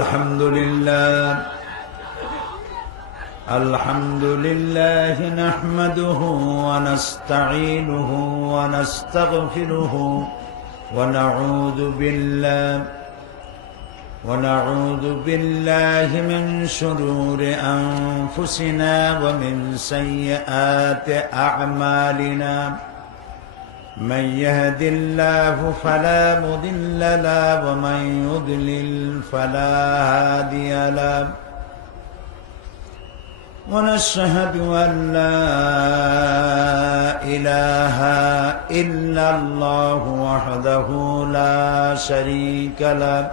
الحمد لله نحمده ونستعينه ونستغفره ونعوذ بالله من شرور أنفسنا ومن سيئات أعمالنا من يهد الله فلا مضل له ومن يضلل فلا هادي له ونشهد أن لا إله إلا الله وحده لا شريك له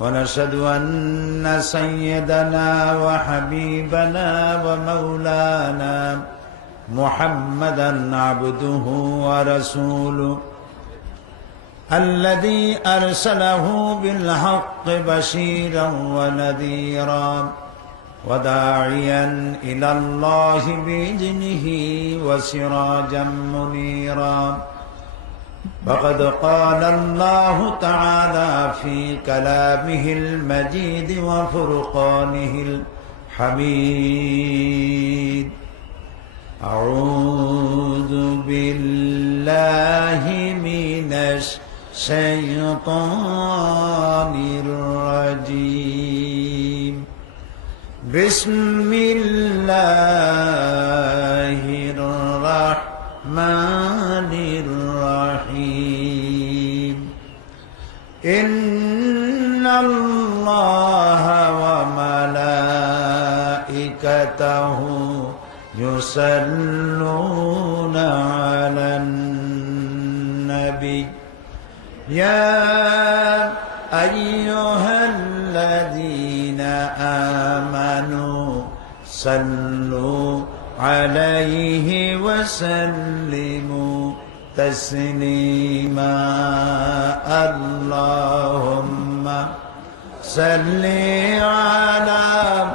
ونشهد أن سيدنا وحبيبنا ومولانا محمدا عبده ورسوله الذي أرسله بالحق بشيرا ونذيرا وداعيا إلى الله بإذنه وسراجا منيرا فقد قال الله تعالى في كلامه المجيد وفرقانه الحميد أعوذ بالله من الشيطان الرجيم بسم الله الرحمن الرحيم إن الله وملائكته يصلون على النبي يا أيها الذين آمنوا صلوا عليه وسلموا تسليما اللهم صل على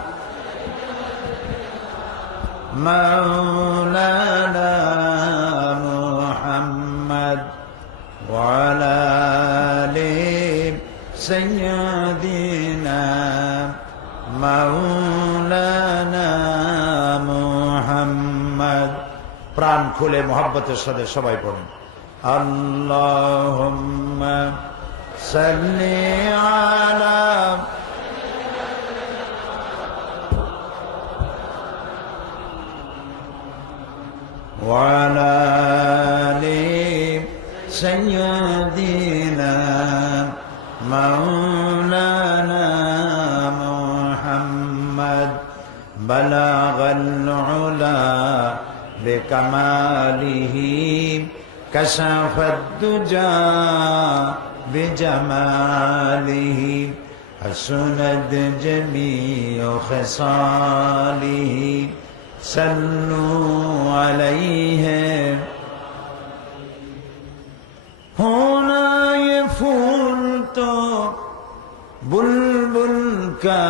مولانا محمد وعلى آل سيدنا مولانا محمد প্রাণ খুলে মোহাব্বতের সাথে সবাই পড়ুন আল্লাহুম্মা সাল্লি আলা وعلى آل سيدنا مولانا محمد بلغ العلا بكماله كشف الدجى بجماله حسنت جميع خصاله صلوا عليه होना ये फूल तो बुलबुल का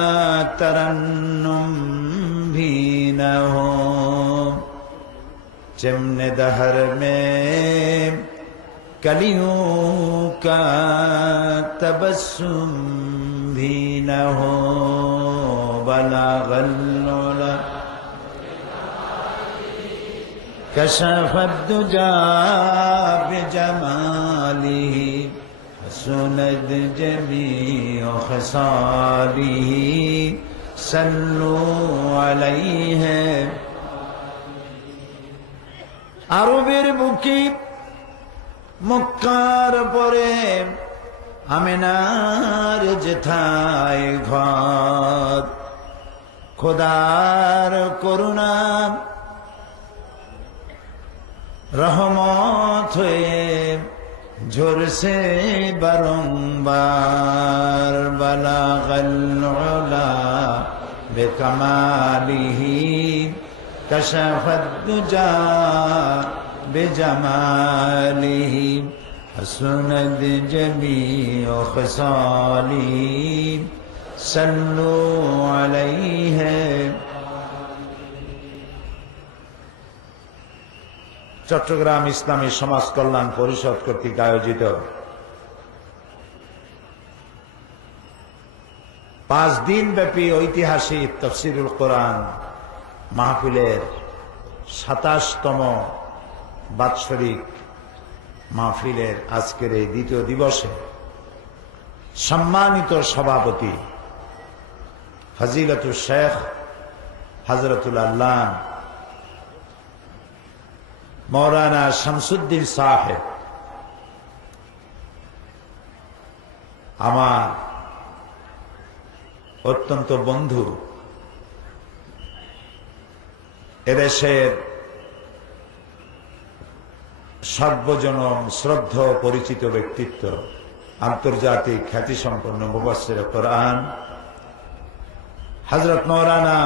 तरन्नुम भी न हो चिमने दहर में कलियों का तबस्सुम भी न हो बलागल उला كشف الدجى بجماله حسنت جميع خصاله صلوا عليه আরবের বুকে মক্কার পরে আমিনার যেথায় ঘর খোদার করুণা रहमत हुए झुरसे बारंबार बलागल उला बेकमालिही कशफत दुजा बेजमालिही हसनत जमीउ खसालिही सल्लु अलैहि চট্টগ্রাম ইসলামী সমাজ কল্যাণ পরিষদ কর্তৃক আয়োজিত 5 দিন ব্যাপী ঐতিহাসিক তাফসীরুল কোরআন মাহফিলের 27তম বাৎসরিক মাহফিলের আজকের এই দ্বিতীয় দিবসে সম্মানিত সভাপতি ফজিলতুল শেখ হযরতুল আল্লাহ মৌলানা শামসুদ্দিন সাহেব, আমার অত্যন্ত বন্ধু, এদেশের সর্বজনম শ্রদ্ধ পরিচিত ব্যক্তিত্ব, আন্তর্জাতিক খ্যাতিসম্পন্ন মুফাসসির কোরআন হযরত মৌলানা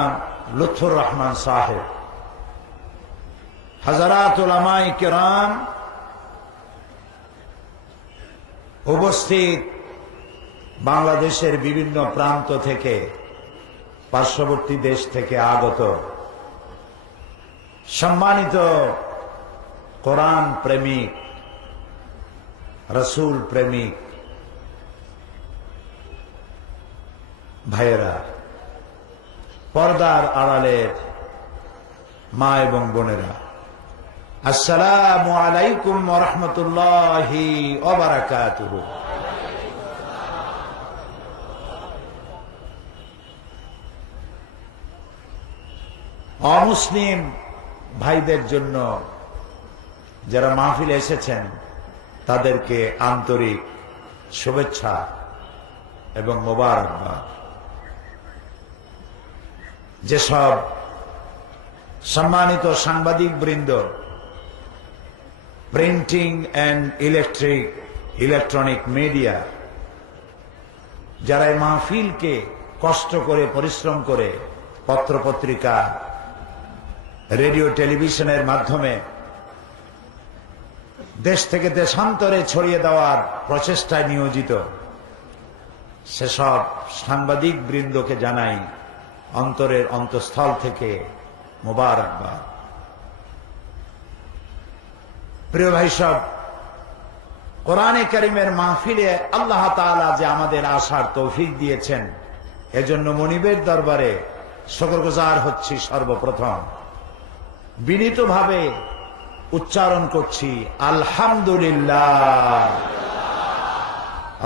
লুৎফুর রহমান সাহেব, হাজারাত উলামায়ে কেরাম, উপস্থিত বাংলাদেশের বিভিন্ন প্রান্ত থেকে, পার্শ্ববর্তী দেশ থেকে আগত সম্মানিত কোরআন প্রেমিক, রাসূল প্রেমিক ভাইয়েরা, পর্দার আড়ালের মা এবং বোনেরা, আসসালামু আলাইকুম ওয়া রাহমাতুল্লাহি ওয়া বারাকাতুহু। অমুসলিম ভাইদের জন্য যারা মাহফিলে এসেছেন তাদেরকে আন্তরিক শুভেচ্ছা এবং মোবারকবাদ। যেসব সম্মানিত সাংবাদিক বৃন্দ, প্রিন্টিং অ্যান্ড ইলেকট্রনিক মিডিয়া, যারা এই মাহফিলকে কষ্ট করে পরিশ্রম করে পত্রপত্রিকা, রেডিও টেলিভিশনের মাধ্যমে দেশ থেকে দেশান্তরে ছড়িয়ে দেওয়ার প্রচেষ্টায় নিয়োজিত, সেসব সাংবাদিক বৃন্দকে জানাই অন্তরের অন্তঃস্থল থেকে মোবারকবাদ। প্রিয় ভাই সব, কোরআনে কারীমের মাহফিলে আল্লাহ তাআলা যে আমাদের আসার তৌফিক দিয়েছেন, এজন্য মনিবের দরবারে শুকরগুজার হচ্ছি। সর্বপ্রথম বিনীতভাবে উচ্চারণ করছি আলহামদুলিল্লাহ,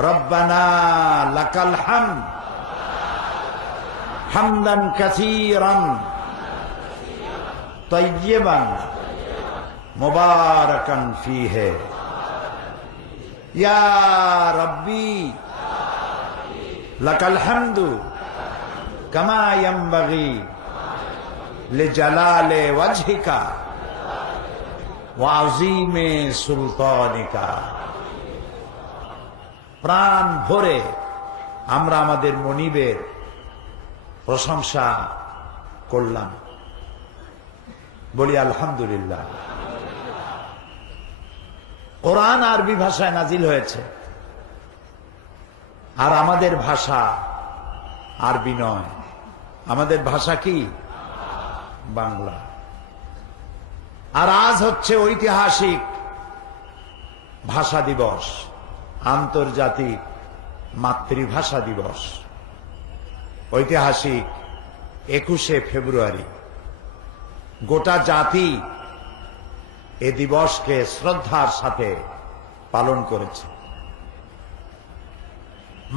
রব্বানা লাকাল হামদ হামদান কাসীরান তাইয়্যিবান মুবারাকান ফীহি ইয়া রাব্বি লাকাল হামদু কামা ইয়ানবাগি লিজালালি ওয়াজহিকা ওয়া আযীমি সুলতানিকা। প্রাণ ভরে আমরা আমাদের মনিবের প্রশংসা করলাম, বলি আলহামদুলিল্লাহ। কোরআন আরবি ভাষায় নাজিল হয়েছে, আর আমাদের ভাষা আরবি নয়, আমাদের ভাষা কি? বাংলা। আর আজ হচ্ছে ঐতিহাসিক ভাষা দিবস, আন্তর্জাতিক মাতৃভাষা দিবস, ঐতিহাসিক 21শে ফেব্রুয়ারি। গোটা জাতি এ দিবসকে শ্রদ্ধার সাথে পালন করেছে।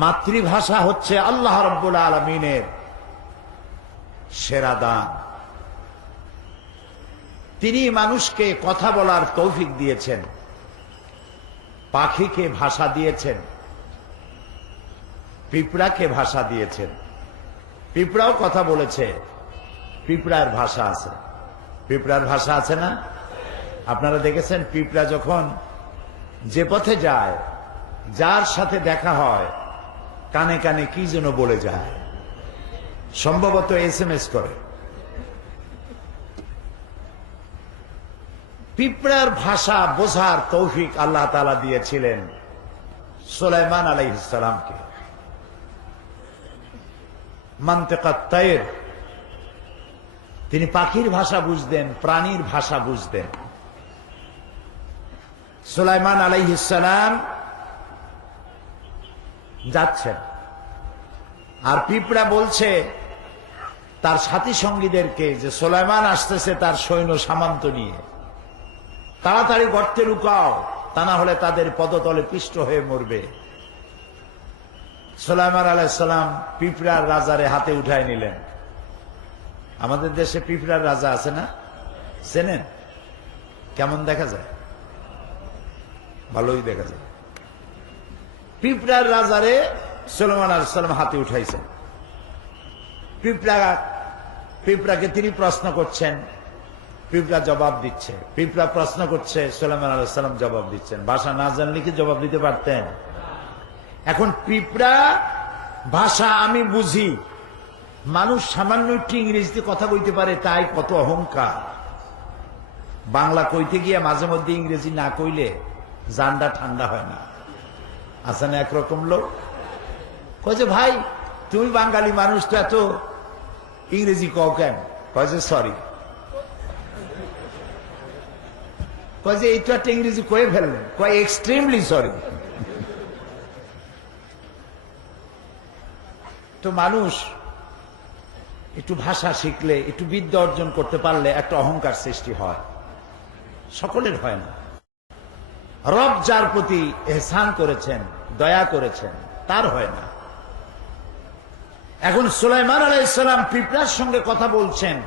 মাতৃভাষা হচ্ছে আল্লাহ রাব্বুল আলামিনের সেরা দান। তিনি মানুষকে কথা বলার তৌফিক দিয়েছেন, পাখিকে ভাষা দিয়েছেন, পিঁপড়াকে ভাষা দিয়েছেন। পিঁপড়াও কথা বলেছে, পিঁপড়ার ভাষা আছে। পিঁপড়ার ভাষা আছে না? আপনারা দেখেছেন পিঁপড়া যখন যে পথে যায়, যার সাথে দেখা হয়, কানে কানে কি যেন বলে যায়, সম্ভবত SMS করে। পিঁপড়ার ভাষা বোঝার তৌফিক আল্লাহ তাআলা দিয়েছিলেন সুলাইমান আলাইহিস সালামকে। মানতিকাত তায়র, তিনি পাখির ভাষা বুঝতেন, প্রাণীর ভাষা বুঝতেন। সুলাইমান আলাইহিস সালাম যাচ্ছেন, আর পিঁপড়া বলছে তার সাথী সঙ্গীদেরকে যে সুলাইমান আসতেছে তার সৈন্য সামন্ত নিয়ে, তাড়াতাড়ি গর্তে লুকাও, তা না হলে তাদের পদতলে পিষ্ট হয়ে মরবে। সুলাইমান আলাইহিস সালাম পিঁপড়ার রাজারে হাতে উঠায় নিলেন। আমাদের দেশে পিঁপড়ার রাজা আছে না, চেনেন? কেমন দেখা যায়? ভালোই দেখা যায়। পিঁপড়ার রাজারে সুলাইমান আলাইহিস সালাম হাতে উঠাইছেন। পিঁপড়াকে তিনি প্রশ্ন করছেন, পিঁপড়া জবাব দিচ্ছে। পিঁপড়া প্রশ্ন করছে, সুলাইমান আলাইহিস সালাম জবাব দিচ্ছেন। ভাষা না জানলে কি জবাব দিতে পারতেন? এখন পিঁপড়া ভাষা আমি বুঝি, মানুষ সামান্য একটু ইংরেজিতে কথা কইতে পারে, তাই কত অহংকার। বাংলা কইতে গিয়ে মাঝে মধ্যে ইংরেজি না কইলে জানটা ঠান্ডা হয় না। আছে না একরকম লোক, কয় যে ভাই তুমি বাঙালি মানুষ, তো এত ইংরেজি কও কেন? কয় যে সরি। কয় যে এই তো একটা ইংরেজি কয়ে ফেললেন। কয় এক্সট্রিমলি সরি। তো মানুষ একটু ভাষা শিখলে, একটু বিদ্যা অর্জন করতে পারলে একটা অহংকার সৃষ্টি হয়, সকলের হয় না। রব যার প্রতি এহসান করেছেন, দয়া করেছেন, তার হয় না। এখন সুলাইমান আলাইহিস সালাম পিঁপড়ার সঙ্গে কথা বলছেন,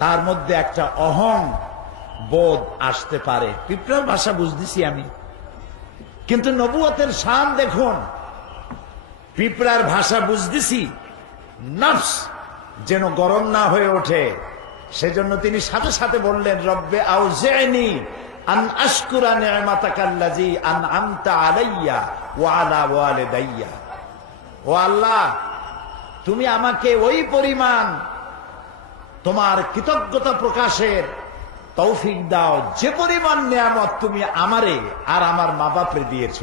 তার মধ্যে একটা অহং বোধ আসতে পারে। পিঁপড়ার ভাষা বুঝতেছি আমি, কিন্তু নবুয়তের শান দেখুন। পিঁপড়ার ভাষা বুঝতেছি, নফস যেন গরম না হয়ে ওঠে, সেজন্য তিনি সাথে সাথে বললেন, রব্বে আউজি'নি আন আশকুরা নি'মাতাকাল্লাযী আন'আমতা আলাইয়া ওয়া আলা ওয়ালিদাইয়া। ও আল্লাহ, তুমি আমাকে ওই পরিমাণ তোমার কৃতজ্ঞতা প্রকাশের তৌফিক দাও যে পরিমাণ নিয়ামত তুমি আমারে আর আমার মা বাপরে দিয়েছ।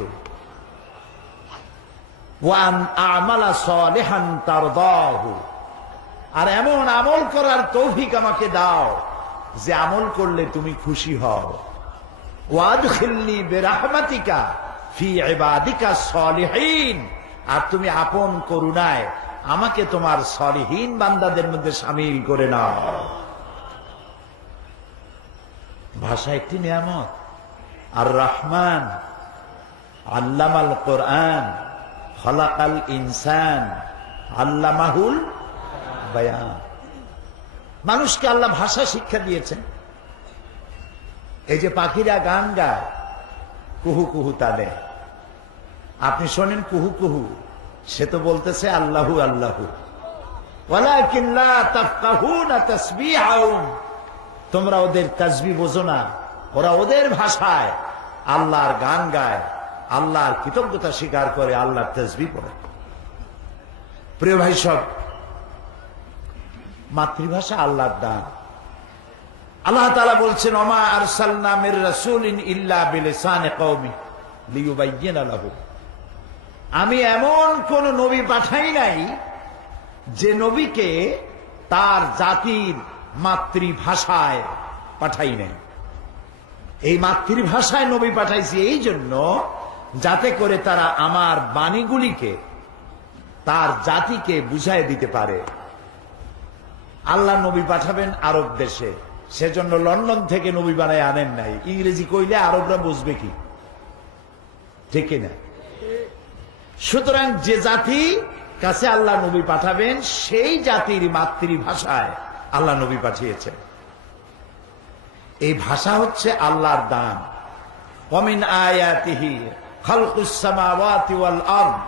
ওয়ান আমালা সালিহান তারদাহু, আর এমন আমল করার তৌফিক আমাকে দাও যে আমল করলে তুমি খুশি হও। ওয়াদখিলনি বিরাহমাতিকা ফি ইবাদিকা সালিহিন, আর তুমি আপন করুণায় আমাকে তোমার সালিহিন বান্দাদের মধ্যে শামিল করে নাও। ভাষা একটি নিয়ামত। আর রহমান আল্লামাল কোরআন খলাকাল ইনসান আল্লামাহুল বায়ান। মানুষকে আল্লাহ ভাষা শিক্ষা দিয়েছেন। এই যে পাখিরা গান গায়, কুহু কুহু তাদের, আপনি শোনেন কুহু কুহু, সে তো বলতেছে আল্লাহু আল্লাহু। ওয়ালাকিন লা তাফকাহুনা তাসবিহাহুম, তোমরা ওদের তাসবিহ বোঝো না। ওরা ওদের ভাষায় আল্লাহর গান গায়, আল্লাহর কৃতজ্ঞতা স্বীকার করে, আল্লাহর তাসবিহ পড়ে। প্রিয় ভাই সব, মাতৃভাষা আল্লাহর দান। আল্লাহ তাআলা বলছেন, ওমা আরসালনা মির রাসূলিন ইল্লা বিলিসানি কওমি লিয়ুবাইয়িনা লাহুম। আমি এমন কোন নবী পাঠাই নাই যে নবীকে তার জাতির মাতৃভাষায় পাঠাই নাই। এই মাতৃভাষায় নবী পাঠাইছি এই জন্য, যাতে করে তারা আমার বাণীগুলিকে তার জাতিকে বুঝাই দিতে পারে। আল্লাহ নবী পাঠাবেন আরব দেশে, সেজন্য লন্ডন থেকে নবী বানায় আনেন নাই। ইংরেজি কইলে আরবরা বুঝবে কি? ঠিক না? সুতরাং যে জাতি কাছে আল্লাহ নবী পাঠাবেন, সেই জাতির মাতৃভাষায় আল্লাহ নবী পাঠিয়েছেন। এই ভাষা হচ্ছে আল্লাহর দান। ওয়ামিন আয়াতিহি খালকুস সামাওয়াতি ওয়াল আরদ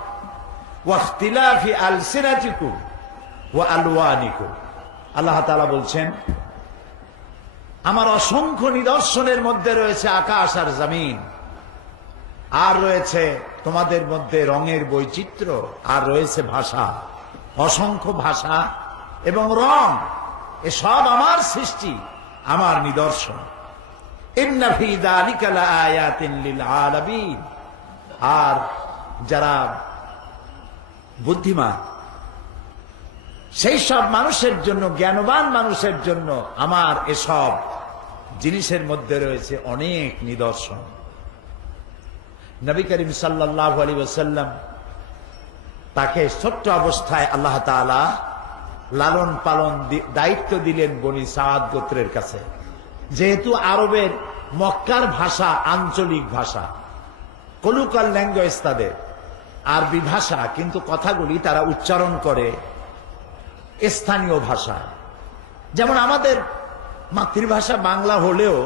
ওয়া ইখতিলাফি আলসিনাতিকুম ওয়া আলওয়ানিকুম। আল্লাহ তাআলা বলছেন, আমার অসংখ্য নিদর্শনের মধ্যে রয়েছে আকাশ আর জমিন, আর রয়েছে তোমাদের মধ্যে রঙের বৈচিত্র্য, আর রয়েছে ভাষা। অসংখ্য ভাষা এবং রং, এসব আমার সৃষ্টি, আমার নিদর্শন। ইন্না ফী যালিকা লাআয়াতিন লিল আলামিন। আর যারা বুদ্ধিমান, সেই সব মানুষের জন্য, জ্ঞানবান মানুষের জন্য আমার এসব জিনিসের মধ্যে রয়েছে অনেক নিদর্শন। নবী করিম সাল্লাল্লাহু আলাইহি ওয়াসাল্লাম তাকে ছোট্ট অবস্থায় আল্লাহ তাআলা লালন পালন দায়িত্ব দিলেন বনি সাদ গোত্রের কাছে। যেহেতু আরবের মক্কার ভাষা আঞ্চলিক ভাষা, কলুকাল ল্যাঙ্গুয়েজ তাদের আরবি ভাষা, কিন্তু কথাগুলি তারা উচ্চারণ করে স্থানীয় ভাষা। যেমন আমাদের মাতৃভাষা বাংলা হলেও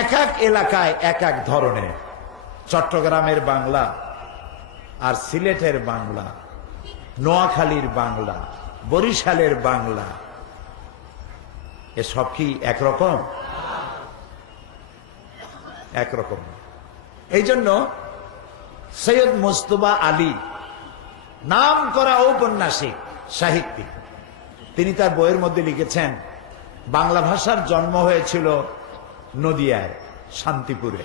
এক এক এলাকায় এক এক ধরনের। চট্টগ্রামের বাংলা আর সিলেটের বাংলা, নোয়াখালীর বাংলা, বরিশালের বাংলা, এসব কি একরকম? একরকম। এই জন্য সৈয়দ মুজতবা আলী, নাম করা ঔপন্যাসিক সাহিত্যিক, তিনি তার বইয়ের মধ্যে লিখেছেন বাংলা ভাষার জন্ম হয়েছিল নদিয়ায়, শান্তিপুরে।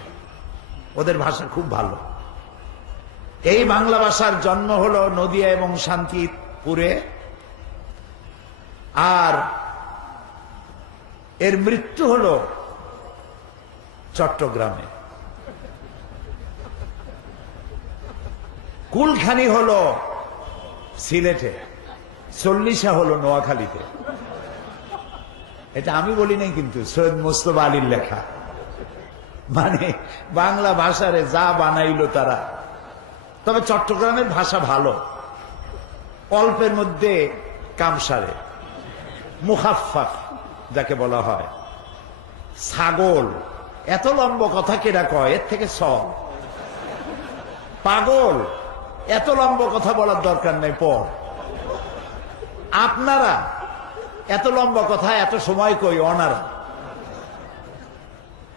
ওদের ভাষা খুব ভালো। এই বাংলা ভাষার জন্ম হলো নদিয়া এবং শান্তিপুরে, আর এর মৃত্যু হলো চট্টগ্রামে। কুলখানি হলো সিলেটে, চল্লিশা হলো নোয়াখালীতে। এটা আমি বলি নাই, কিন্তু সৈয়দ মুজতবা আলীর লেখা। মানে বাংলা ভাষারে যা বানাইলো তারা। তবে চট্টগ্রামের ভাষা ভালো, অল্পের মধ্যে কামসারে, মুখাফফাফ যাকে বলা হয়। ছাগল, এত লম্বা কথা কেডা কয়, এর থেকে সব। পাগল, এত লম্বা কথা বলার দরকার নেই, পর। আপনারা এত লম্বা কথা এত সময় কই অনারা।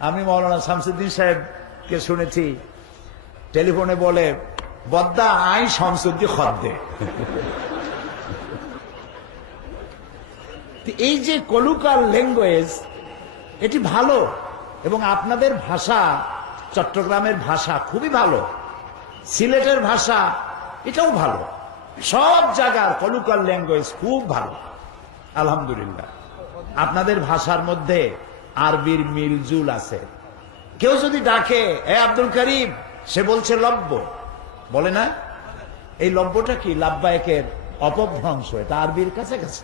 আমি মৌলানা শামসুদ্দিন সাহেবকে শুনেছি টেলিফোনে বলে, বদ্দা আই শামসুদ্দিন খদ্দে। এই যে কলুকাল ল্যাঙ্গুয়েজ, এটি ভালো, এবং আপনাদের ভাষা, চট্টগ্রামের ভাষা খুবই ভালো, সিলেটের ভাষা এটাও ভালো। সব জায়গার কলুকাল ল্যাঙ্গুয়েজ খুব ভালো, আলহামদুলিল্লাহ। আপনাদের ভাষার মধ্যে আরবির মিলজুল আছে। কেউ যদি ডাকে এ আব্দুল করিম, সে বলছে লব্য, বলে না? এই লব্যটা কি? লাব্বায়কের অপভ্রংশ, এটা আরবির কাছাকাছি।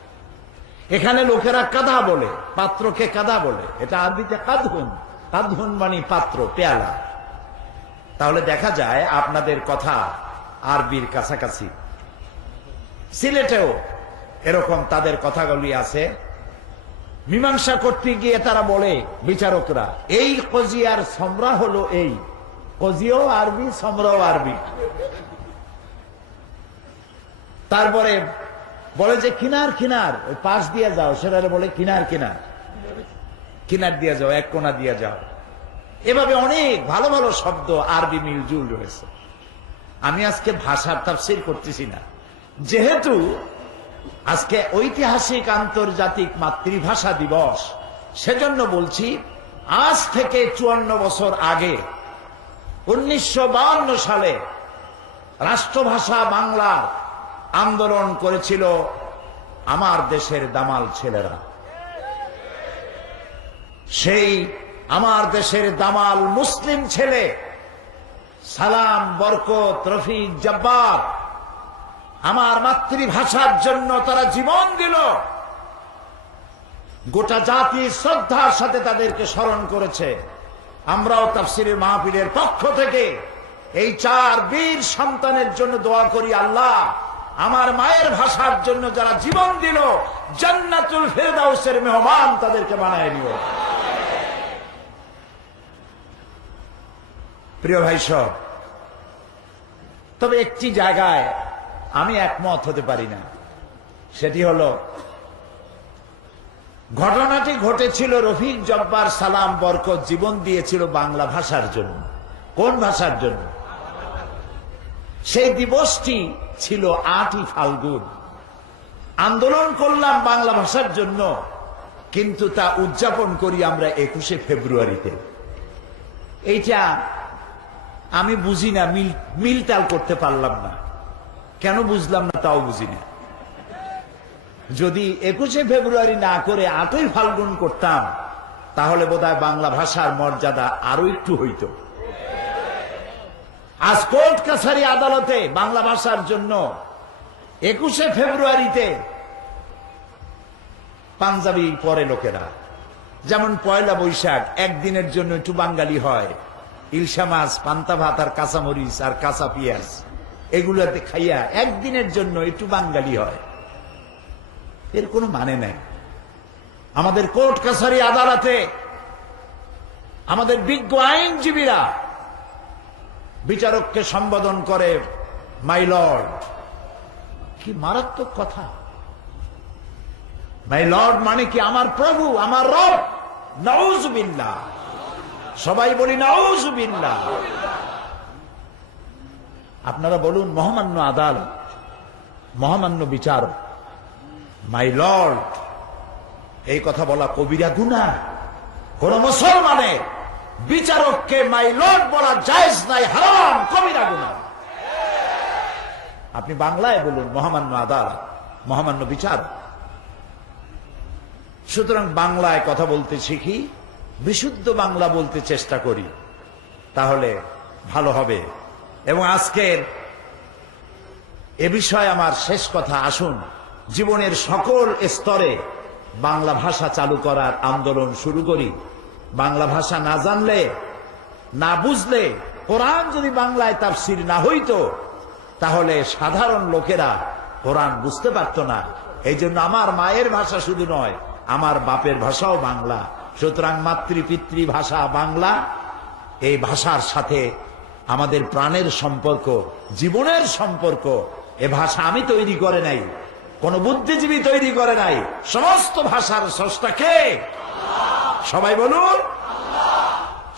এখানে লোকেরা কাদা বলে, পাত্রকে কাদা বলে, এটা আরবিতে কাদহুন। কাদহুন মানে পাত্র, পেয়ালা। তাহলে দেখা যায় আপনাদের কথা আরবির কাছাকাছি। সিলেটেও এরকম তাদের কথাগুলি আছে। মীমাংসা করতে গিয়ে তারা বলে, বিচারকরা, এই কজিয়ার সমরা হলো এই। কজিও আরবি, সমরাও আরবি। তারপরে বলে যে কিনার কিনার, ওই পাশ দিয়ে যাও, সেটা বলে কিনার কিনার, কিনার দিয়ে যাও, এক কোনা দিয়ে যাও। এভাবে অনেক ভালো ভালো শব্দ আরবি মিলজুল রয়েছে। আমি আজকে ভাষার তাফসীর করতেছি না, যেহেতু আজকে ঐতিহাসিক আন্তর্জাতিক মাতৃভাষা দিবস, সেজন্য বলছি, আজ থেকে 54 বছর আগে 1952 সালে রাষ্ট্রভাষা বাংলার আন্দোলন করেছিল আমার দেশের দামাল ছেলেরা। সেই আমার দেশের দামাল মুসলিম ছেলে সালাম, বরকত, রফিক, জব্বার আমার মাতৃভাষার জন্য তারা জীবন দিল। গোটা জাতি শ্রদ্ধার সাথে তাদেরকে স্মরণ করেছে। আমরাও তাফসীরের মাহফিলের পক্ষ থেকে এই 4 বীর সন্তানের জন্য দোয়া করি, আল্লাহ আমার মায়ের ভাষার জন্য যারা জীবন দিল, জান্নাতুল ফেরদাউসের মেহমান তাদেরকে বানায় নিও। প্রিয় ভাই সব, তবে একটি জায়গায় আমি একমত হতে পারি না, সেটি হলো ঘটনাটি ঘটেছিল রফিক, জব্বার, সালাম, বরকত জীবন দিয়েছিল বাংলা ভাষার জন্য। কোন ভাষার জন্য? সেই দিবসটি ছিল 8ই ফাল্গুন। আন্দোলন করলাম বাংলা ভাষার জন্য, কিন্তু তা উদযাপন করি আমরা 21শে ফেব্রুয়ারিতে। এইটা আমি বুঝি না, মিলটাল করতে পারলাম না। কেন বুঝলাম না তাও বুঝি না। যদি 21শে ফেব্রুয়ারি না করে 8ই ফাল্গুন করতাম, তাহলে বোধহয় বাংলা ভাষার মর্যাদা আরো একটু হইত। আজ কোর্ট কাছারি আদালতে বাংলা ভাষার জন্য 21শে ফেব্রুয়ারিতে পাঞ্জাবি পরে লোকেরা, যেমন পয়লা বৈশাখ একদিনের জন্য একটু বাঙালি হয়, ইলশা মাছ, পান্তা ভাত আর কাঁচামরিচ আর কাঁচা পেঁয়াজ এগুলোতে খাইয়া একদিনের জন্য একটু বাঙালি হয়। এর কোনো মানে নাই। আমাদের কোর্ট কাছারি আদালতে আমাদের বিজ্ঞ আইনজীবীরা বিচারককে সম্বোধন করে মাই লর্ড। কি মারাত্মক কথা! মাই লর্ড মানে কি আমার প্রভু, আমার রব। নাউজুবিল্লাহ, সবাই বলি নাউজুবিল্লাহ। আপনারা বলুন মহামান্য আদালত, মহামান্য বিচারক, মাই লর্ড, এই কথা বলা কবিরা গুনাহ। কোন মুসলমানের বিচারককে মাই লর্ড বলা জায়েজ নাই, হারাম, কবিরা গুনাহ। আপনি বাংলায় বলুন মহামান্য আদালত, মহামান্য বিচারক। সুতরাং বাংলায় কথা বলতে শিখি, বিশুদ্ধ বাংলা বলতে চেষ্টা করি, তাহলে ভালো হবে। এবং আজকের এ বিষয়ে আমার শেষ কথা, আসুন জীবনের সকল স্তরে বাংলা ভাষা চালু করার আন্দোলন শুরু করি। বাংলা ভাষা না জানলে, না বুঝলে, কোরআন যদি বাংলায় তাফসীর না হইতো তাহলে সাধারণ লোকেরা কোরআন বুঝতে পারত না। এই জন্য আমার মায়ের ভাষা শুধু নয়, আমার বাপের ভাষাও বাংলা। সুতরাং মাতৃপিতৃ ভাষা বাংলা। এই ভাষার সাথে আমাদের প্রাণের সম্পর্ক, জীবনের সম্পর্ক। এ ভাষা আমি তৈরি করে নাই, কোন বুদ্ধিজীবী তৈরি করে নাই। সমস্ত ভাষার স্রষ্টা কে? সবাই বলুন,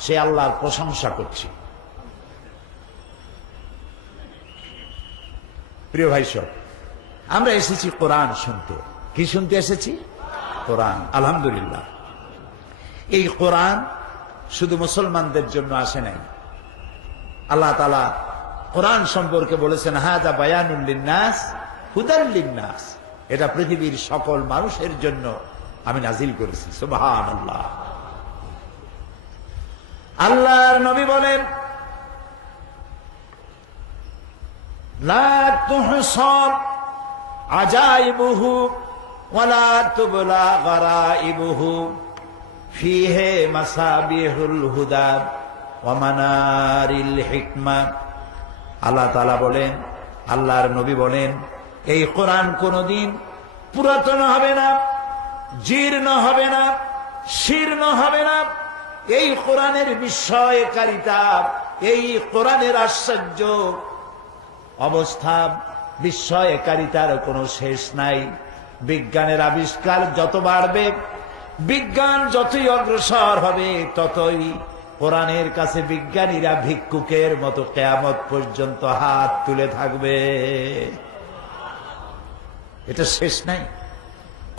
সে আল্লাহর প্রশংসা করছি। প্রিয় ভাই সব, আমরা এসেছি কোরআন শুনতে। কি শুনতে এসেছি? কোরআন। আলহামদুলিল্লাহ, এই কোরআন শুধু মুসলমানদের জন্য আসে নাই। আল্লাহ তাআলা কোরআন সম্পর্কে বলেছেন হাযা বায়ানুল লিন্নাস হুদাল লিন্নাস, এটা পৃথিবীর সকল মানুষের জন্য আমি নাজিল করেছি। সুবহানাল্লাহ। আল্লাহর নবী বলেন লা তুহসাব আজাইবুহু ওয়ালা তুবলা গারাইবুহু ফিহি মাসাবিহুল হুদা ওয়া মানারিল হিকমা। আল্লাহ তাআলা বলেন, আল্লাহর নবী বলেন, এই কোরআন কোনদিন পুরাতন হবে না, জীর্ণ হবে না, শীর্ণ হবে না। এই কোরআনের বিস্ময়কারিতা, এই কোরআনের আশ্চর্য অবস্থা, বিস্ময়কারিতার কোনো শেষ নাই। বিজ্ঞানের আবিষ্কার যত বাড়বে, বিজ্ঞান যতই অগ্রসর হবে, ততই কোরআনের কাছে বিজ্ঞানীরা ভিক্ষুকের মতো কিয়ামত পর্যন্ত হাত তুলে থাকবে। এটা শেষ নাই,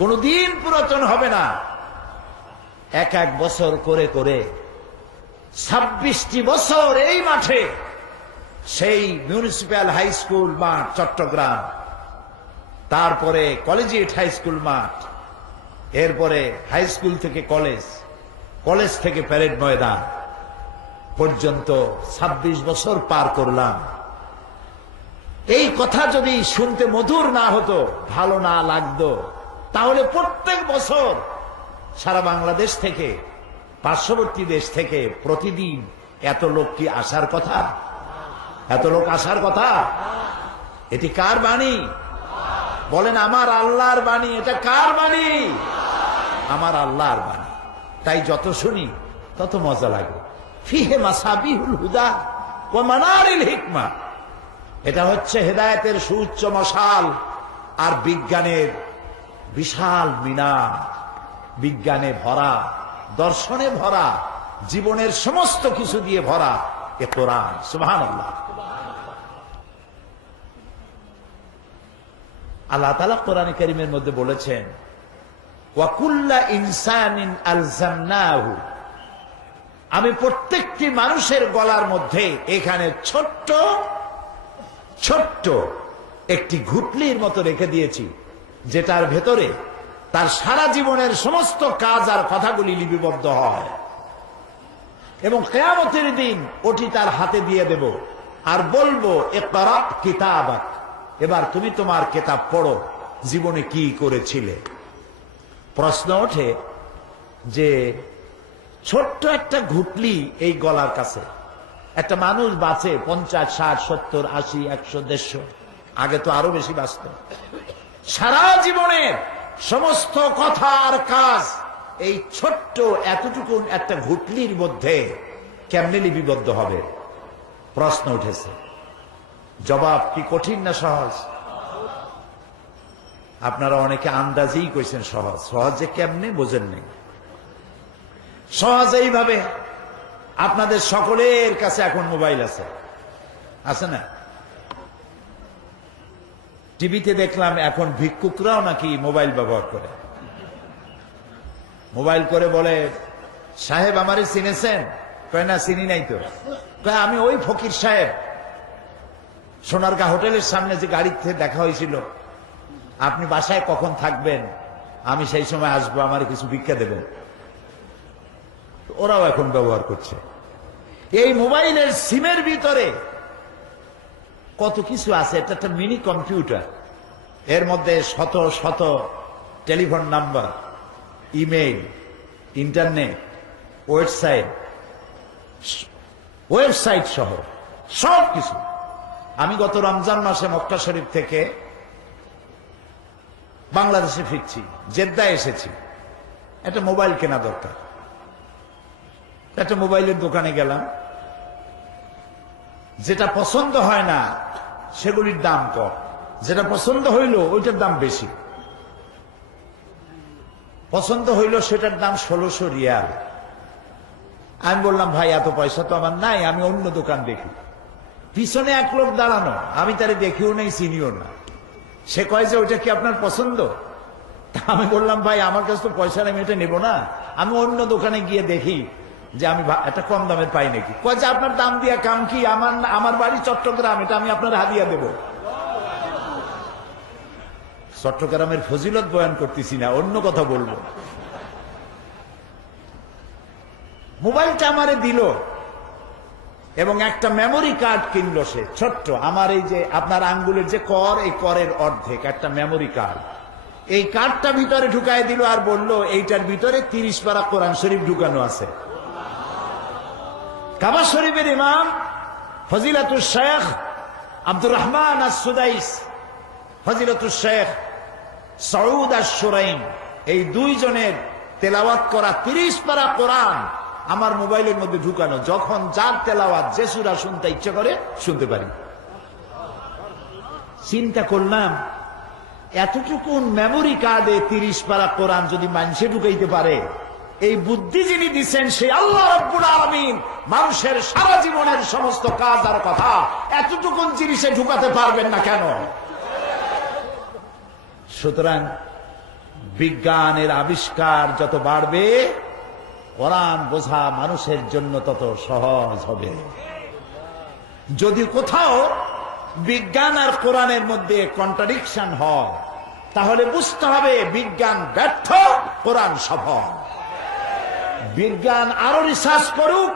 কোনদিন পুরাতন হবে না। এক এক বছর করে করে 26টি বছর এই মাঠে, সেই মিউনিসিপ্যাল হাই স্কুল মাঠ চট্টগ্রাম, তারপরে কলেজিয়েট হাই স্কুল মাঠ, এরপরে হাই স্কুল থেকে কলেজ, কলেজ থেকে প্যারেড ময়দান পর্যন্ত 26 বছর পার করলাম। এই কথা যদি শুনতে মধুর না হতো, ভালো না লাগতো, তাহলে প্রত্যেক বছর সারা বাংলাদেশ থেকে, পার্শ্ববর্তী দেশ থেকে প্রতিদিন এত লোক কি আসার কথা? এত লোক আসার কথা? এটি কার বাণী? বলেন আমার আল্লাহর বাণী। এটা কার বাণী? আমার আল্লাহর বাণী। তাই যত শুনি তত মজা লাগে। ফিহে মাসাবিহুল হুদা ওয়া মানারিল হিকমা, এটা হচ্ছে হেদায়েতের সুউচ্চ মশাল আর বিজ্ঞানের বিশাল মিনার। বিজ্ঞানে ভরা, দর্শনে ভরা, জীবনের সমস্ত কিছু দিয়ে ভরা এ কোরআন। সুবহানাল্লাহ। আল্লাহ তাআলা কোরআনে কারীমের মধ্যে বলেছেন ওয়া কুল্লা ইনসানিন আলজামনাহু, আমি প্রত্যেকটি মানুষের গলার মধ্যে এখানে ছোট্ট ছোট্ট একটি ঘুটলির মতো রেখে দিয়েছি, যেটার ভেতরে তার সারা জীবনের সমস্ত কাজ আর কথাগুলি লিপিবদ্ধ হয়। এবং কিয়ামতের দিন ওটি তার হাতে দিয়ে দেব আর বলবো ইকরা কিতাবাক এবার তুমি তোমার কিতাব পড়ো, জীবনে কি করেছিলে। প্রশ্ন ওঠে যে ছোট্ট একটা ঘুটলি এই গলার কাছে একটা মানুষ বাঁচে 50, 60, 70, 80, 100, 150, আগে তো আরো বেশি বাঁচত। সারা জীবনের সমস্ত কথা আর কাজ এই ছোট্ট এতটুকু একটা ঘুটলির মধ্যে কেমনে লিপিবদ্ধ হবে? প্রশ্ন উঠেছে। জবাব কি কঠিন না সহজ? আপনারা অনেকে আন্দাজেই কইছেন সহজ। সহজে কেমনে বোঝেন নেই। সহজ এইভাবে, আপনাদের সকলের কাছে এখন মোবাইল আছে, আছে না? টিভিতে দেখলাম এখন ভিক্ষুকরাও নাকি মোবাইল ব্যবহার করে। মোবাইল করে বলে, সাহেব আমারে চিনেছেন? কয় না, চিনি নাই তো। কয় আমি ওই ফকির সাহেব, সোনারগাঁ হোটেলের সামনে যে গাড়িতে দেখা হয়েছিল, আপনি বাসায় কখন থাকবেন? আমি সেই সময় আসবো, আমার কিছু ভিক্ষা দেবেন। ওরাও এখন ব্যবহার করছে। এই মোবাইলের সিমের ভিতরে কত কিছু আছে। এটা একটা মিনি কম্পিউটার, এর মধ্যে শত শত telephone number, email, internet, website সহ সব কিছু। আমি গত রমজান মাসে মক্কা শরীফ থেকে বাংলাদেশে ফিরছি, জেদ্দায় এসেছি। একটা মোবাইল কেনা দরকার। একটা মোবাইলের দোকানে গেলাম। যেটা পছন্দ হয় না সেগুলির দাম কম, যেটা পছন্দ হইল ওইটার দাম বেশি। পছন্দ হইল সেটার দাম 1600 রিয়াল। আমি বললাম, ভাই এত পয়সা তো আমার নাই, আমি অন্য দোকান দেখি। পিছনে এক লোক দাঁড়ানো, আমি তারে দেখিও নাই, চিনিও না। সে কয় যে ওইটা কি আপনার পছন্দ? আমি বললাম, ভাই আমার কাছে তো পয়সা নেই, এটা নেবো না, আমি অন্য দোকানে গিয়ে দেখি যে আমি একটা কম দামের পাই নাকি। কয় যে আপনার দাম দিয়া কাম কি, আমার বাড়ি চট্টগ্রাম, এটা আমি আপনার হাদিয়া দেব। চট্টগ্রামের ফজিলত বয়ান করতেছি না, অন্য কথা বলবো। মোবাইলটা আমারে দিল এবং একটা মেমোরি কার্ড কিনলো সে, ছোট্ট, আমার এই যে আপনার আঙ্গুলের যে কর, এই করের অর্ধেক একটা মেমোরি কার্ড। এই কার্ডটা ভিতরে ঢুকায় দিল আর বলল এইটার ভিতরে 30 পারা কোরআন শরীফ ঢুকানো আছে। কাবা শরীফের ইমাম ফজিলাতুল শেখ আব্দুর রহমান আস-সুদাইস, ফজিলাতুল শেখ সৌদ আশ-শুরাইম, এই দুইজনের তেলাওয়াত করা 30 পারা কোরআন আমার মোবাইলের মধ্যে ঢুকানো। যখন যার তেলাওয়াত যে সূরা শুনতে ইচ্ছা করে শুনতে পারি। চিন্তা করলাম, এতটুকু মেমোরি কার্ডে 30 পারা কোরআন যদি মানুষে ঢুকাইতে পারে, এই বুদ্ধি যিনি দিচ্ছেন সে আল্লাহ রাব্বুল আলামিন মানুষের সারা জীবনের সমস্ত কাজ আর কথা এতটুকু জিনিসে ঢুকাতে পারবেন না কেন? সুতরাং বিজ্ঞানের আবিষ্কার যত বাড়বে, কোরআন বোঝা মানুষের জন্য তত সহজ হবে। যদি কোথাও বিজ্ঞান আর কোরআনের মধ্যে কন্ট্রাডিকশন হয়, তাহলে বুঝতে হবে বিজ্ঞান ব্যর্থ, কোরআন সফল। বিজ্ঞান আরো রিসার্চ করুক,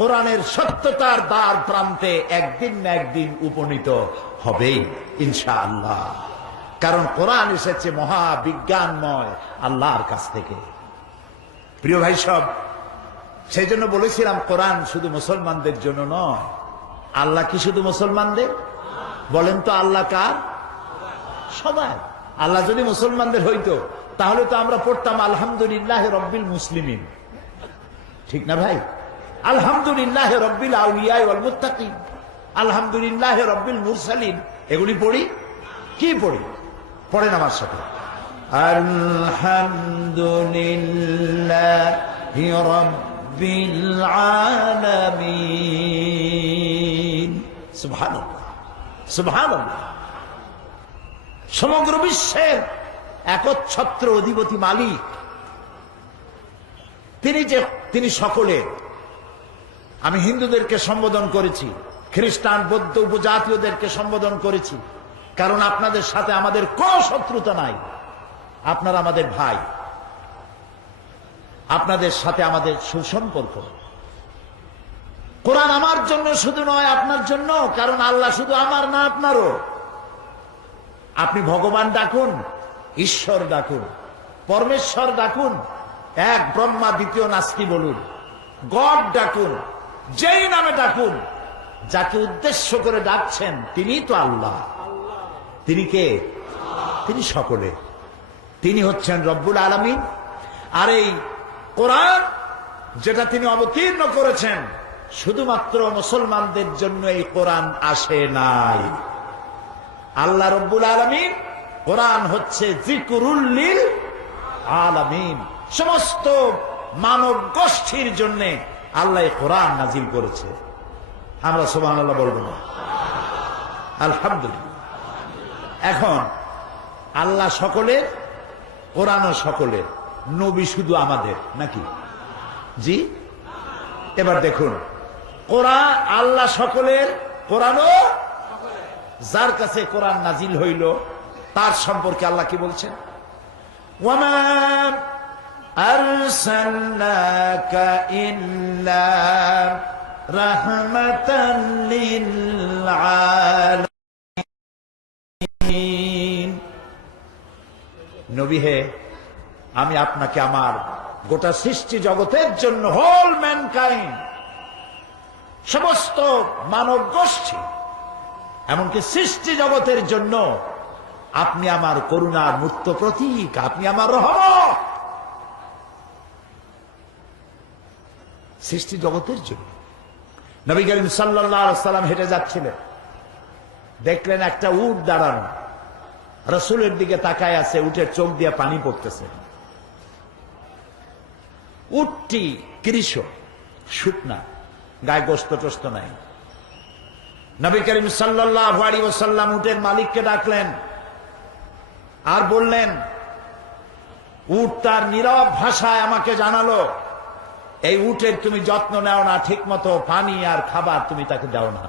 কোরআনের সত্যতার দ্বার প্রান্তে একদিন না একদিন উপনীত হবেই ইনশাআল্লাহ। কারণ কোরআন এসেছে মহা বিজ্ঞানময় আল্লাহর কাছ থেকে। প্রিয় ভাই সব, সেই জন্য বলেছিলাম কোরআন শুধু মুসলমানদের জন্য নয়। আল্লাহ কি শুধু মুসলমানদের? বলেন তো আল্লাহ কার? সবাই। আল্লাহ যদি মুসলমানদের হইতো তাহলে তো আমরা পড়তাম আলহামদুলিল্লাহ রব্বিল মুসলিমিন, ঠিক না ভাই? আলহামদুলিল্লাহ রব্বিল আউলিয়া ওয়াল মুত্তাকিন, আলহামদুলিল্লাহ রব্বিল মুরসালিন, এগুলি পড়ি। কি পড়ি? পড়েন আমার সাথে, আলহামদুলিল্লাহি রাব্বিল আলামিন। সুবহানাল্লাহ, সুবহানাল্লাহ। সমগ্র বিশ্বের একচ্ছত্র অধিপতি মালিক তিনি সকলে। আমি হিন্দুদেরকে সম্বোধন করেছি, খ্রিস্টান, বৌদ্ধ, উপজাতীয়দেরকে সম্বোধন করেছি, কারণ আপনাদের সাথে আমাদের কোনো শত্রুতা নাই। আপনারা আমাদের ভাই, আপনাদের সাথে আমাদের সুসম্পর্ক। কোরআন আমার জন্য শুধু নয়, আপনার জন্য, কারণ আল্লাহ শুধু আমার না আপনারও। আপনি ভগবান ডাকুন, ঈশ্বর ডাকুন, পরমেশ্বর ডাকুন, এক ব্রহ্মা দ্বিতীয় নাস্তি বলুন, গড ডাকুন, যেই নামে ডাকুন, যাকে উদ্দেশ্য করে ডাকছেন তিনি তো আল্লাহ। তিনি কে? তিনি সকলে, তিনি হচ্ছেন রব্বুল আলামিন। আর এই কোরআন যেটা তিনি অবতীর্ণ করেছেন শুধুমাত্র মুসলমানদের জন্য এই কোরআন আসে নাই। আল্লাহ রব্বুল আলামিন, কোরআন হচ্ছে যিকরুল লিল আলামিন, সমস্ত মানব গোষ্ঠীর জন্য আল্লাহ কোরআন নাজিল করেছে। আমরা সুবহানাল্লাহ বলবো না? আলহামদুলিল্লাহ। এখন আল্লাহ সকলের, কোরআনও সকলের, নবী শুধু আমাদের নাকি? জি। এবার দেখুন, কোরআন আল্লাহ সকলের, কোরআনও যার কাছে কোরআন নাজিল হইল তার সম্পর্কে আল্লাহ কি বলছেন? ওয়ামা আরসালনাকা ইল্লা রাহমাতাল লিল আলামিন। নবী হে, আমি আপনাকে আমার গোটা সৃষ্টি জগতের জন্য, হোল ম্যানকাইন্ড, সমস্ত মানব গোষ্ঠী, এমনকি সৃষ্টি জগতের জন্য আপনি আমার করুণার মূর্ত প্রতীক, আপনি আমার রহমত। সৃষ্টি জগতের জন্য। নবী করিম সাল্লাল্লাহু আলাইহি ওয়াসাল্লাম হেঁটে যাচ্ছিলেন, দেখলেন একটা উট দাঁড়ানো, রাসূলের দিকে তাকায় আছে, উটের চোখ দিয়ে পানি পড়তেছে। উটটি কৃষ, শুকনা, গায়ে গোস্ত টোস্ত নাই। নবী করিম সাল্লাল্লাহু আলাইহি ওয়াসাল্লাম উটের মালিককে ডাকলেন আর বললেন, উট তার নীরব ভাষায় আমাকে জানালো, এই উটের তুমি যত্ন নাও না, ঠিক মতো পানি আর খাবার তুমি তাকে দাও না,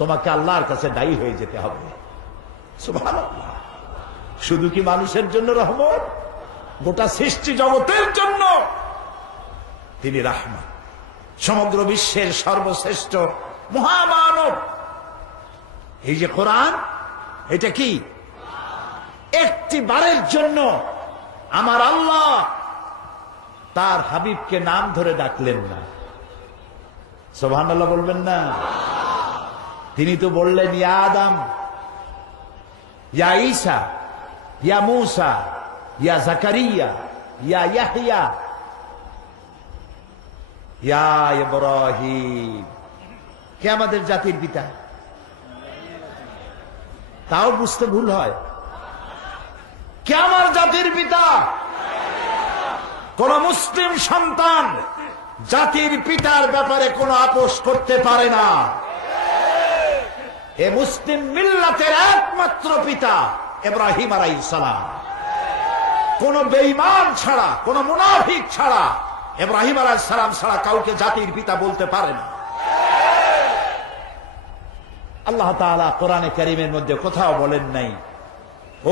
তোমাকে আল্লাহর কাছে দায়ী হয়ে যেতে হবে। সুবহানাল্লাহ। শুধু কি মানুষের জন্য রহমত? গোটা সৃষ্টি জগতের জন্য তিনি রাহমত, সমগ্র বিশ্বের সর্বশ্রেষ্ঠ মহামানব। এই যে কোরআন, এটা কি একটি বারের জন্য আমার আল্লাহ তার হাবিবকে নাম ধরে ডাকলেন না? সুবহানাল্লাহ বলবেন না? তিনি তো বললেন, ইয়া আদম, ইয়া ঈসা, ইয়া মূসা, ইয়া জাকারিয়া, ইয়া ইয়াহইয়া, ইয়া ইব্রাহিম। কে আমাদের জাতির পিতা? তাও বুঝতে ভুল হয়। কে আমার জাতির পিতা? কোন মুসলিম সন্তান জাতির পিতার ব্যাপারে কোনো আপোষ করতে পারে না। এ মুসলিম মিল্লাতের একমাত্র পিতা ইব্রাহিম আলাইহিস সালাম। কোন বেঈমান ছাড়া, কোন মুনাফিক ছাড়া, ইব্রাহিম আলাইহিস সালাম ছাড়া কাউকে জাতির পিতা বলতে পারে না। আল্লাহ তাআলা কোরআনে কারীমের মধ্যে কোথাও বলেন নাই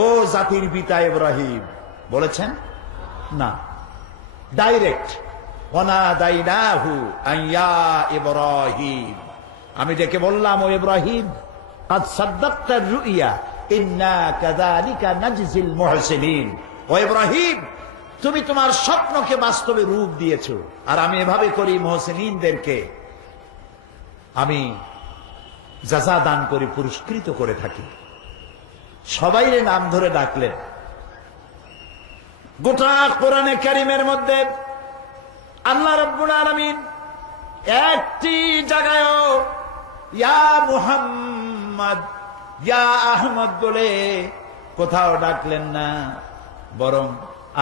ও জাতির পিতা ইব্রাহিম, বলেছেন না। ডাইরেক্ট, ওয়ানাদাইনাহু আইয়া ইব্রাহিম, আমি ডেকে বললাম, ও ইব্রাহিম, কাদ সাদ্দাকতা রুইয়া ইন্না কাযালিকা নাজজিল মুহসিনিন। ও ইব্রাহিম, তুমি তোমার স্বপ্নকে বাস্তবে রূপ দিয়েছো, আর আমি এভাবে করি মুহসিনিনদেরকে আমি জাযা দান করে পুরস্কৃত করে থাকি। সবাইরে নাম ধরে ডাকলেন। গোটা কোরআনে কারীমের মধ্যে আল্লাহ রাব্বুল আলামিন একটি জায়গায়ও ইয়া মুহাম্মদ, ইয়া আহমদ বলে কোথাও ডাকলেন না, বরং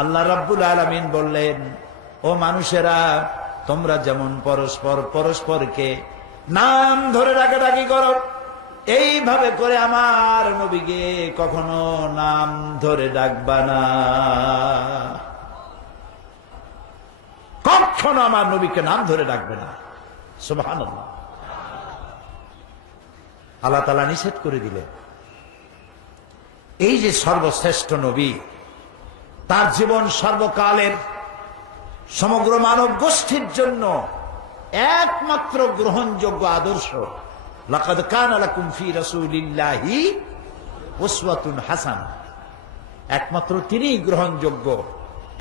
আল্লাহ রাব্বুল আলামিন বললেন, ও মানুষেরা, তোমরা যেমন পরস্পর পরস্পরকে নাম ধরে ডাকাডাকি করো, এইভাবে করে আমার নবীকে কখনো নাম ধরে ডাকবা না। কখনো আমার নবীকে নাম ধরে ডাকবে না। সুবহানাল্লাহ। আল্লাহ তাআলা নিষেধ করে দিলেন। এই যে সর্বশ্রেষ্ঠ নবী, তার জীবন সর্বকালের সমগ্র মানব গোষ্ঠীর জন্য একমাত্র গ্রহণযোগ্য আদর্শ। লাকাদ কানা লাকুম ফি রাসূলিল্লাহি উসওয়াতুন হাসানা, একমাত্র তিনিই গ্রহণযোগ্য,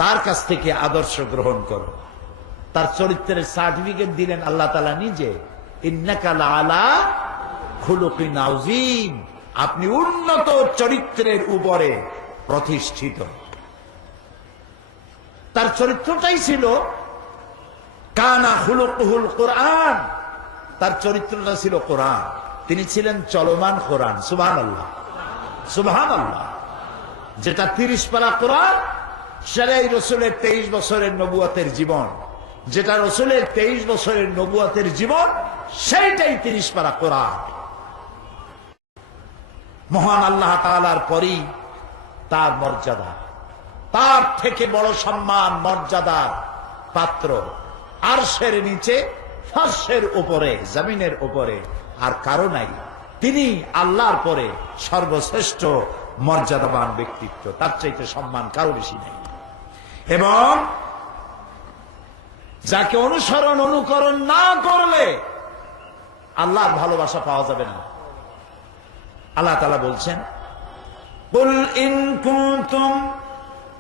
তার কাছ থেকে আদর্শ গ্রহণ করো। তার চরিত্রের সার্টিফিকেট দিলেন আল্লাহ তাআলা নিজে, ইন্নাকা লাআলা খুলুকিন আযীম, আপনি উন্নত চরিত্রের উপরে প্রতিষ্ঠিত। তার চরিত্রটাই ছিল কানা খুলুকুহুল কোরআন, তার চরিত্রটা ছিল কোরআন, তিনি ছিলেন চলমান কোরআন। সুবহানাল্লাহ, সুবহানাল্লাহ। যেটা 30 পারা কোরআন, সেটাই রসুলের 23 বছরের নবুয়তের জীবন, যেটা রসুলের 23 বছরের নবুয়তের জীবন, সেইটাই 30 পারা কোরআন। মহান আল্লাহ তাআলার পরই তার মর্যাদা, তার থেকে বড় সম্মান মর্যাদার পাত্র আরশের নিচে, ফারশের উপরে, জমিনের উপরে আর কারো নাই। তিনি আল্লাহর পরে সর্বশ্রেষ্ঠ মর্যাদাবান ব্যক্তিত্ব, তার চাইতে সম্মান কারো বেশি নেই। এবং যাকে অনুসরণ অনুকরণ না করলে আল্লাহর ভালোবাসা পাওয়া যাবে না। আল্লাহ তাআলা বলছেন, কুল ইন কুনতুম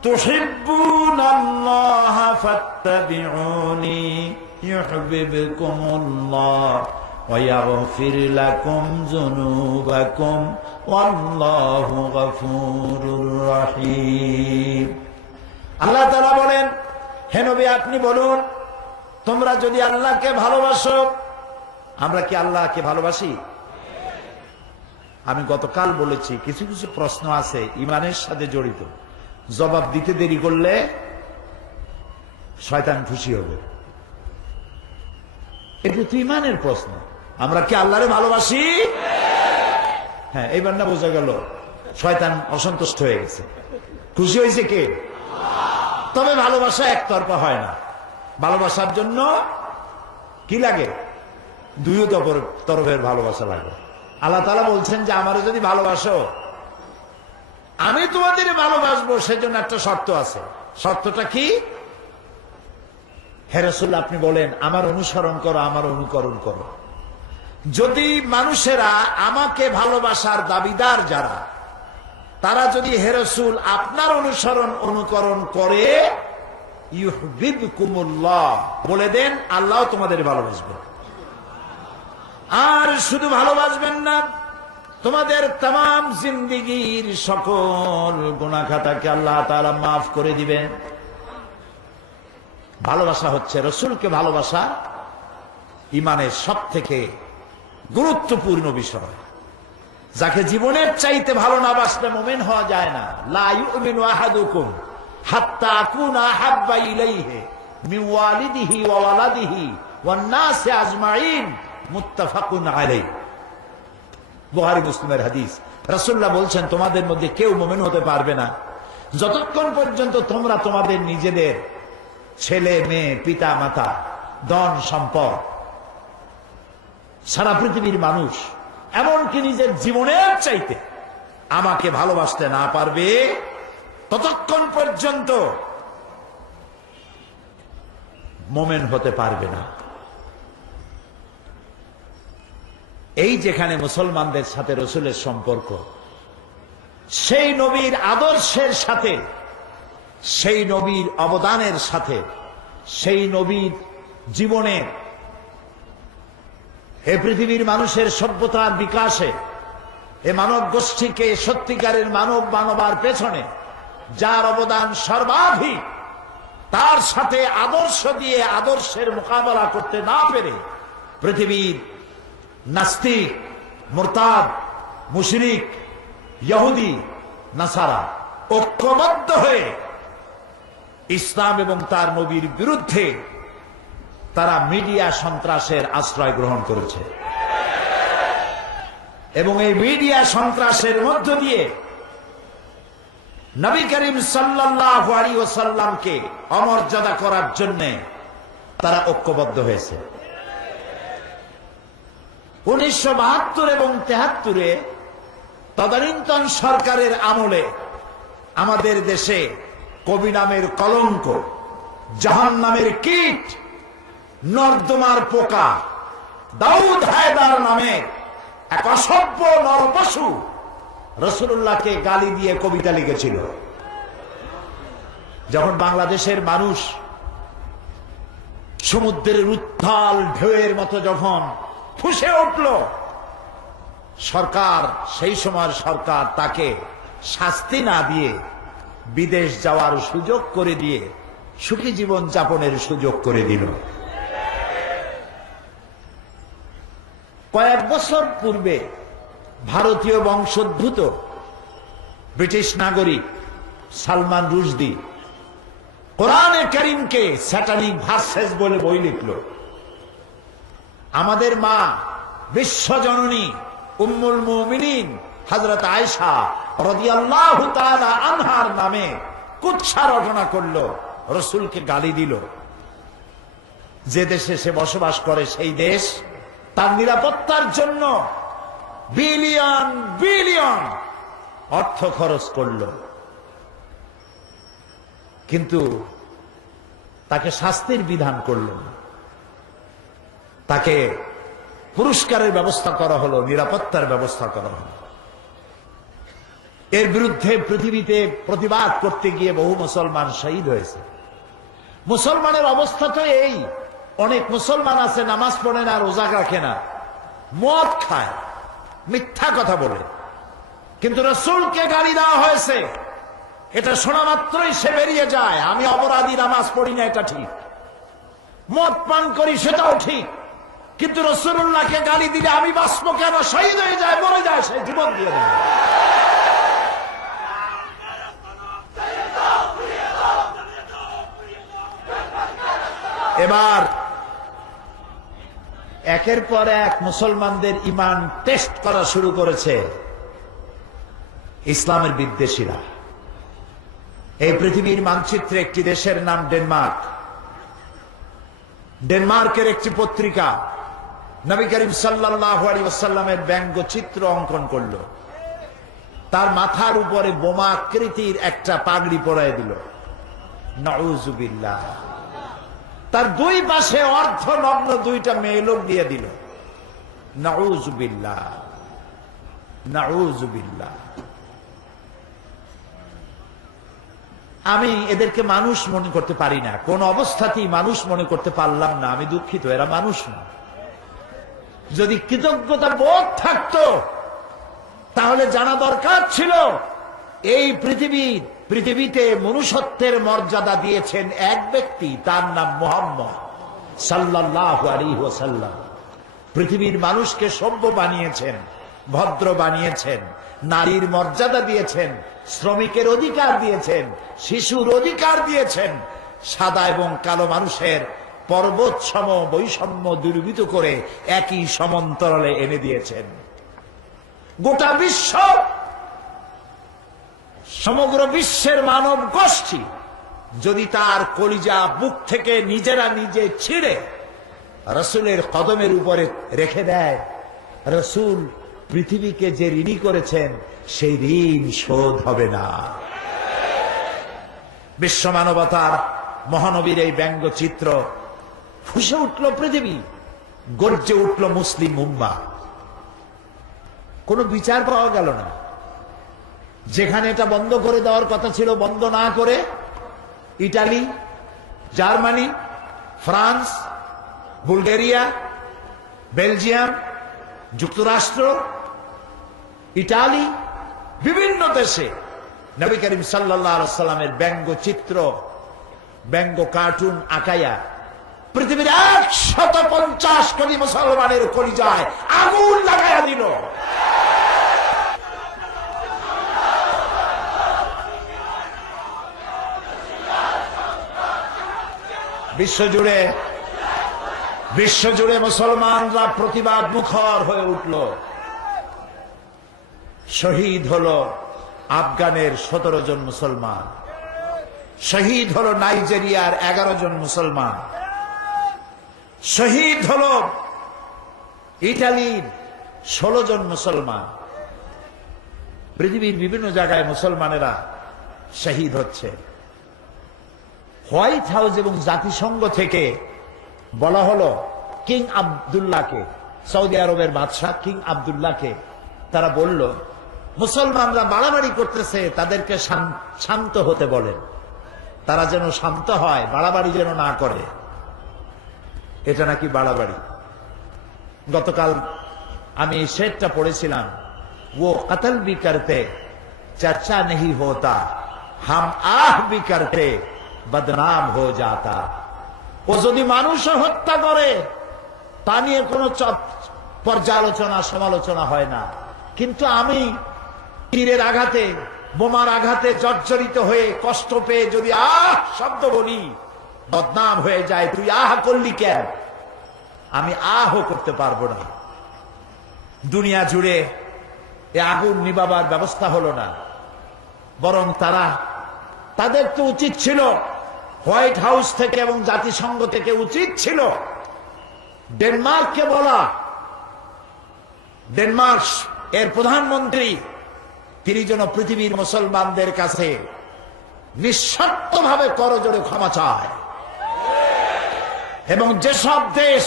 তুহিব্বুনাল্লাহা ফাত্তাবিউনি ইউহিব্বুকুমুল্লাহ ওয়া ইয়াগফির লাকুম যুনুবাকুম ওয়াল্লাহু গফুরুর রহিম। আল্লাহ তাআলা বলেন, হে নবী আপনি বলুন, তোমরা যদি আল্লাহকে ভালোবাসো, আমরা কি আল্লাহকে ভালোবাসি? আমি গতকাল বলেছি কিছু কিছু প্রশ্ন আছে ইমানের সাথে জড়িত, জবাব দিতে দেরি করলে শয়তান খুশি হবে। এটা তো ইমানের প্রশ্ন। আমরা কি আল্লাহরে ভালোবাসি? হ্যাঁ, এইবার না বোঝা গেল শয়তান অসন্তুষ্ট হয়ে গেছে। খুশি হয়েছে কে? তবে ভালোবাসা একতরফা হয় না, ভালোবাসার জন্য কি লাগে? দুই তরফের ভালোবাসা লাগে। আল্লাহ তাআলা বলছেন যে আমারে যদি ভালোবাসো, আমি তোমাদের ভালোবাসবো, সেজন্য একটা শর্ত আছে। শর্তটা কি? হে রাসূল আপনি বলেন আমার অনুসরণ করো, আমার অনুকরণ করো। যদি মানুষেরা আমাকে ভালোবাসার দাবিদার যারা, তারা যদি হে রাসূল আপনার অনুসরণ অনুকরণ করে, ইউহিব্বুকুমুল্লাহ বলে দেন, আল্লাহ তোমাদের ভালোবাসবে। আর শুধু ভালোবাসবেন না, তোমাদের तमाम জিন্দেগীর সকল গুনাহ খাতাকে আল্লাহ তাআলা মাফ করে দিবেন। ভালোবাসা হচ্ছে, রাসূলকে ভালোবাসা ঈমানের সবথেকে গুরুত্বপূর্ণ বিষয়। যাকে জীবনের চাইতে ভালো না বাসলে মুমিন হওয়া যায় না। লা ইউমিনু আহাদুকুম হাত্তা আকুনা আহাব্বা ইলাইহি মিন ওয়ালিদিহি ওয়া ওয়ালাদিহি ওয়ান নাসি আজমাইন, মুত্তাফাকুন আলাইহি। বুখারী মুসলিমের হাদিস। রাসূলুল্লাহ বলছেন, তোমাদের মধ্যে কেউ মুমিন হতে পারবে না যতক্ষণ পর্যন্ত তোমরা তোমাদের নিজেদের ছেলে মেয়ে, পিতা মাতা, ধন সম্পদ, সারা পৃথিবীর মানুষ, এমনকি নিজের জীবনের চাইতে আমাকে ভালোবাসতে না পারবে, ততক্ষণ পর্যন্ত মুমিন হতে পারবে না। এই যেখানে মুসলমানদের সাথে রাসূলের সম্পর্ক, সেই নবীর আদর্শের সাথে, সেই নবীর অবদানের সাথে, সেই নবীর জীবনের, এ পৃথিবীর মানুষের সভ্যতার বিকাশে, এ মানব গোষ্ঠীকে সত্যিকারের মানব বানাবার পেছনে যার অবদান সর্বাধিক, তার সাথে আদর্শ দিয়ে আদর্শের মোকাবেলা করতে না পেরে পৃথিবীর নাস্তিক, মুরতাদ, মুশরিক, ইহুদি, নাসারা ঐক্যবদ্ধ হয়ে ইসলাম এবং তার নবীর বিরুদ্ধে তারা মিডিয়া সন্ত্রাসের আশ্রয় গ্রহণ করেছে। এবং এই মিডিয়া সন্ত্রাসের মধ্য দিয়ে নবী করিম সাল্লাল্লাহু আলাইহি ওয়াসাল্লামকে অমর্যাদা করার জন্য তারা ঐক্যবদ্ধ হয়েছে। 1972 এবং 73-এ তদানীন্তন সরকারের আমলে আমাদের দেশে কবি নামের কলঙ্ক, জাহান্নামের কীট, নর্দমার পোকা, দাউদ হায়দার নামে এক অসভ্য নরপশু রাসূলুল্লাহকে গালি দিয়ে কবিতা লিখেছিল। যখন বাংলাদেশের মানুষ সমুদ্রের উত্তাল ঢেউয়ের মতো যখন ফুঁসে উঠল, সরকার, সেই সময়ের সরকার তাকে শাস্তি না দিয়ে বিদেশ যাওয়ার সুযোগ করে দিয়ে সুখী জীবন যাপনের সুযোগ করে দিল। কয়েক বছর পূর্বে ভারতীয় বংশোদ্ভূত ব্রিটিশ নাগরিক সালমান রুশদি কোরআনে কারীমকে স্যাটানিক ভার্সেস বলে বই লিখল। আমাদের মা বিশ্বজননী উম্মুল মুমিনিন হযরত আয়েশা রাদিয়াল্লাহু তাআলা আনহার নামে কুৎসা রটনা করল, রাসূলকে গালি দিল। যে দেশে সে বসবাস করে সেই দেশ তার নিরাপত্তার জন্য বিলিয়ন বিলিয়ন অর্থ খরচ করল, কিন্তু তাকে শাস্তির বিধান করল না। তাকে পুরস্কারের ব্যবস্থা করা হলো, নিরাপত্তার ব্যবস্থা করা হলো। এর বিরুদ্ধে পৃথিবীতে প্রতিবাদ করতে গিয়ে বহু মুসলমান শহীদ হয়েছে। মুসলমানের অবস্থা তো এই, অনেক মুসলমান আছে নামাজ পড়ে না, রোজা রাখে না, মদ খায়, মিথ্যা কথা বলে, কিন্তু রাসূলকে গালি দেওয়া হয়েছে, এটা শোনা মাত্রই সে বেরিয়ে যায়। আমি অপরাধী, নামাজ পড়ি না এটা ঠিক, মদ পান করি সেটাও ঠিক, কিন্তু রাসূলুল্লাহকে গালি দিলে আমি বাঁচব কেন? শহীদ হয়ে যায়, মরে যায়, সে জীবন দিয়ে দেয়। এবার একের পর এক মুসলমানদের ঈমান টেস্ট করা শুরু করেছে ইসলামের বিদ্বেষীরা। এই পৃথিবীর মানচিত্রে একটি দেশের নাম ডেনমার্ক। ডেনমার্কের একটি পত্রিকা নবী করিম সাল্লাল্লাহু আলাইহি ওয়াসাল্লামের ব্যঙ্গচিত্র অঙ্কন করল, তার মাথার উপরে বোমা আকৃতির একটা পাগড়ি পরায় দিল, নাউযুবিল্লাহ। তার দুই পাশে অর্ধনগ্ন দুইটা মেয়ে লোক দিয়ে দিল, নাউযুবিল্লাহ, নাউযুবিল্লাহ। আমি এদেরকে মানুষ মনে করতে পারি না, কোন অবস্থাতেই মানুষ মনে করতে পারলাম না। আমি দুঃখিত, এরা মানুষ না। যদি কৃতজ্ঞতা বোধ থাকতো তাহলে জানা দরকার ছিল এই পৃথিবীতে মনুষ্যত্বের মর্যাদা দিয়েছেন এক ব্যক্তি, তার নাম মুহাম্মদ সাল্লাল্লাহু আলাইহি ওয়াসাল্লাম। পৃথিবীর মানুষকে সভ্য বানিয়েছেন, ভদ্র বানিয়েছেন, নারীর মর্যাদা দিয়েছেন, শ্রমিকের অধিকার দিয়েছেন, শিশুর অধিকার দিয়েছেন, সাদা এবং কালো মানুষের পর্বতসম বৈষম্য দূরীভূত করে একই সমান্তরালে এনে দিয়েছেন। গোটা বিশ্ব, সমগ্র বিশ্বের মানব গোষ্ঠী যদি তার কলিজা বুক থেকে নিজেরা নিজে ছিঁড়ে রাসূলের কদমের উপরে রেখে দেয়, রাসূল পৃথিবীকে যে ঋণী করেছেন সেই ঋণ শোধ হবে না। বিশ্ব মানবতার মহানবীর এই ব্যঙ্গচিত্র ফুঁসে উঠল পৃথিবী, গর্জে উঠল মুসলিম উম্মাহ। কোনো বিচার পাওয়া গেল না। যেখানে এটা বন্ধ করে দেওয়ার কথা ছিল, বন্ধ না করে Italy, Germany, France, Bulgaria, Belgium, যুক্তরাষ্ট্র, ইটালি, বিভিন্ন দেশে নবী করিম সাল্লাল্লাহু আলাইহি ওয়াসাল্লামের ব্যঙ্গচিত্র, ব্যঙ্গ কার্টুন আঁকাইয়া পৃথিবীর 150 কোটি মুসলমানের কলিজায় আগুন লাগাইয়া দিল। বিশ্বজুড়ে মুসলমানরা প্রতিবাদ মুখর হয়ে উঠল। শহীদ হলো আফগানের 17 জন মুসলমান, শহীদ হলো নাইজেরিয়ার 11 জন মুসলমান, শহীদ হলো ইটালির 16 জন মুসলমান। পৃথিবীর বিভিন্ন জায়গায় মুসলমানেরা শহীদ হচ্ছে। হোয়াইট হাউস এবং জাতিসংঘ থেকে বলা হলো কিং আব্দুল্লাহকে, সৌদি আরবের বাদশাহ কিং আব্দুল্লাহকে, তারা বলল মুসলমানরা বাড়াবাড়ি করতেছে, তাদেরকে শান্ত হতে বলেন, তারা যেন শান্ত হয়, বাড়াবাড়ি যেন না করে। এটা নাকি বাড়াবাড়ি। গতকাল আমি শেরটা পড়েছিলাম, वो कत्ल भी करते चर्चा नहीं होता, हम आह भी करते बदनाम हो जाता। ও যদি মানুষ হত্যা করে তা নিয়ে কোনো পর্যালোচনা সমালোচনা হয় না, কিন্তু আমি তীরের আঘাতে বোমার আঘাতে জর্জরিত হয়ে কষ্ট পেয়ে যদি আহ শব্দ বলি, বদনাম হয়ে যায়। তুই আহ করলি কেন? আমি আহ করতে পারবো না। দুনিয়া জুড়ে এ আগুন নিবাবার ব্যবস্থা হলো না, বরং তাদের তো উচিত ছিল হোয়াইট হাউস থেকে এবং জাতিসংঘ থেকে উচিত ছিল ডেনমার্ককে বলা। ডেনমার্ক এর প্রধানমন্ত্রী তিনি যেন পৃথিবীর মুসলমানদের কাছে নিঃশর্তভাবে করজোড়ে ক্ষমা চায়, এবং যেসব দেশ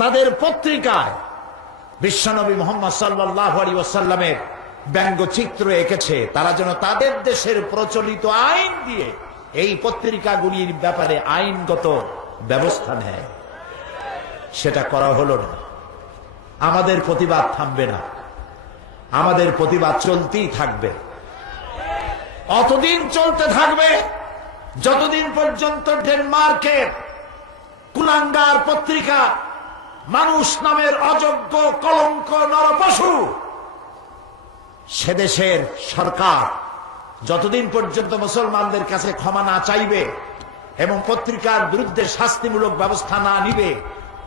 তাদের পত্রিকায় বিশ্বনবী মুহাম্মদ সাল্লাল্লাহু আলাইহি ওয়াসাল্লামের ব্যঙ্গচিত্র এঁকেছে, তারা যেন তাদের দেশের প্রচলিত আইন দিয়ে এই পত্রিকাগুলির ব্যাপারে আইনগত ব্যবস্থা নেয়। সেটা করা হলো না। আমাদের প্রতিবাদ থামবে না, আমাদের প্রতিবাদ চলতেই থাকবে। অতদিন চলতে থাকবে যতদিন পর্যন্ত ডেনমার্কের কুলাঙ্গার পত্রিকা মানুষ নামের অযোগ্য কলঙ্ক নরপশু সে দেশের সরকার যতদিন পর্যন্ত মুসলমানদের কাছে ক্ষমা না চাইবে এবং পত্রিকার বিরুদ্ধে শাস্তিমূলক ব্যবস্থা না নিবে,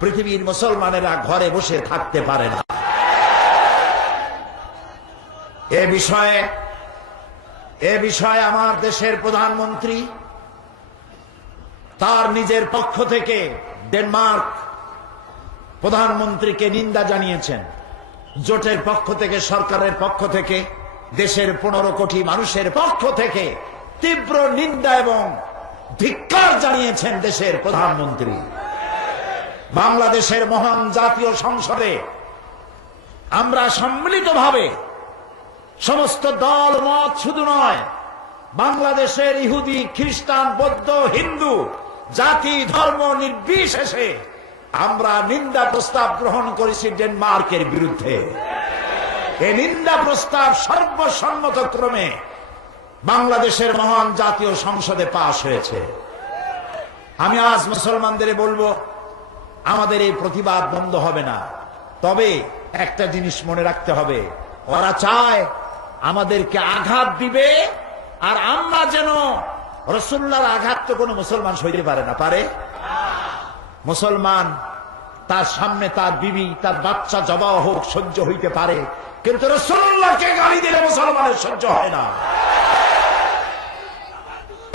পৃথিবীর মুসলমানেরা ঘরে বসে থাকতে পারে না। এ বিষয়ে আমার দেশের প্রধানমন্ত্রী তার নিজের পক্ষ থেকে ডেনমার্ক প্রধানমন্ত্রীকে নিন্দা জানিয়েছেন। জোটের পক্ষ থেকে, সরকারের পক্ষ থেকে, দেশের 15 কোটি মানুষের পক্ষ থেকে তীব্র নিন্দা এবং ধিক্কার জানিয়েছেন দেশের প্রধানমন্ত্রী। বাংলাদেশের মহান জাতীয় সংসদে আমরা সম্মিলিতভাবে সমস্ত দল মত শুধু নয়, বাংলাদেশের ইহুদি, খ্রিস্টান, বৌদ্ধ, হিন্দু, জাতি ধর্ম নির্বিশেষে আমরা নিন্দা প্রস্তাব গ্রহণ করেছি ডেনমার্কের বিরুদ্ধে। এই নিন্দা প্রস্তাব সর্বসম্মতক্রমে বাংলাদেশের মহান জাতীয় সংসদে পাশ হয়েছে। আমি আজ মুসলমানদের বলবো, আমাদের এই প্রতিবাদ বন্ধ হবে না। তবে একটা জিনিস মনে রাখতে হবে, ওরা চায় আমাদেরকে আঘাত দিবে, আর আমরা যেন রাসূলুল্লাহর আঘাত তো কোনো মুসলমান সইতে পারে না। পারে? মুসলমান তার সামনে তার বিবি, তার বাচ্চা জবাই হোক সহ্য হইতে পারে, কিন্তু রাসূলুল্লাহকে গালি দিলে মুসলমানের সহ্য হয় না।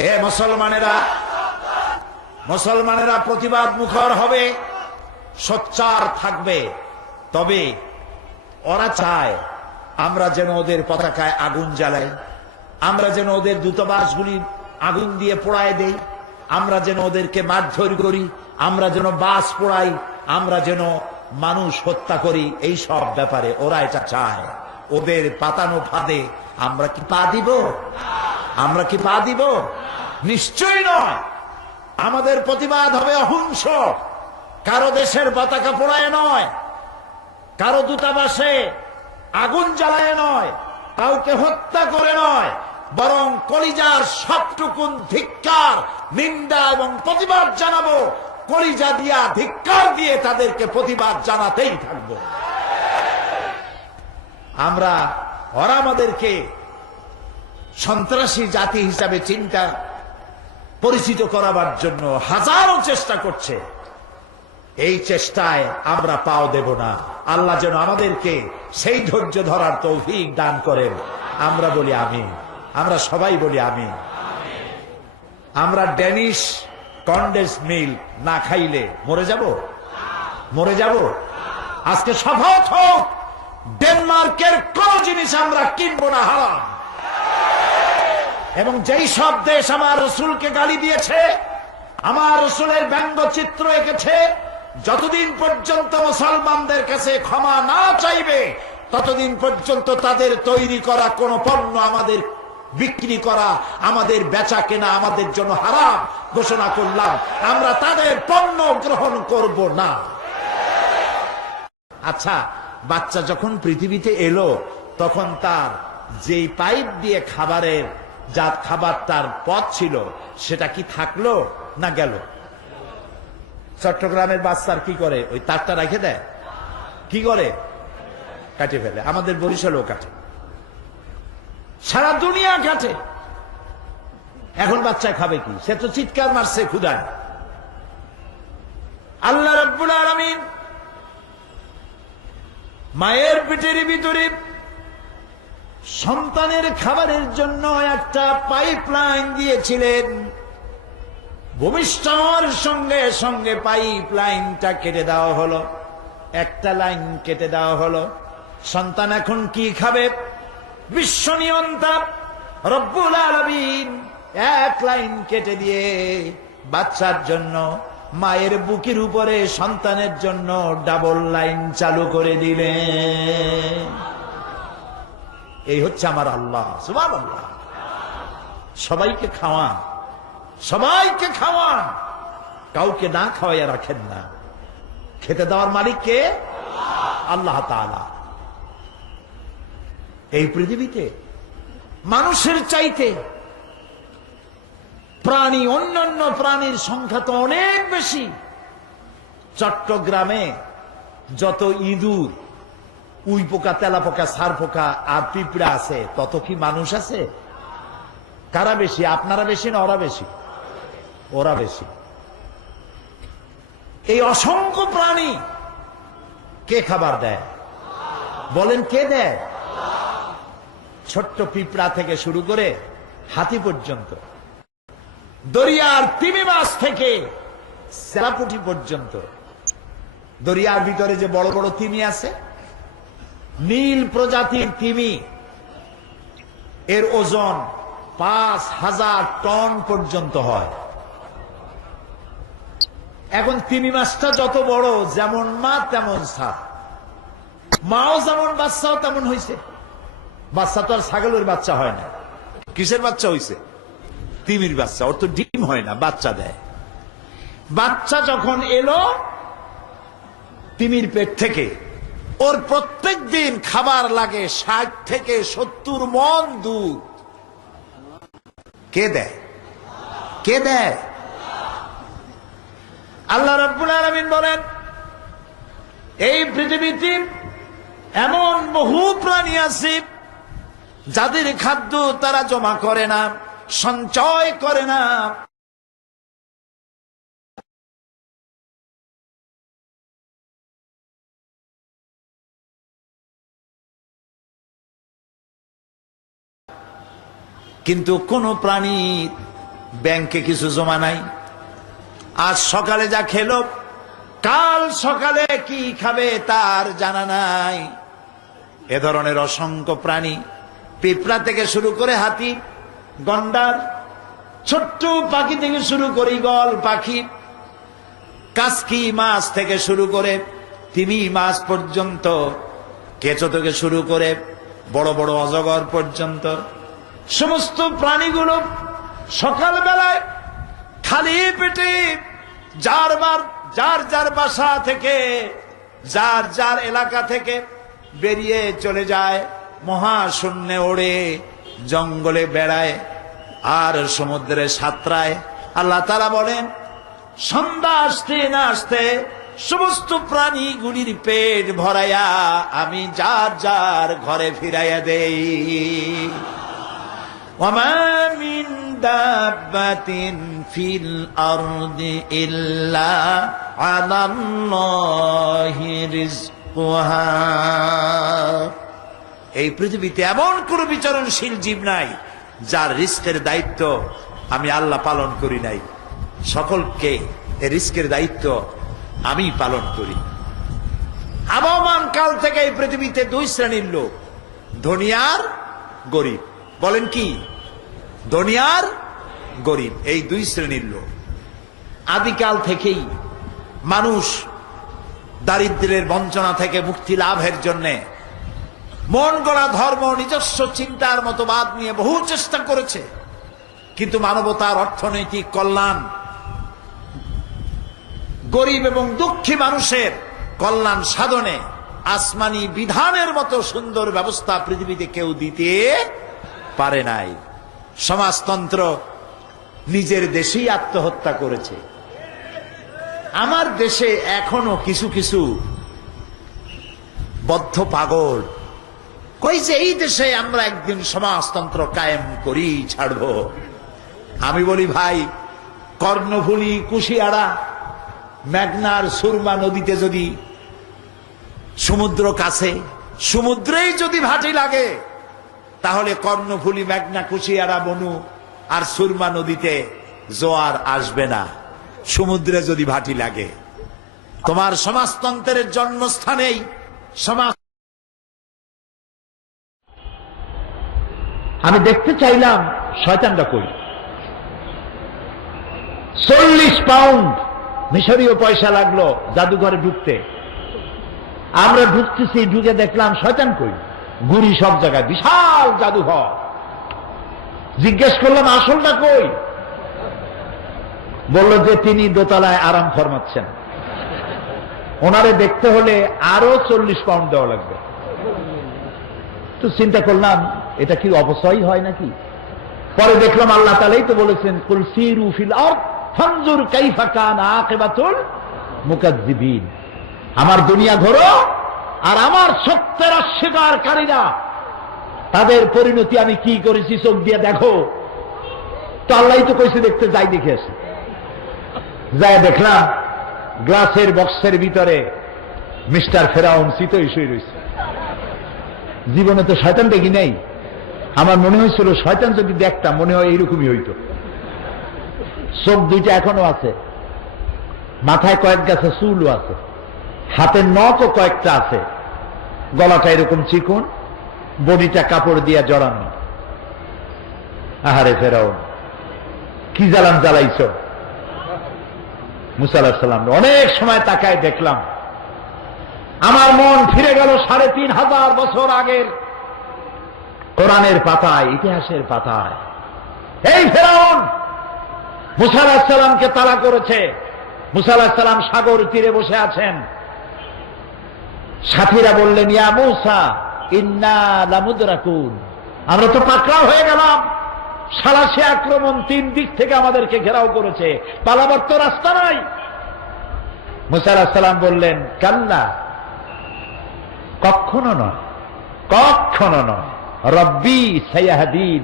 এ মুসলমানেরা প্রতিবাদ মুখর হবে, সোচ্চার থাকবে। তবে ওরা চায় আমরা যেন ওদের পতাকায় আগুন জ্বালাই, আমরা যেন ওদের দূতাবাসগুলি আগুন দিয়ে পোড়ায় দেই, আমরা যেন ওদেরকে মারধর করি, আমরা যেন বাস পোড়াই, আমরা যেন মানুষ হত্যা করি। এই সব ব্যাপারে ওরা এটা চায়। ওদের পাতানো ফাঁদে আমরা কি পা দিব? আমরা কি পা দিব? নিশ্চয়ই নয়। আমাদের প্রতিবাদ হবে অহিংস, কারো দেশের পতাকা পোড়ায় নয়, কারো দূতাবাসে আগুন জ্বালায় নয়, কাউকে হত্যা করে নয়, বরং কলিজার সবটুকুন ধিক্কার, নিন্দা এবং প্রতিবাদ জানাবো। কলিজা দিয়া ধিক্কার দিয়ে তাদেরকে প্রতিবাদ জানাতেই থাকবো। ওরা আমাদেরকে সন্ত্রাসী জাতি হিসাবে চিন্তা পরিচিত করাবার জন্য হাজারো চেষ্টা করছে। এই চেষ্টায় আমরা পাও দেব না। আল্লাহ যেন আমাদেরকে সেই ধৈর্য ধরার তৌফিক দান করেন। আমরা বলি আমিন। আমরা সবাই বলি আমিন। আমরা ড্যানিশ কন্ডেন্স মিল্ক না খাইলে মরে যাব। আজকে শপথ হোক, ডেনমার্কের কোন জিনিস আমরা কিনবো না, হারাম। এবং যেই সব দেশ আমার রসুলকে গালি দিয়েছে, আমার রসুলের ব্যঙ্গচিত্র এঁকেছে, যতদিন পর্যন্ত মুসলমানদের কাছে ক্ষমা না চাইবে, ততদিন পর্যন্ত তাদের তৈরি করা কোন পণ্য আমাদের বিক্রি করা, আমাদের বেচা কেনা আমাদের জন্য হারাম ঘোষণা করলাম। আমরা তাদের পণ্য গ্রহণ করব না। আচ্ছা, বাচ্চা যখন পৃথিবীতে এলো তখন তার যেই পাইপ দিয়ে খাবারের খাবার তার পথ ছিল সেটা কি থাকলো না গেল? চট্টগ্রামের বাচ্চার কি করে? ওই তারটা রেখে দেয়, কি করে? কাটে ফেলে। আমাদের বরিশালও কাটে, সারা দুনিয়া কাটে। এখন বাচ্চা খাবে কি? সে তো চিৎকার মারছে ক্ষুধায়। আল্লাহ রাব্বুল আলামিন মায়ের পেটের ভিতরে সন্তানের খাবারের জন্য একটা পাইপলাইন দিয়েছিলেন। ভূমিষ্ঠ হওয়ার সঙ্গে সঙ্গে পাইপলাইনটা কেটে দেওয়া হলো, একটা লাইন কেটে দেওয়া হলো। সন্তান এখন কি খাবে? বিশ্ব নিয়ন্তা রব্বুল আলামিন এক লাইন কেটে দিয়ে বাচ্চার জন্য মায়ের বুকের উপরে সন্তানের জন্য ডাবল লাইন চালু করে দিলেন। এই হচ্ছে আমার আল্লাহ, সুবহানাল্লাহ। সবাইকে খাওয়ান, সবাইকে খাওয়ান, কাউকে না খাওয়াইয়া রাখেন না। খেতে দেওয়ার মালিক কে? আল্লাহ তাআলা। এই পৃথিবীতে মানুষের চাইতে প্রাণী, অন্যান্য প্রাণীর সংখ্যা তো অনেক বেশি। চট্টগ্রামে যত ইঁদুর, উই পোকা, তেলা পোকা, সার পোকা আর পিঁপড়া আছে, তত কি মানুষ আছে? কারা বেশি? আপনারা বেশি না ওরা বেশি? ওরা বেশি। এই অসংখ্য প্রাণী কে খাবার দেয়? বলেন কে দেয়? ছোট্ট পিঁপড়া থেকে শুরু করে হাতি পর্যন্ত, দরিয়ার তিমি মাছ থেকে সেরাপুটি পর্যন্ত। দরিয়ার ভিতরে যে বড় বড় তিমি আছে, নীল প্রজাতির তিমি, এর ওজন ৫,০০০ টন পর্যন্ত হয়। এখন তিমি মাছটা যত বড়, যেমন মা তেমন সাপ, মাও যেমন বাচ্চাও তেমন হয়েছে। বাচ্চা তো আর ছাগলের বাচ্চা হয় না। কিসের বাচ্চা হয়েছে? তিমির বাচ্চা। ওর তো ডিম হয় না, বাচ্চা দেয়। বাচ্চা যখন এলো তিমির পেট থেকে, ওর প্রত্যেক দিন খাবার লাগে ৬০ থেকে ৭০ মণ দুধ। কে দেয়? কে দেয়? আল্লাহ রাব্বুল আলামিন বলেন, এই পৃথিবীতে এমন বহু প্রাণী আছে যাদের খাদ্য তারা জমা করে না, সঞ্চয় করে না। কিন্তু কোন প্রাণী ব্যাংকে কিছু জমা নাই। আজ সকালে যা খেলো, কাল সকালে কি খাবে তার জানা নাই। এ ধরনের অসংখ্য প্রাণী, পিঁপড়া থেকে শুরু করে হাতি, গন্ডার, ছোট্ট পাখি থেকে শুরু করে ঈগল পাখি, কাসকি মাছ থেকে শুরু করে তিমি মাছ পর্যন্ত, কেঁচো থেকে শুরু করে বড় বড় অজগর পর্যন্ত, সমস্ত প্রাণীগুলো সকালবেলায় খালি পেটে যার যার বাসা থেকে, যার যার এলাকা থেকে বেরিয়ে চলে যায়, মহাশূন্যে ওড়ে, জঙ্গলে বেড়ায় আর সমুদ্রে সাঁতরায়। আল্লাহ তাআলা বলেন, সন্ধ্যা আসতে না আসতে সমস্ত প্রাণীগুলির পেট ভরাইয়া আমি যার যার ঘরে ফিরাইয়া দেই। ওয়ামা মিন দাব্বাতিন ফিল আরদি ইল্লা আলাল্লাহি রিজকুহা। এই পৃথিবীতে এমন কোন বিচরণশীল জীব নাই যার রিস্কের দায়িত্ব আমি আল্লাহ পালন করি নাই। সকলকে এই রিস্কের দায়িত্ব আমি পালন করি। আবহমান কাল থেকে এই পৃথিবীতে দুই শ্রেণীর লোক, ধনী আর গরিব। বলেন কি? ধনী আর গরিব, এই দুই শ্রেণীর লোক। আদিকাল থেকেই মানুষ দারিদ্র্যের বঞ্চনা থেকে মুক্তি লাভের জন্য মন গড়া ধর্ম, নিজস্ব চিন্তার মতবাদ নিয়ে বহু চেষ্টা করেছে, কিন্তু মানবতার অর্থনৈতিক কল্যাণ, গরিব এবং দুঃখী মানুষের কল্যাণ সাধনে আসমানি বিধানের মতো সুন্দর ব্যবস্থা পৃথিবীতে কেউ দিতে পারে নাই। সমাজতন্ত্র নিজের দেশেই আত্মহত্যা করেছে। আমার দেশে এখনো কিছু কিছু বদ্ধ পাগল কই যে এই দেশে আমরা একদিন সমাজতন্ত্র কায়েম করি, ছাড়ব। আমি বলি ভাই, কর্ণফুলী, কুশিয়ারা, মেঘনার সুরমা নদীতে যদি সমুদ্র কাছে, সমুদ্রেই যদি ভাটি লাগে, তাহলে কর্ণফুলী, মেঘনা, কুশিয়ারা, বনু আর সুরমা নদীতে জোয়ার আসবে না। সমুদ্রে যদি ভাটি লাগে, তোমার সমাজতন্ত্রের জন্মস্থানেই সমাজ। আমি দেখতে চাইলাম শয়তানটা কই। 40 পাউন্ড মিশরীয় পয়সা লাগলো জাদুঘরে ঢুকতে। আমরা ঢুকতেছি, ঢুকে দেখলাম শয়তান কই, গুড়ি সব জায়গায়, বিশাল জাদুঘর। জিজ্ঞেস করলাম আসলটা কই, বলল যে তিনি দোতলায় আরাম ফরমাচ্ছেন, ওনারে দেখতে হলে আরো 40 পাউন্ড দেওয়া লাগবে। তো চিন্তা করলাম এটা কি অপচয় হয় নাকি। পরে দেখলাম আল্লাহ তাআলাই তো বলেছেন, কুল সিরু ফিল আরদ ফানজুর কাইফা কানা আকিবাতুল মুকাজ্জিবিন। আমার দুনিয়া ঘোরো আর আমার সত্যের অস্বীকারীরা, তাদের পরিণতি আমি কি করেছি চোখ দিয়ে দেখো। তো আল্লাহ তো কইছে দেখতে যাই, দেখে আসি। যাই দেখলাম গ্লাসের বক্সের ভিতরে মিস্টার ফেরাউন চিতই শুয়ে রয়েছে। জীবনে তো শয়তান দেখি নাই। আমার মনে হয়েছিল শয়তান যদি দেখতাম মনে হয় এইরকমই হইতো। চোখ দুইটা এখনো আছে, মাথায় কয়েক গাছে চুলও আছে, হাতের নখও কয়েকটা আছে, গলাটা এরকম চিকন, বডিটা কাপড় দিয়ে জড়ানো। আহারে ফেরাউন, কি জ্বালান জ্বালাইছ। মুসা আলাইহিস সালাম অনেক সময় তাকায় দেখলাম, আমার মন ফিরে গেল 3500 বছর আগের কোরআনের পাতায়, ইতিহাসের পাতায়। এই ফেরাউন মুসা আলাইহিস সালামকে তাড়া করেছে। মুসা আলাইহিস সালাম সাগর তীরে বসে আছেন। সাথীরা বললেন, ইয়া মুসা ইন্না লামুদরাকুন, আমরা তো পাকড়াও হয়ে গেলাম। সালাসি আক্রমণ 3 দিক থেকে আমাদেরকে ঘেরাও করেছে, পালাবার তো রাস্তা নাই। মুসা আলাইহিস সালাম বললেন, কাল্লা, কখনো নয়, কখনো নয়, রব্বি সাইয়াহদিন,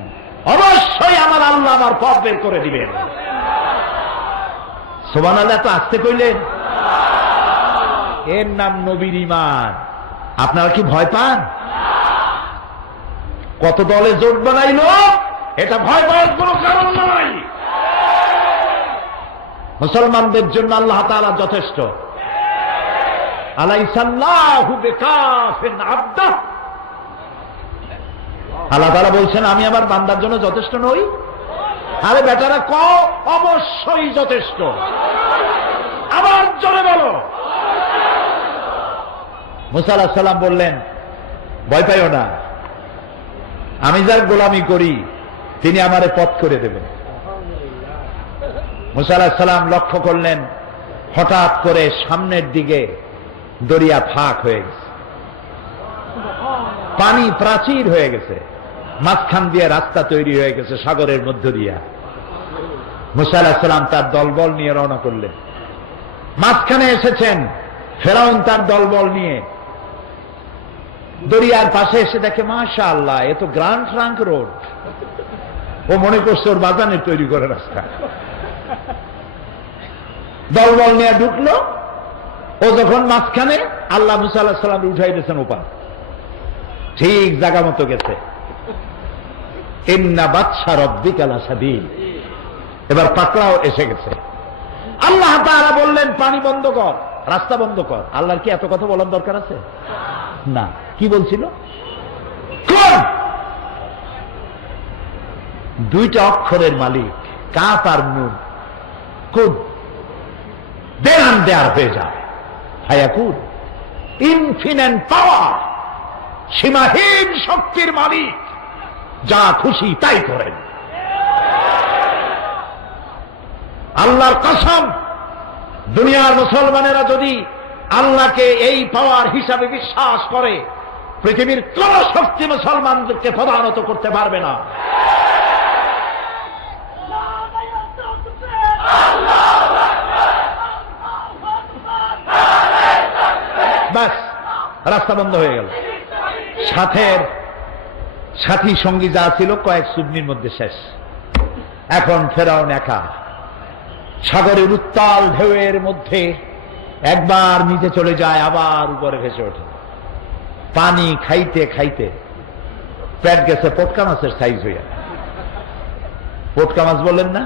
অবশ্যই আমার আল্লাহ আমার পথ বের করে দিবেন। সুবহানাল্লাহ। তো আসতে কইলেন, এর নাম নবীর ঈমান। আপনারা কি ভয় পান? কত দলে জোট বানাইলো, এটা ভয় পাওয়ার কোন কারণ নাই। মুসলমানদের জন্য আল্লাহ তাআলা যথেষ্ট। আলাইসাল্লাহু বিকাফিন আবদা, আল্লাহ তাআলা বলছেন আমি আমার বান্দার জন্য যথেষ্ট নই। আরে বেটারা কও, অবশ্যই যথেষ্ট। আবার জোরে বলো। মুসা আলাইহিস সালাম বললেন, ভয় পাইও না, আমি যার গোলামি করি তিনি আমারে পথ করে দেবেন। মুসা আলাইহিস সালাম লক্ষ্য করলেন, হঠাৎ করে সামনের দিকে দরিয়া ফাঁক হয়ে গেছে, পানি প্রাচীর হয়ে গেছে, মাঝখান দিয়ে রাস্তা তৈরি হয়ে গেছে সাগরের মধ্য দিয়া। মুসা আলাইহিস সালাম তার দলবল নিয়ে রওনা করলেন। মাঝখানে এসেছেন, ফেরাউন তার দলবল নিয়ে দরিয়ার পাশে এসে দেখে, মাশাআল্লাহ, এ তো গ্র্যান্ড ট্রাঙ্ক রোড। ও মনে করছে ওর বাজানের তৈরি করে রাস্তা। দলবল নিয়ে ঢুকলো। ও যখন মাঝখানে, আল্লাহ মুসা আলাইহিস সালাম উঠাই দিয়েছেন ওপার, ঠিক জায়গা মতো গেছে। ইন্না বাতশা রাব্বিকা লাশাদীদ, এবার পাকড়াও এসে গেছে। আল্লাহ তাআলা বললেন, পানি বন্ধ কর, রাস্তা বন্ধ কর। আল্লাহর কি এত কথা বলার দরকার আছে? না। কি বলছিল? কোন? দুইটা অক্ষরের মালিক, কাফ আর নুন। কোন দেয়ার হয়ে যায়, হায়াকুন, ইনফিনিট পাওয়ার। সীমাহীন শক্তির মালিক, যা খুশি তাই করেন। আল্লাহর কসম, দুনিয়ার মুসলমানেরা যদি আল্লাহকে এই পাওয়ার হিসাবে বিশ্বাস করে, পৃথিবীর কোন শক্তি মুসলমানদেরকে প্রধানত করতে পারবে না। ব্যাস, রাস্তা বন্ধ হয়ে গেল। সাথী সঙ্গী যা ছিল কয়েক সুবনির মধ্যে শেষ। এখন ফেরাউন একা সাগরের উত্তাল ঢেউয়ের মধ্যে একবার নিচে চলে যায়, আবার উপরে ভেসে ওঠে। পানি খাইতে খাইতে পেট গেছে পটকা মাছের সাইজ হইয়া। পটকা মাছ বলেন না?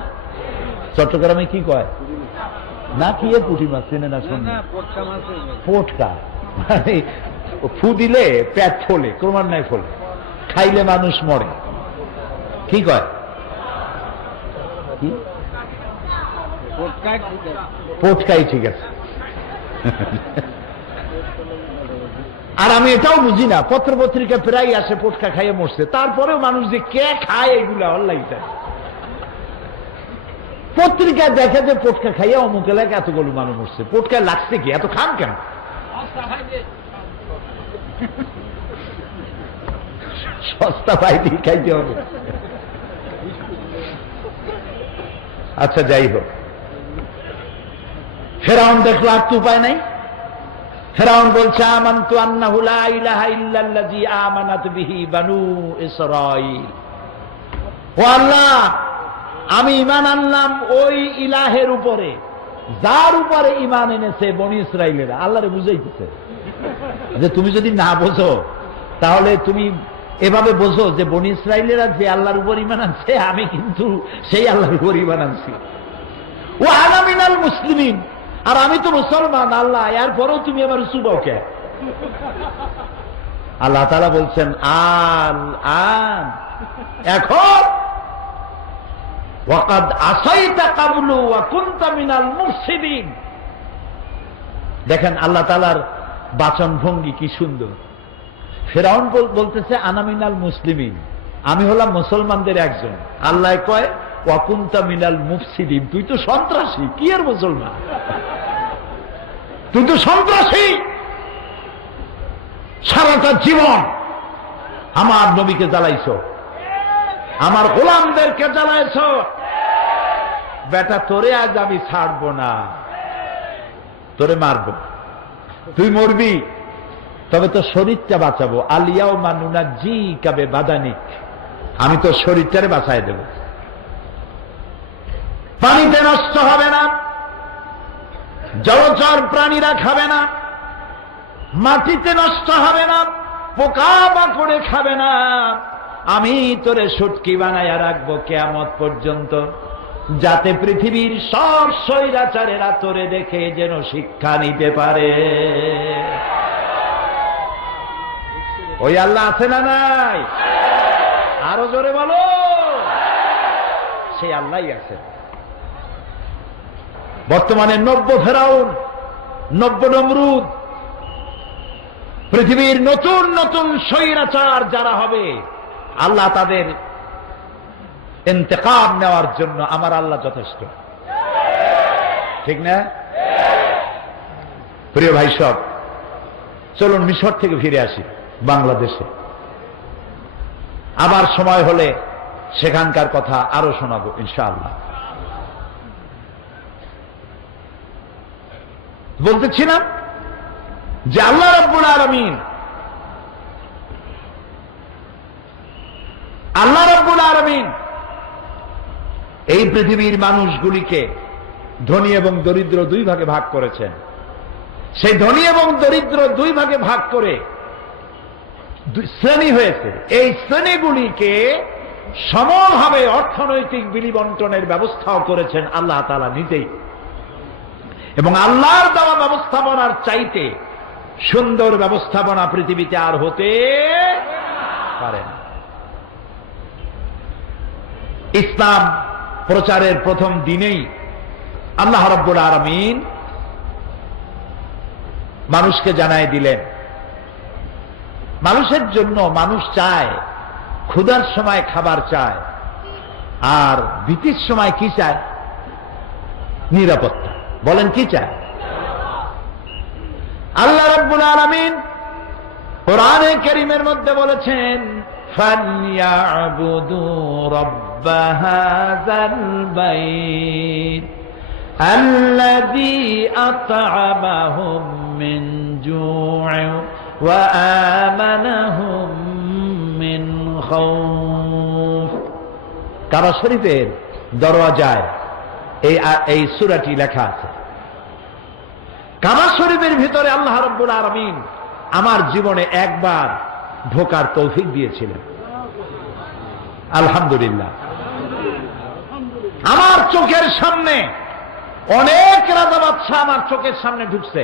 চট্টগ্রামে কি কয় না? কি পুঁটি মাছ চেনে না? শুনে পটকা মানে ফু দিলে পেট ফোলে, ক্রমান্বয়ে ফোলে, খাইলে মানুষ মরে। কি কয়? কি পটকাই ঠিক আছে। আর আমি এটাও বুঝি না, পত্র পত্রিকা প্রায় আসে পটকা খাইয়ে মরছে, তারপরেও মানুষ যে কে খায় এগুলা অনলাইনটা পত্রিকায় দেখে যে পটকা খাইয়ে অমুক এলাকায় এতগুলো মানুষ মরছে। পটকায় লাগছে কি? এত খান কেন? সস্তা পাইতে খাইতে হবে। আচ্ছা, যাই হোক, ফেরাউন দেখলো আর তো উপায় নাই। ফেরাউন বলছে, আমানতু আন্নাহু লা ইলাহা ইল্লাল্লাযী আমানাত বিহি বানু ইসরাঈল। ও আল্লাহ, আমি ঈমান আনলাম ওই ইলাহের উপরে যার উপরে ঈমান এনেছে বনি ইসরাঈলেরা। আল্লাহরে বুঝাইতেছে যে তুমি যদি না বোঝো তাহলে তুমি এভাবে বোঝো যে বনি ইসরাঈলেরা যে আল্লাহর উপর ঈমান আনছে, আমি কিন্তু সেই আল্লাহর উপর ঈমান আনছি। ও আনা মিনাল মুসলিমিন, আর আমি তো মুসলমান। আল্লাহ, এরপরেও তুমি আমার চুবাও কে? আল্লাহ তাআলা বলছেন, আন এখন ওয়াকাদ আসাইতা ক্বাবলু ওয়া কুনতা মিনাল মুফসিদিন। দেখেন আল্লাহ তাআলার বাচন ভঙ্গি কি সুন্দর। ফেরাউন বলতেছে আনা মিনাল মুসলিমিন, আমি হলাম মুসলমানদের একজন। আল্লাহ কয় ওয়া কুনতা মিনাল মুফসিদিন, তুই তো সন্ত্রাসী। কি আর মুসলমান? তুই তো সন্ত্রাসী। সারাটা জীবন আমার নবীকে জ্বালাইছো, আমার গোলামদেরকে জ্বালাইছো। বেটা, তোরে আজ আমি ছাড়বো না, তোরে মারবো। তুই মরবি, তবে তো শরীরটা বাঁচাবো। আলিয়াউমা নুনাজ্জিকা বিবাদানিক, আমি তো শরীরটারে বাঁচায় দেব। পানিতে নষ্ট হবে না, জলচর প্রাণীরা খাবে না, মাটিতে নষ্ট হবে না, পোকা মাকড়ে খাবে না। আমি তোরে শুটকি বানাইয়া রাখবো কিয়ামত পর্যন্ত, যাতে পৃথিবীর সব স্বৈরাচারেরা তোরে দেখে যেন শিক্ষা নিতে পারে। ওই আল্লাহ আছে না নাই? আরো জোরে বলো। সেই আল্লাহই আছে। বর্তমানে নব্য ফেরাউন, নব্য নমরুদ, পৃথিবীর নতুন নতুন স্বৈরাচার যারা হবে, আল্লাহ তাদের ইন্তেকাম নেওয়ার জন্য আমার আল্লাহ যথেষ্ট। ঠিক না? প্রিয় ভাই সব, চলুন মিশর থেকে ফিরে আসি বাংলাদেশে। আবার সময় হলে সেখানকার কথা আরো শোনাবো ইনশাআল্লাহ। বলতেছিলাম যে আল্লাহ রাব্বুল আলামিন, আল্লাহ রাব্বুল আলামিন এই পৃথিবীর মানুষগুলিকে ধনী এবং দরিদ্র দুই ভাগে ভাগ করেছেন। সেই ধনী এবং দরিদ্র দুই ভাগে ভাগ করে শ্রেণী হয়েছে। এই শ্রেণীগুলিকে সমভাবে অর্থনৈতিক বিলি বন্টনের ব্যবস্থাও করেছেন আল্লাহ তাআলা নিজেই। এবং আল্লাহর দেওয়া ব্যবস্থাপনার চাইতে সুন্দর ব্যবস্থাপনা পৃথিবীতে আর হতে পারে না। ইসলাম প্রচারের প্রথম দিনেই আল্লাহ রাব্বুল আলামিন মানুষকে জানায় দিলেন মানুষের জন্য মানুষ চায়, ক্ষুধার সময় খাবার চায়, আর ভীতির সময় কি চায়? নিরাপত্তা। বলেন কি চায়? আল্লাহ রাব্বুল আলামিন কোরআনে কারীমের মধ্যে বলেছেন, ফালইয়াবুদু রাব্ব হাযাল বাইত আল্লাযী আত'আমাহুম মিন জু'ইন ওয়া আমানাহুম মিন খাউফ। কাবা শরীফের দরওয়াজায় এই সূরাটি লেখা আছে। কাবা শরীফের ভিতরে আল্লাহ রাব্বুল আলামিন আমার জীবনে একবার ঢোকার তৌফিক দিয়েছিলেন, আলহামদুলিল্লাহ। আমার চোখের সামনে অনেক রাজা বাদশা আমার চোখের সামনে ঢুকছে।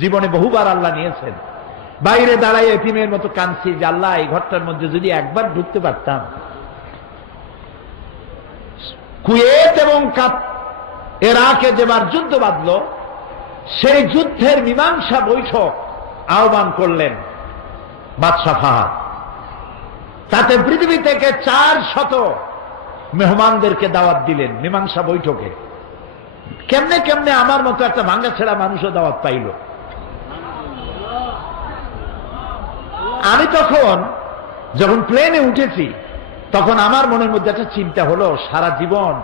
জীবনে বহুবার আল্লাহ নিয়েছেন। বাইরে দাঁড়াই এতিমের মতো কাঁদছি যে আল্লাহ, এই ঘরটার মধ্যে যদি একবার ঢুকতে পারতাম। কুয়েত এবং ইরাকে যেবার যুদ্ধ বাঁধল, সেই যুদ্ধের মীমাংসা বৈঠক আহ্বান করলেন বাদশাহ ফাহাদ। তাতে পৃথিবী থেকে 400 মেহমানদেরকে দাওয়াত দিলেন মীমাংসা বৈঠকে। কেমনে কেমনে আমার মতো একটা ভাঙ্গা ছেড়া মানুষও দাওয়াত পাইল। আমি তখন যখন প্লেনে উঠেছি, তখন আমার মনের মধ্যে একটা চিন্তা হলো, সারা জীবন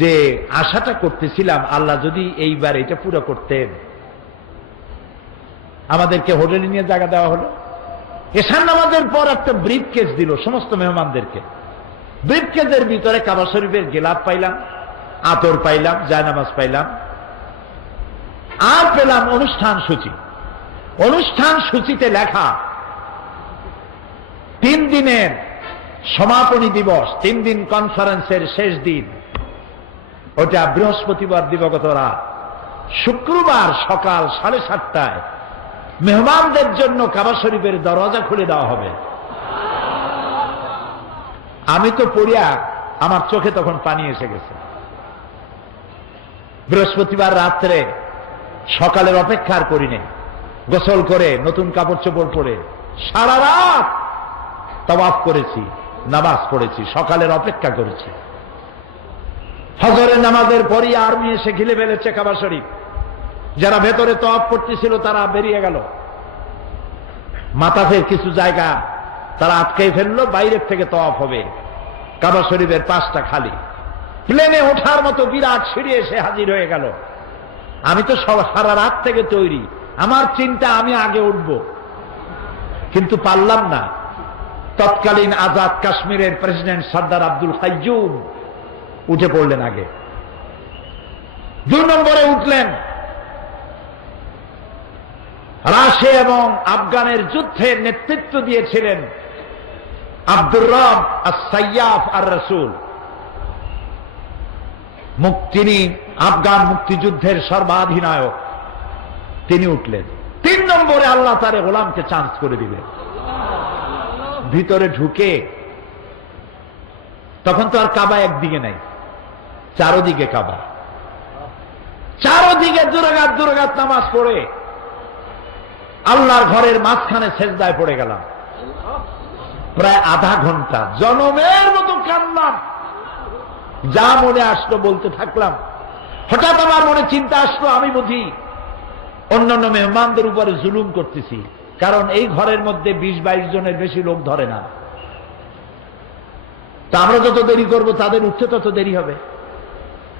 যে আশাটা করতেছিলাম, আল্লাহ যদি এইবার এটা পুরো করতেন। আমাদেরকে হোটেলে নিয়ে জায়গা দেওয়া হলো। এশার নামাজের পর একটা ব্রিফকেস দিল সমস্ত মেহমানদেরকে। ব্রিফকেসের ভিতরে কাবা শরীফের গেলাপ পাইলাম, আতর পাইলাম, জায়নামাজ পাইলাম, আর পেলাম অনুষ্ঠান সূচি। অনুষ্ঠান সূচিতে লেখা 3 দিনের সমাপনী দিবস, 3 দিন কনফারেন্সের শেষ দিন। ওটা বৃহস্পতিবার দিবাগত রাত। শুক্রবার সকাল 7:30টায় মেহমানদের জন্য কাবা শরীফের দরজা খুলে দেওয়া হবে। আমি তো পড়িয়া আমার চোখে তখন পানি এসে গেছে। বৃহস্পতিবার রাত্রে সকালের অপেক্ষার করিনি, গোসল করে নতুন কাপড় চোপড় পরে সারা রাত তাওয়াফ করেছি, নামাজ পড়েছি, সকালের অপেক্ষা করেছি। ফজরের নামাজের পরই আর্মি এসে ঘিরে ফেলেছে কাবা শরীফ। যারা ভেতরে তাওয়াফ করতেছিল তারা বেরিয়ে গেল। মাতাফের কিছু জায়গা তারা আটকে ফেললো, বাইরের থেকে তাওয়াফ হবে। কাবা শরীফের পাশটা খালি। প্লেনে ওঠার মতো বিরাট সিঁড়ি এসে হাজির হয়ে গেল। আমি তো সারা রাত থেকে তৈরি, আমার চিন্তা আমি আগে উঠব, কিন্তু পারলাম না। তৎকালীন আজাদ কাশ্মীরের প্রেসিডেন্ট সর্দার আব্দুল কাইয়ুম উঠে পড়লেন আগে। 2 নম্বরে উঠলেন রাশিয়া এবং আফগানের যুদ্ধের নেতৃত্ব দিয়েছিলেন আব্দুর রব আস-সাইয়াফ আর-রাসূল। তিনি আফগান মুক্তিযুদ্ধের সর্বাধিনায়ক, তিনি উঠলেন। 3 নম্বরে আল্লাহ তার গোলামকে চান্স করে দিলেন। ভিতরে ঢুকে তখন তো আর কাবা একদিকে নাই, চারোদিকে কাবা। চারোদিকে দুরাগাত নামাজ পড়ে আল্লাহর ঘরের মাঝখানে সেজদায় পড়ে গেলাম। প্রায় আধা ঘন্টা জনমের মতো কাঁদলাম, যা মনে আসলো বলতে থাকলাম। হঠাৎ আমার মনে চিন্তা আসলো, আমি বুঝি অন্যান্য মেহমানদের উপরে জুলুম করতেছি, কারণ এই ঘরের মধ্যে 20-22 জনের বেশি লোক ধরে না। তা আমরা যত দেরি করব তাদের উঠতে তত দেরি হবে।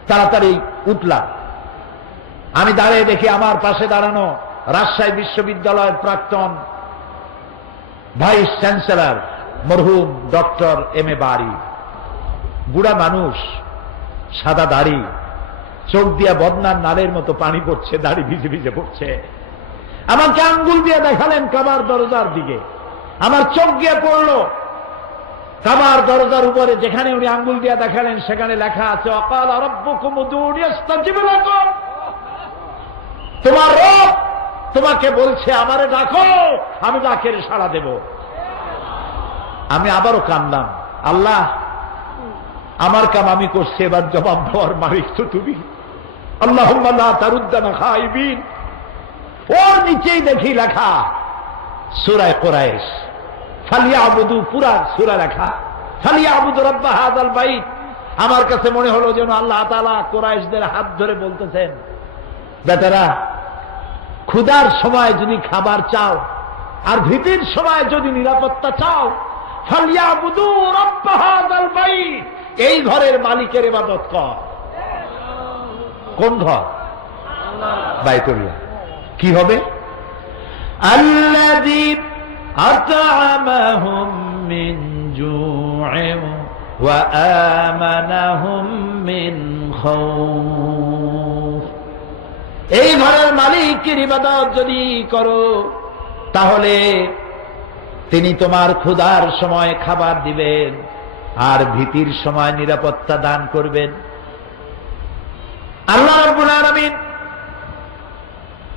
তাড়াতাড়ি উঠলাম। আমি দাঁড়িয়ে দেখি আমার পাশে দাঁড়ানো রাজশাহী বিশ্ববিদ্যালয়ের প্রাক্তন ভাইস চ্যান্সেলর মরহুম ডক্টর এম এ বারী। বুড়া মানুষ, সাদা দাড়ি, চোখ দিয়া বদনার নালের মতো পানি পড়ছে, দাড়ি ভিজে ভিজে পড়ছে। আমাকে আঙ্গুল দিয়ে দেখালেন কাবার দরজার দিকে। আমার চোখ গিয়ে পড়ল কাবার দরজার উপরে, যেখানে উনি আঙ্গুল দিয়ে দেখালেন সেখানে লেখা আছে, অকাল রব্বুকুম উদউনি আস্তাজিব লাকুম। তোমার রব তোমাকে বলছে আমারে ডাকো, আমি ডাকের সাড়া দেব। আমি আবারও কাঁদলাম, আল্লাহ আমার কাম আমি করছি, এবার জবাব দেওয়ার মালিক তো তুমি। আল্লাহুম্মা লা তারুদ্দানা খাইবিন। ওর নিচেই দেখি লেখা সূরা কুরাইশ, ফালিয়াবুদু, পুরা সূরা লেখা, ফালিয়াবুদু রাব্ব হাযাল বাইত। আমার কাছে মনে হলো যেন আল্লাহ তাআলা কুরাইশদের হাত ধরে বলতেছেন, বেটারা, ক্ষুধার সময় যদি খাবার চাও আর ভীতির সময় যদি নিরাপত্তা চাও, ফালিয়াবুদু রাব্ব হাযাল বাইত, এই ঘরের মালিকের ইবাদত কর। কোন ঘর? বাইতুল্লাহ। কি হবে? আল্লাযী আত'আমাহুম মিন জু'ইন ওয়া আমানাহুম মিন খাউফ। এই ঘরের মালিকের ইবাদত যদি করো, তাহলে তিনি তোমার ক্ষুধার সময় খাবার দিবেন আর ভীতির সময় নিরাপত্তা দান করবেন। আল্লাহ রাব্বুল আলামিন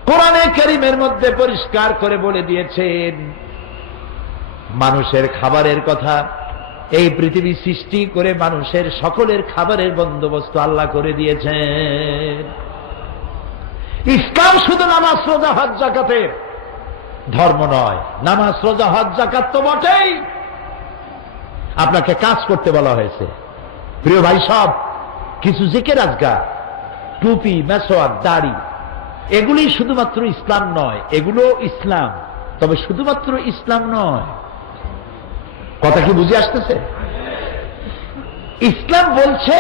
কোরআনে কারীমের মধ্যে পরিষ্কার করে বলে দিয়েছেন, মানুষের খাবারের কথা। এই পৃথিবী সৃষ্টি করে মানুষের সকলের খাবারের বন্দোবস্ত আল্লাহ করে দিয়েছেন। ইসলাম শুধু নামাজ রোজা হজ যাকাতের ধর্ম নয়। নামাজ রোজা হজ যাকাত তো বটেই, আপনাকে কাজ করতে বলা হয়েছে। প্রিয় ভাই, সব কিছু জিকির আজকার, টুপি, মেসওয়াক, দাড়ি, এগুলি শুধুমাত্র ইসলাম নয়। এগুলো ইসলাম, তবে শুধুমাত্র ইসলাম নয়। কথা কি বুঝে আসতেছে? ইসলাম বলছে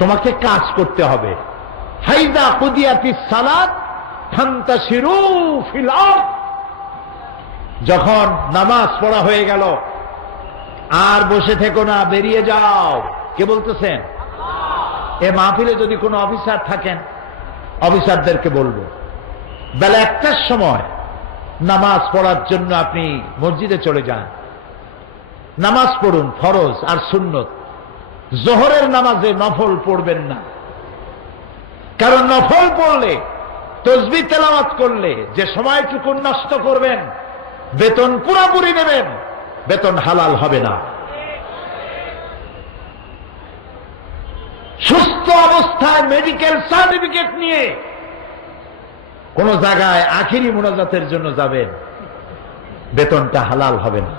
তোমাকে কাজ করতে হবে। ফাইযা কুদিয়াতিস সালাত ফান্তাশিরু ফিল আরদ। যখন নামাজ পড়া হয়ে গেল, আর বসে থেকো না, বেরিয়ে যাও। কে বলতেছেন? এ মাহফিলে যদি কোনো অফিসার থাকেন, অফিসারদেরকে বলবো, বেলা 1টার সময় নামাজ পড়ার জন্য আপনি মসজিদে চলে যান, নামাজ পড়ুন, ফরজ আর সুন্নত। জোহরের নামাজে নফল পড়বেন না, কারণ নফল পড়লে, তাসবিহ তেলাওয়াত করলে যে সময়টুকু নষ্ট করবেন, বেতন পুরোপুরি নেবেন, বেতন হালাল হবে না। সুস্থ অবস্থায় মেডিকেল সার্টিফিকেট নিয়ে কোন জায়গায় আখিরি মুনাজাতের জন্য যাবেন, বেতনটা হালাল হবে না।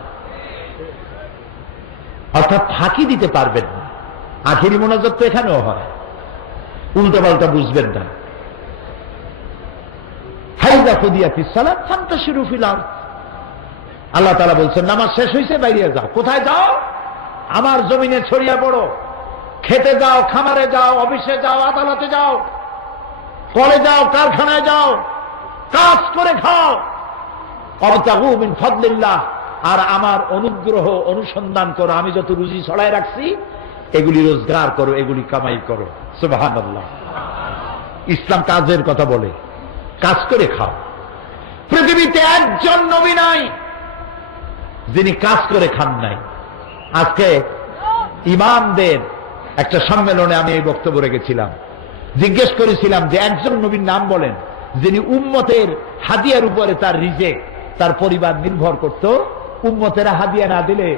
অর্থাৎ ফাঁকি দিতে পারবেন না। আখিরি মুনাজাত তো এখানেও হয়, উল্টা পাল্টা বুঝবেন না। ফাইযা কুদিয়াতিস সালাত ফান্তাশিরু ফিল আরদ। আল্লাহ তাআলা বলছেন, নামাজ শেষ হয়েছে, বাইরে যাও। কোথায় যাও? আমার জমিনে ছড়িয়ে পড়ো। খেতে যাও, খামারে যাও, অফিসে যাও, আদালতে যাও, কলে যাও, কারখানায় যাও, কাজ করে খাও। অবতাগু মিন ফাদলিল্লাহ, আর আমার অনুগ্রহ অনুসন্ধান করো। আমি যত রুজি ছড়ায় রাখছি, এগুলি রোজগার করো, এগুলি কামাই করো। সুবহানাল্লাহ। ইসলাম কাজের কথা বলে, কাজ করে খাও। পৃথিবীতে একজন নবী নাই যিনি কাজ করে খান নাই। আজকে ইমামদের একটা সম্মেলনে আমি এই বক্তব্য রেখেছিলাম। জিজ্ঞেস করেছিলাম যে একজন নবীর নাম বলেন যিনি উম্মতের হাদিয়ার উপরে তার রিজেক, তার পরিবার নির্ভর করত। উম্মতেরা হাদিয়া না দিলে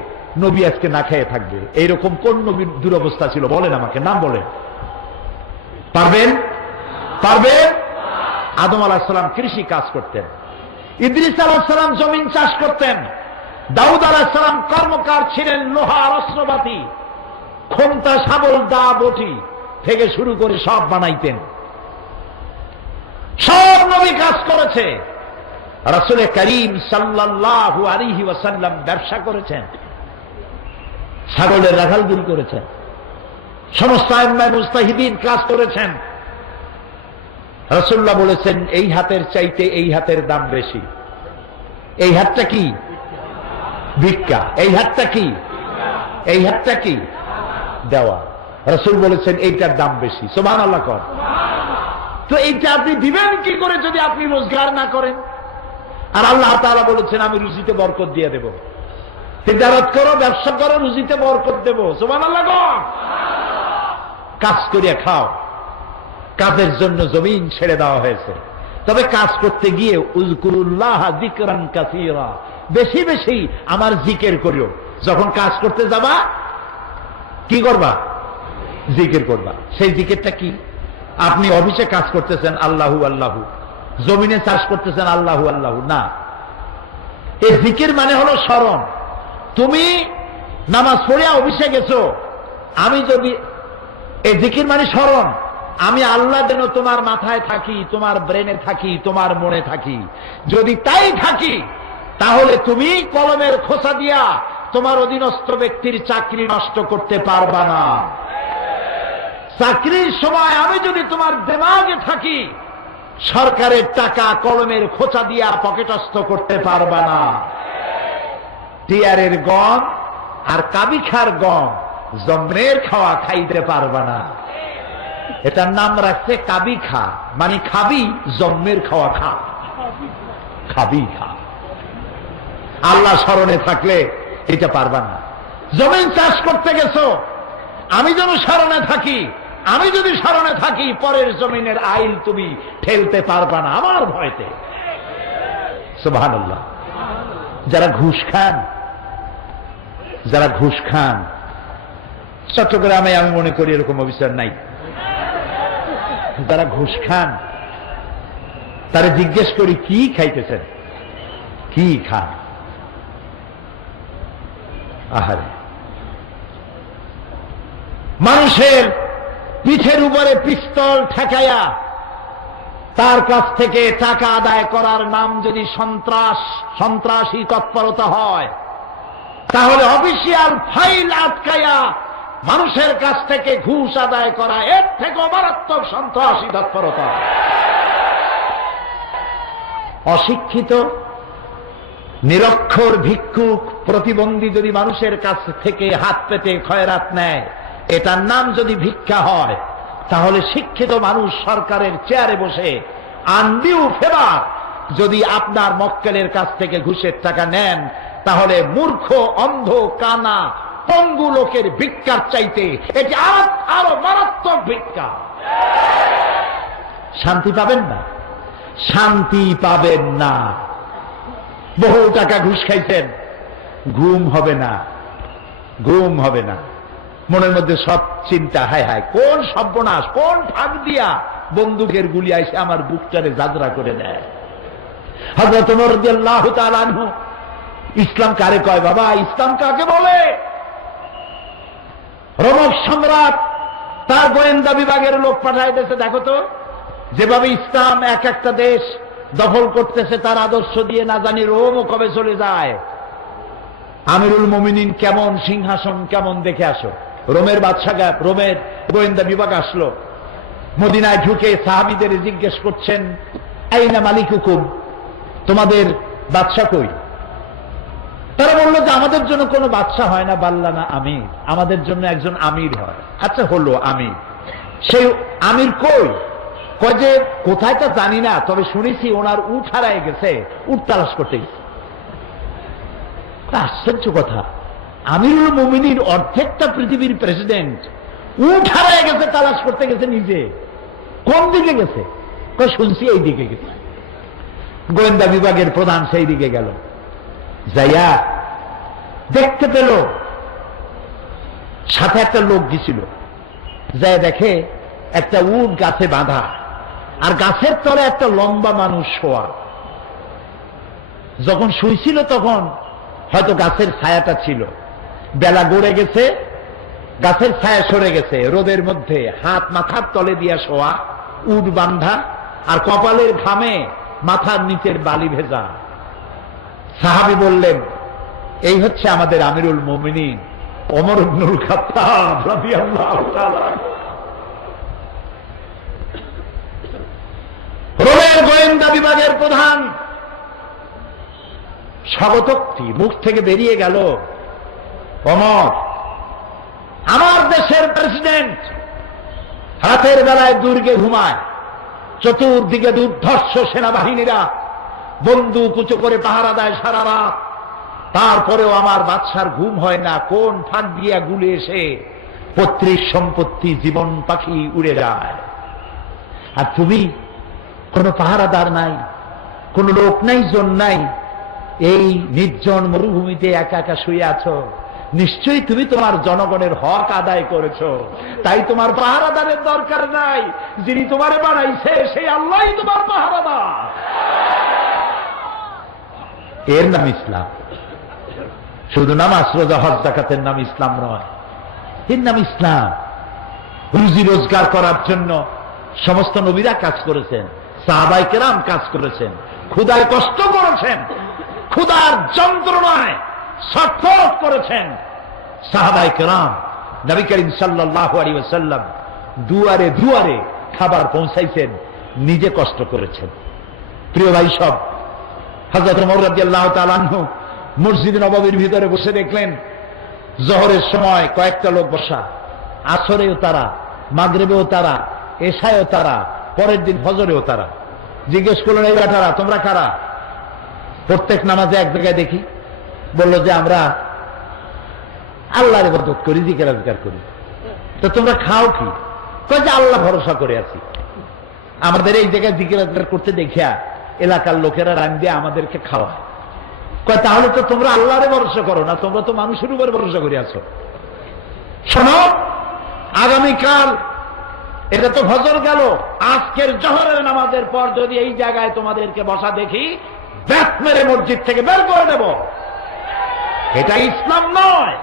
নবী আজকে না খেয়ে থাকবে। এইরকম কোন নবীর দুরবস্থা ছিল? বলেন আমাকে, নাম বলেন। পারবেন? পারবেন? আদম আলাইহিস সালাম কৃষি কাজ করতেন, ইদ্রিস আলাইহিস সালাম জমিন চাষ করতেন, দাউদ আলাইহিস সালাম কর্মকার ছিলেন, লোহার অস্ত্রপাতি, খন্তা, শাবল, দা, বটি থেকে শুরু করে সব বানাইতেন। সব নবী কাজ করেছে। রাসূল করিম সাল্লাল্লাহু আলাইহি ওয়াসাল্লাম ব্যবসা করেছেন, ছাগলের রাখালগিরি করেছেন, সমস্ত আইম্মায়ে মুজতাহিদিন কাজ করেছেন। রাসূলুল্লাহ বলেছেন, এই হাতের চাইতে এই হাতের দাম বেশি। এই হাতটা কি? ভিক্ষা। এই হাতটা কি? এই হাতটা কি? দেওয়া। রাসূল বলেছেন এইটার দাম বেশি। সুবহানাল্লাহ কর। তো এইটা আপনি দিবেন কি করে যদি আপনি রোজগার না করেন? আর আল্লাহ তাআলা বলেছেন, আমি রুজিতে বরকত দিয়ে দেব। তিজারত করো, ব্যবসা করো, রুজিতে বরকত দেব। সুবহানাল্লাহ কর। কাজ করিয়া খাও। কাজের জন্য জমিন ছেড়ে দেওয়া হয়েছে। তবে কাজ করতে গিয়ে উযকুরুল্লাহ যিকরান কাসীরা, বেশি বেশি আমার জিকির করিও। যখন কাজ করতে যাবা কি করবা? জিকির করবা। সেই জিকিরটা কি? আপনি অফিসে কাজ করতেছেন, আল্লাহু আল্লাহু, জমিনে চাষ করতেছেন, আল্লাহু আল্লাহু না। এই জিকির মানে হলো স্মরণ। তুমি নামাজ পড়িয়া অফিসে গেছো, আমি যদি এই জিকির মানে স্মরণ, আমি আল্লাহ যেন তোমার মাথায় থাকি, তোমার ব্রেনে থাকি, তোমার মনে থাকি। যদি তাই থাকি তাহলে তুমি কলমের খোসা দিয়া তোমার অধীনস্থ ব্যক্তির চাকরি নষ্ট করতে পারবা না। চাকরির সময় আমি যদি তোমার দিমাগে থাকি, সরকারের টাকা কলমের খোঁচা দিয়া পকেটস্থ করতে পারবা না। টিয়ারের গম আর কাবিখার গম জম্মের খাওয়া খাইতে পারবা না। এটার নাম রাখছে কাবিখা, মানে খাবি জম্মের খাওয়া খা, খাবি খা। আল্লাহ স্মরণে থাকলে এটা পারবা না। জমিন চাষ করতে গেছো, আমি যেন স্মরণে থাকি, আমি যদি স্মরণে থাকি পরের জমিনের আইল তুমি ঠেলতে পারবা না আমার ভয়তে। সুবহানাল্লাহ। যারা ঘুষ খান, যারা ঘুষ খান, চট্টগ্রামে আমি মনে করি এরকম অফিসার নাই। যারা ঘুষ খান তারা জিজ্ঞেস করি কি খাইতেছেন, কি খান? আহারে, মানুষের পিঠের উপরে পিস্তল ঠেকাইয়া তার কাছ থেকে টাকা আদায় করার নাম যদি সন্ত্রাসী তৎপরতা হয়, তাহলে অফিসিয়াল ফাইল আটকাইয়া মানুষের কাছ থেকে ঘুষ আদায় করা এর থেকে মারাত্মক সন্ত্রাসী তৎপরতা। অশিক্ষিত নিরক্ষর ভিক্ষুক প্রতিবন্ধী যদি মানুষের কাছ থেকে হাত পেতে খয়রাত নেয়, এটার নাম যদি ভিক্ষা হয়, তাহলে শিক্ষিত মানুষ সরকারের চেয়ারে বসে আনডিউ ফেভার যদি আপনার মক্কেলের কাছ থেকে ঘুষের টাকা নেন, তাহলে মূর্খ, অন্ধ, কানা, পঙ্গু লোকের ভিক্ষার চাইতে এটি আরো মারাত্মক ভিক্ষা। শান্তি পাবেন না, শান্তি পাবেন না। বহু টাকা ঘুষ খাইছেন, ঘুম হবে না, ঘুম হবে না। মনের মধ্যে সব চিন্তা, হায় হায় কোন সর্বনাশ, কোন ফাঁক দিয়া বন্দুকের গুলি আইসে আমার বুকটারে জাজরা করে দেয়। হযরত ওমর রাদিয়াল্লাহু তাআলা আনহু, ইসলাম কারে কয় বাবা, ইসলাম কাকে বলে? রোম সম্রাট তার গোয়েন্দা বিভাগের লোক পাঠাইতেছে, দেখো তো যেভাবে ইসলাম এক একটা দেশ দখল করতেছে তার আদর্শ দিয়ে না জানি রোমও কবে চলে যায়। আমিরুল মুমিনিন কেমন, সিংহাসন কেমন দেখে আসো। রোমের বাদশা, রোমের গোয়েন্দা বিভাগ আসলো, মদিনায় ঢুকে সাহাবীদের জিজ্ঞেস করছেন, আইনা মালিকুকুম, তোমাদের বাদশা কই? তারা বললো যে আমাদের জন্য কোনো বাদশা হয় না, বাল্লানা আমির, আমাদের জন্য একজন আমির হয়। আচ্ছা হলো আমির, সেই আমির কই? কয় যে কোথায় তা জানি না, তবে শুনেছি ওনার উট হারায় গেছে, উট তালাশ করতে গেছে। আশ্চর্য কথা, আমিরুল মুমিনিন অর্ধেকটা পৃথিবীর প্রেসিডেন্ট, উট হারায় গেছে তালাশ করতে গেছে নিজে। কোন দিকে গেছে? কয় শুনছি এই দিকে গেছে। গোয়েন্দা বিভাগের প্রধান সেই দিকে গেল, যাইয়া দেখতে পেল সাথে একটা লোক গেছিল, যাই দেখে একটা উট গাছে বাঁধা, আর গাছের তলে একটা লম্বা মানুষ শোয়া। যখন শুইছিল তখন হয়তো গাছের ছায়াটা ছিল, বেলা গড়ে গেছে, গাছের ছায়া সরে গেছে, রোদের মধ্যে হাত মাথার তলে দিয়া শোয়া, উট বান্ধা, আর কপালের ঘামে মাথার নিচের বালি ভেজা। সাহাবী বললেন, এই হচ্ছে আমাদের আমিরুল মুমিনিন ওমর ইবনুল খাত্তাব রাদিয়াল্লাহু তাআলা। রোমের গোয়েন্দা বিভাগের প্রধান স্বাগতোক্তি মুখ থেকে বেরিয়ে গেল, ওমর আমার দেশের প্রেসিডেন্ট রাতের বেলায় দুর্গে ঘুমায়, চতুর্দিকে দুর্ধর্ষ সেনাবাহিনীরা বন্দুক উঁচু করে পাহারা দেয় সারা রাত, তারপরেও আমার বাদশার ঘুম হয় না। কোন ফাঁক দিয়া গুলে এসে পৈতৃক সম্পত্তি, জীবন পাখি উড়ে যায়, আর তুমি কোনো পাহারাদার নাই, কোন লোক নাই, জন নাই, এই নির্জন মরুভূমিতে একা একা শুয়ে আছো। নিশ্চয়ই তুমি তোমার জনগণের হক আদায় করেছো, তাই তোমার পাহারাদারের দরকার নাই। যিনি তোমারে বানাইছে সেই আল্লাহই তোমার পাহারাদার। এর নাম ইসলাম। শুধু নামাজ রোজা হজ যাকাতের নাম ইসলাম নয়, এর নাম ইসলাম। রুজি রোজগার করার জন্য সমস্ত নবীরা কাজ করেছেন, সাহাবায়ে কেরাম কাজ করেছেন, ক্ষুধায় কষ্ট করেছেন, ক্ষুধার যন্ত্রণায় ছটফট করেছেন সাহাবায়ে কেরাম। নবী করিম সাল্লাল্লাহু আলাইহি ওয়াসাল্লাম দুয়ারে দুয়ারে খাবার পৌঁছাইছেন, নিজে কষ্ট করেছেন। প্রিয় ভাই সব, হযরত ওমর রাদিয়াল্লাহু তাআলা আনহু মসজিদ নববীর ভিতরে বসে দেখলেন জোহরের সময় কয়েকটা লোক বসা, আসরেও তারা, মাগরিবেও তারা, এশায়ও তারা, পরের দিন ফজরেও তারা। জিজ্ঞেস করলেন, এই বেটারা তোমরা কারা? প্রত্যেক নামাজে এক জায়গায় দেখি। বলল যে আমরা আল্লাহর ইবাদত করি, জিকির আজকার করি। তো তোমরা খাও কি? কয় যে আল্লাহ ভরসা করে আছি, আমাদের এই জায়গায় জিকির আজকার করতে দেখিয়া এলাকার লোকেরা রান দিয়ে আমাদেরকে খাওয়া। কয় তাহলে তো তোমরা আল্লাহরে ভরসা করো না, তোমরা তো মানুষের উপর ভরসা করে আছো। শোনো, আগামীকাল এটা তো ফজর গেল, আজকের জোহরের নামাজের পর যদি এই জায়গায় তোমাদেরকে বসা দেখি, ব্যাট মেরে মসজিদ থেকে বের করে দেব। এটা ইসলাম নয়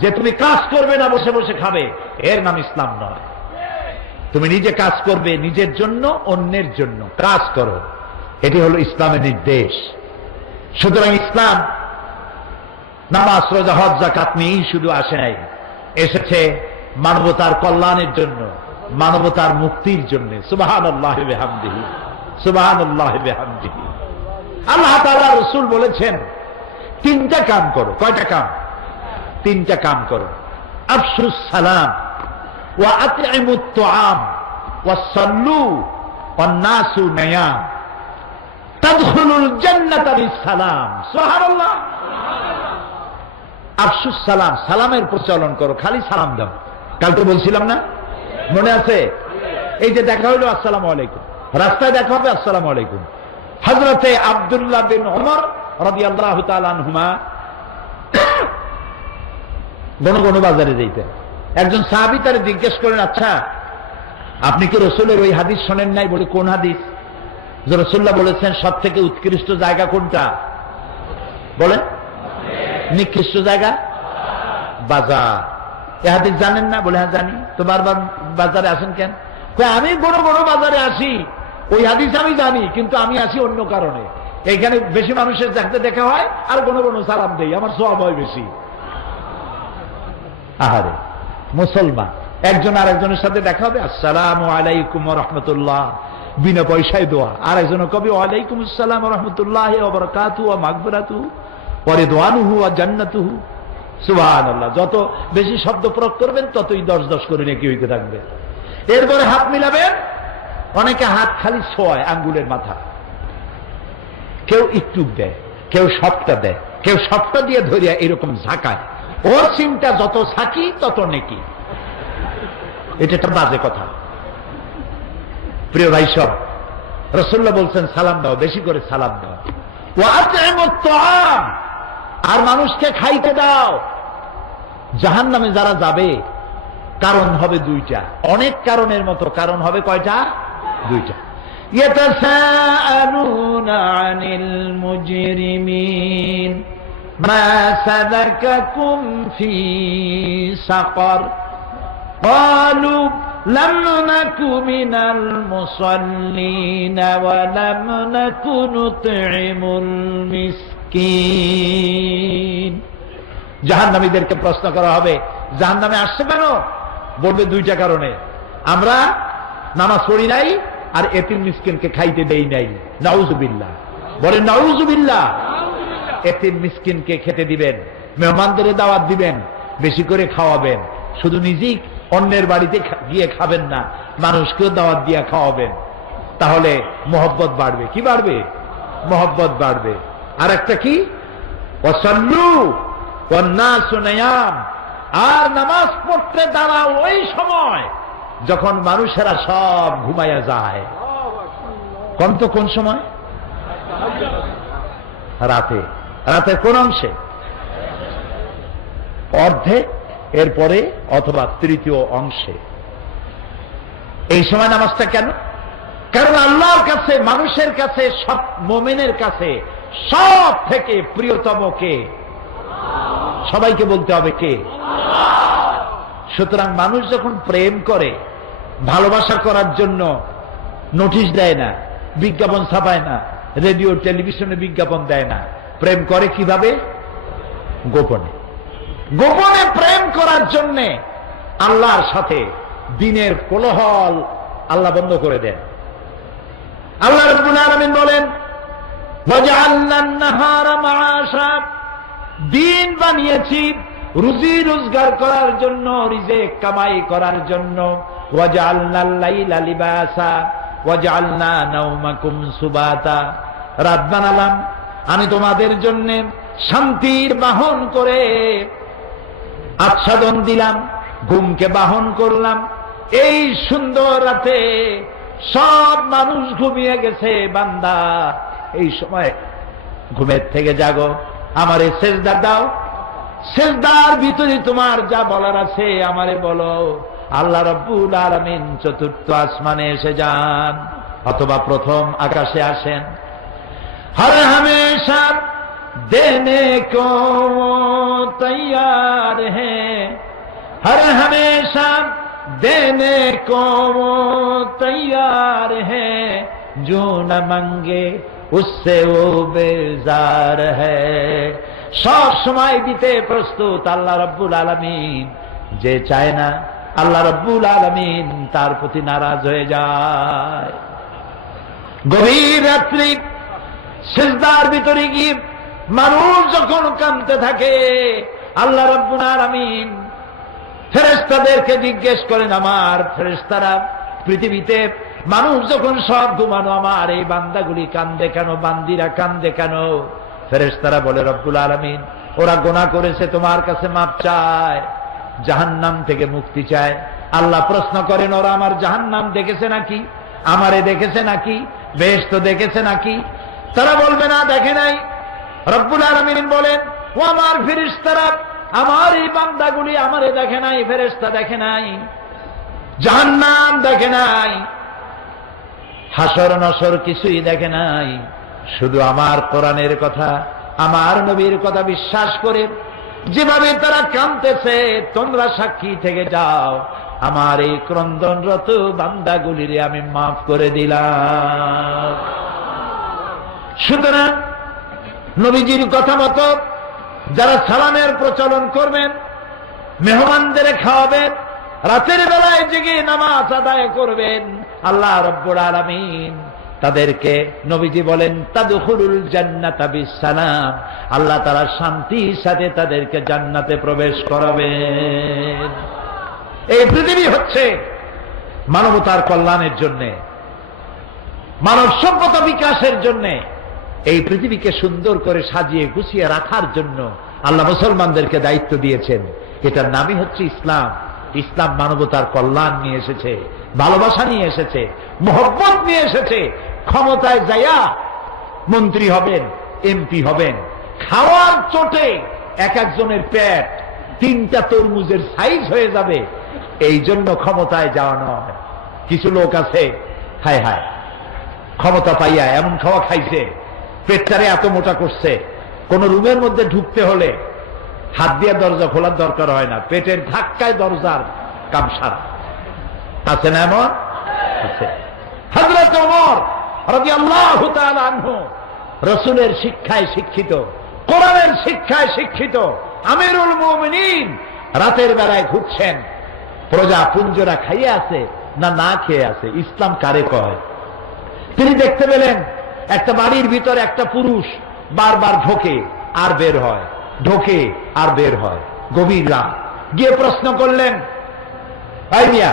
যে তুমি কাজ করবে না, বসে বসে খাবে, এর নাম ইসলাম নয়। তুমি নিজে কাজ করবে, নিজের জন্য, অন্যের জন্য কাজ করো, এটি হলো ইসলামের নির্দেশ। সুতরাং ইসলাম নামাজ রোজা হজ যাকাত নিয়েই শুধু আসে নাই, এসেছে মানবতার কল্যাণের জন্য, মানবতার মুক্তির জন্য। সুবহানাল্লাহি ওয়া বিহামদিহি, সুবহানাল্লাহি ওয়া বিহামদিহি। আল্লাহ তাআলা রাসূল বলেছেন তিনটা কাম করো। কয়টা কাম? তিনটা কাম করো। আফশুস সালাম ওয়া আতইমুত তুআম ওয়া সাল্লু ওয়ান নাসু নিয়াম তাদখুলুল জান্নাতা বিসসালাম। সুবহানাল্লাহ। আফশুস সালাম, সালামের প্রচলন করো, খালি সালাম দাও। কালকে বলছিলাম না, মনে আছে? এই যে দেখা হইলো আসসালামু আলাইকুম, রাস্তায় দেখা হবে আসসালামু আলাইকুম। হযরতে আব্দুল্লাহ বিন ওমর রাদিয়াল্লাহু তাআলা আনহুমা ঘন বাজারে যাইতেন। একজন সাহাবী তারে জিজ্ঞেস করেন, আচ্ছা আপনি কি রাসূলের ওই হাদিস শোনেন নাই? বলে কোন হাদিস? যে রাসূলুল্লাহ বলেছেন সব থেকে উৎকৃষ্ট জায়গা কোনটা? বলেন। নিকৃষ্ট জায়গা বাজার। এ হাদিস জানেন না? বলে হ্যাঁ জানি। তো বারবার বাজারে আসেন কেন? আমি বড় বড় বাজারে আসি, ওই হাদিস আমি জানি, কিন্তু আমি আসি অন্য কারণে। এইখানে বেশি মানুষের দেখতে দেখা হয় আর কোনো কোনো সালাম দেই, আমার সওয়াব হয় বেশি। আহারে মুসলমান, একজন আর একজনের সাথে দেখা হবে আসসালামু আলাইকুম ওয়া রাহমাতুল্লাহ, বিনা পয়সায় দোয়া। আর একজন কবি ওয়ালাইকুম আসসালাম ওয়া রাহমাতুল্লাহি ওয়া বারাকাতুহু ওয়া মাগফিরাতুহু ওয়া রিদওয়ানুহু ওয়া জান্নাতুহু। সুবহানাল্লাহ। যত বেশি শব্দ প্রয়োগ করবেন ততই 10 করে নেকি হইতে থাকবে। এরপরে হাত মিলাবেন। অনেকে হাত খালি ছোঁয় আঙ্গুলের মাথা, কেউ একটু দেয়, কেউ সবটা দেয়, কেউ সবটা দিয়ে ধরিয়া এরকম ঝাঁকায়। ওর চিন্তা যত ছাকি তত নেকি। এটা একটা বাজে কথা। প্রিয় ভাই সব, রাসূলুল্লাহ বলছেন সালাম দাও, বেশি করে সালাম দাও। ওয়া আতইমুত তুআম, আর মানুষকে খাইতে দাও। জাহান্নামে যারা যাবে কারণ হবে দুইটা, অনেক কারণের মতো কারণ হবে কয়টা? দুইটা। ইয়াতাসাআলুনা আনিল মুজরিমিন মা সালাকাকুম ফি সাকার ক্বালু লাম নাকু মিনাল মুসাল্লিন ওয়া লাম নাকু নুতঈমুল মিসকিন। জাহান্নামীদেরকে প্রশ্ন করা হবে জাহান্নামে আসছে কেন? বলবে দুইটা কারণে, আমরা নামাজ পড়ি নাই আর এতিম মিসকিনকে খাইতে দেই নাই। নাউজুবিল্লাহ। বলেন নাউজুবিল্লাহ। এতিম মিসকিনকে খেতে দিবেন, মেহমানদের দাওয়াত দিবেন, বেশি করে খাওয়াবেন। শুধু নিজেই অন্যের বাড়িতে গিয়ে খাবেন না, মানুষকেও দাওয়াত দিয়া খাওয়াবেন। তাহলে মহব্বত বাড়বে। কি বাড়বে? মহব্বত বাড়বে। আর একটা কি? ওয়াসাল্লু ওয়ান নাসু নিয়াম, আর নামাজ পড়তে দাঁড়াও ওই সময় যখন মানুষেরা সব ঘুমাইয়া যায়। কোন সময়? রাতে। রাতের কোন অংশে? অর্ধে, এরপরে অথবা তৃতীয় অংশে। এই সময় নামাজটা কেন? কারণ আল্লাহর কাছে, মানুষের কাছে, সব মুমিনের কাছে সব থেকে প্রিয়তম কে? সবাইকে বলতে হবে কে? সুতরাং মানুষ যখন প্রেম করে, ভালোবাসা করার জন্য নোটিশ দেয় না, বিজ্ঞাপন ছাপায় না, রেডিও টেলিভিশনে বিজ্ঞাপন দেয় না। প্রেম করে কিভাবে? গোপনে। গোপনে প্রেম করার জন্য আল্লাহর সাথে দিনের কোলাহল আল্লাহ বন্ধ করে দেন। আল্লাহ রাব্বুল আলামিন বলেন, ওয়াজআলনান নাহারা মাআশা, দিন বানিয়েছি রুজি রোজগার করার জন্য, রিজিক কামাই করার জন্য। ওয়াজআলনাল লাইলা লিবাসা ওয়াজআলনা নাওমাকুম সুবাতা, রাত বানালাম আমি তোমাদের জন্য শান্তির বাহন করে, আচ্ছাদন দিলাম, ঘুমকে বাহন করলাম। এই সুন্দর রাতে সব মানুষ ঘুমিয়ে গেছে, বান্দা এই সময় ঘুমের থেকে জাগো, আমারে সেজদা দাও, সেজদার ভিতরে তোমার যা বলার আছে আমারে বলো। আল্লাহ রাব্বুল আলামিন চতুর্থ আসমানে এসে যান অথবা প্রথম আকাশে আসেন। হর হমেশা দেনে কো তৈয়ার হ্যাঁ, হর হমেশা দেনে কো তৈয়ার হ্যাঁ, जो न मांगे उससे वो बेजार है। সব সময় দিতে প্রস্তুত আল্লাহ রাব্বুল আলামিন। যে চায় না আল্লাহ রাব্বুল আলামিন তার প্রতি নারাজ হয়ে যায়। গভীর রাত্রি সিজদার ভিতরে গিয়ে মানুষ যখন কাঁদতে থাকে, আল্লাহ রাব্বুল আলামিন ফেরেশতাদেরকে জিজ্ঞেস করেন, আমার ফেরেশতারা পৃথিবীতে মানুষ যখন সব ঘুমানো, আমার এই বান্দাগুলি কান্দে কেন, বান্দিরা কান্দে কেন? ফেরেশতারা বলে, রব্বুল আলামিন ওরা গুনাহ করেছে, তোমার কাছে মাপ চায়, জাহান্নাম থেকে মুক্তি চায়। আল্লাহ প্রশ্ন করেন, ওরা আমার জাহান্নাম দেখেছে নাকি, আমারে দেখেছে নাকি, বেহেশত দেখেছে নাকি? তারা বলবে না, দেখে নাই। রব্বুল আলামিন বলেন, ও আমার ফেরেশতারা, আমার এই বান্দাগুলি আমারে দেখে নাই, ফেরেশতা দেখে নাই, জাহান্নাম দেখে নাই, হাসর নসর কিছুই দেখে নাই, শুধু আমার কোরআনের কথা, আমার নবীর কথা বিশ্বাস করে যেভাবে তারা কাঁদতেছে, তোমরা সাক্ষী থেকে যাও, আমার এই ক্রন্দনরত বান্দাগুলির আমি মাফ করে দিলাম। সুতরাং নবীজির কথা মতো যারা সালামের প্রচলন করবেন, মেহমানদের খাওয়াবেন, রাতের বেলায় জেগে নামাজ আদায় করবেন, আল্লাহ রাব্বুল আলামিন তাদেরকে, নবীজি বলেন, তাদখুলুল জান্নাতা বিসসালাম, আল্লাহ তাআলা শান্তির সাথে তাদেরকে জান্নাতে প্রবেশ করাবেন। এই পৃথিবী হচ্ছে মানবতার কল্যাণের জন্য, মানব সভ্যতা বিকাশের জন্য, এই পৃথিবীকে সুন্দর করে সাজিয়ে গুছিয়ে রাখার জন্য আল্লাহ মুসলমানদেরকে দায়িত্ব দিয়েছেন। এটার নামই হচ্ছে ইসলাম। ইসলাম মানবতার কল্যাণ নিয়ে এসেছে, ভালোবাসা নিয়ে এসেছে, মহব্বত নিয়ে এসেছে। ক্ষমতায় যাইয়া মন্ত্রী হবেন, এমপি হবেন, খাওয়ার চোটে এক একজনের পেট 3টা তরমুজের সাইজ হয়ে যাবে, এই জন্য ক্ষমতায় যাওয়া নয়। কিছু লোক আছে, হায় হায়, ক্ষমতা পাইয়া এমন খাওয়া খাইছে, পেটটারে এত মোটা করছে, কোন রুমের মধ্যে ঢুকতে হলে হাত দিয়ে দরজা খোলার দরকার হয় না, পেটের ধাক্কায় দরজার কাম সারা। আছে না এমন? আছে। হযরত ওমর রাদিয়াল্লাহু তাআলা আনহু রাসূলের শিক্ষায় শিক্ষিত, কোরআনের শিক্ষায় শিক্ষিত আমিরুল মুমিনিন, রাতের বেলায় ঘুরছেন, প্রজা পুঞ্জরা খাইয়ে আছে না না খেয়ে আছে, ইসলাম কারে কয়? তিনি দেখতে পেলেন একটা বাড়ির ভিতরে একটা পুরুষ বারবার ঢোকে আর বের হয়, ঢোকে আর বের হয়। গভীর রাত, গিয়ে প্রশ্ন করলেন, এই মিয়া,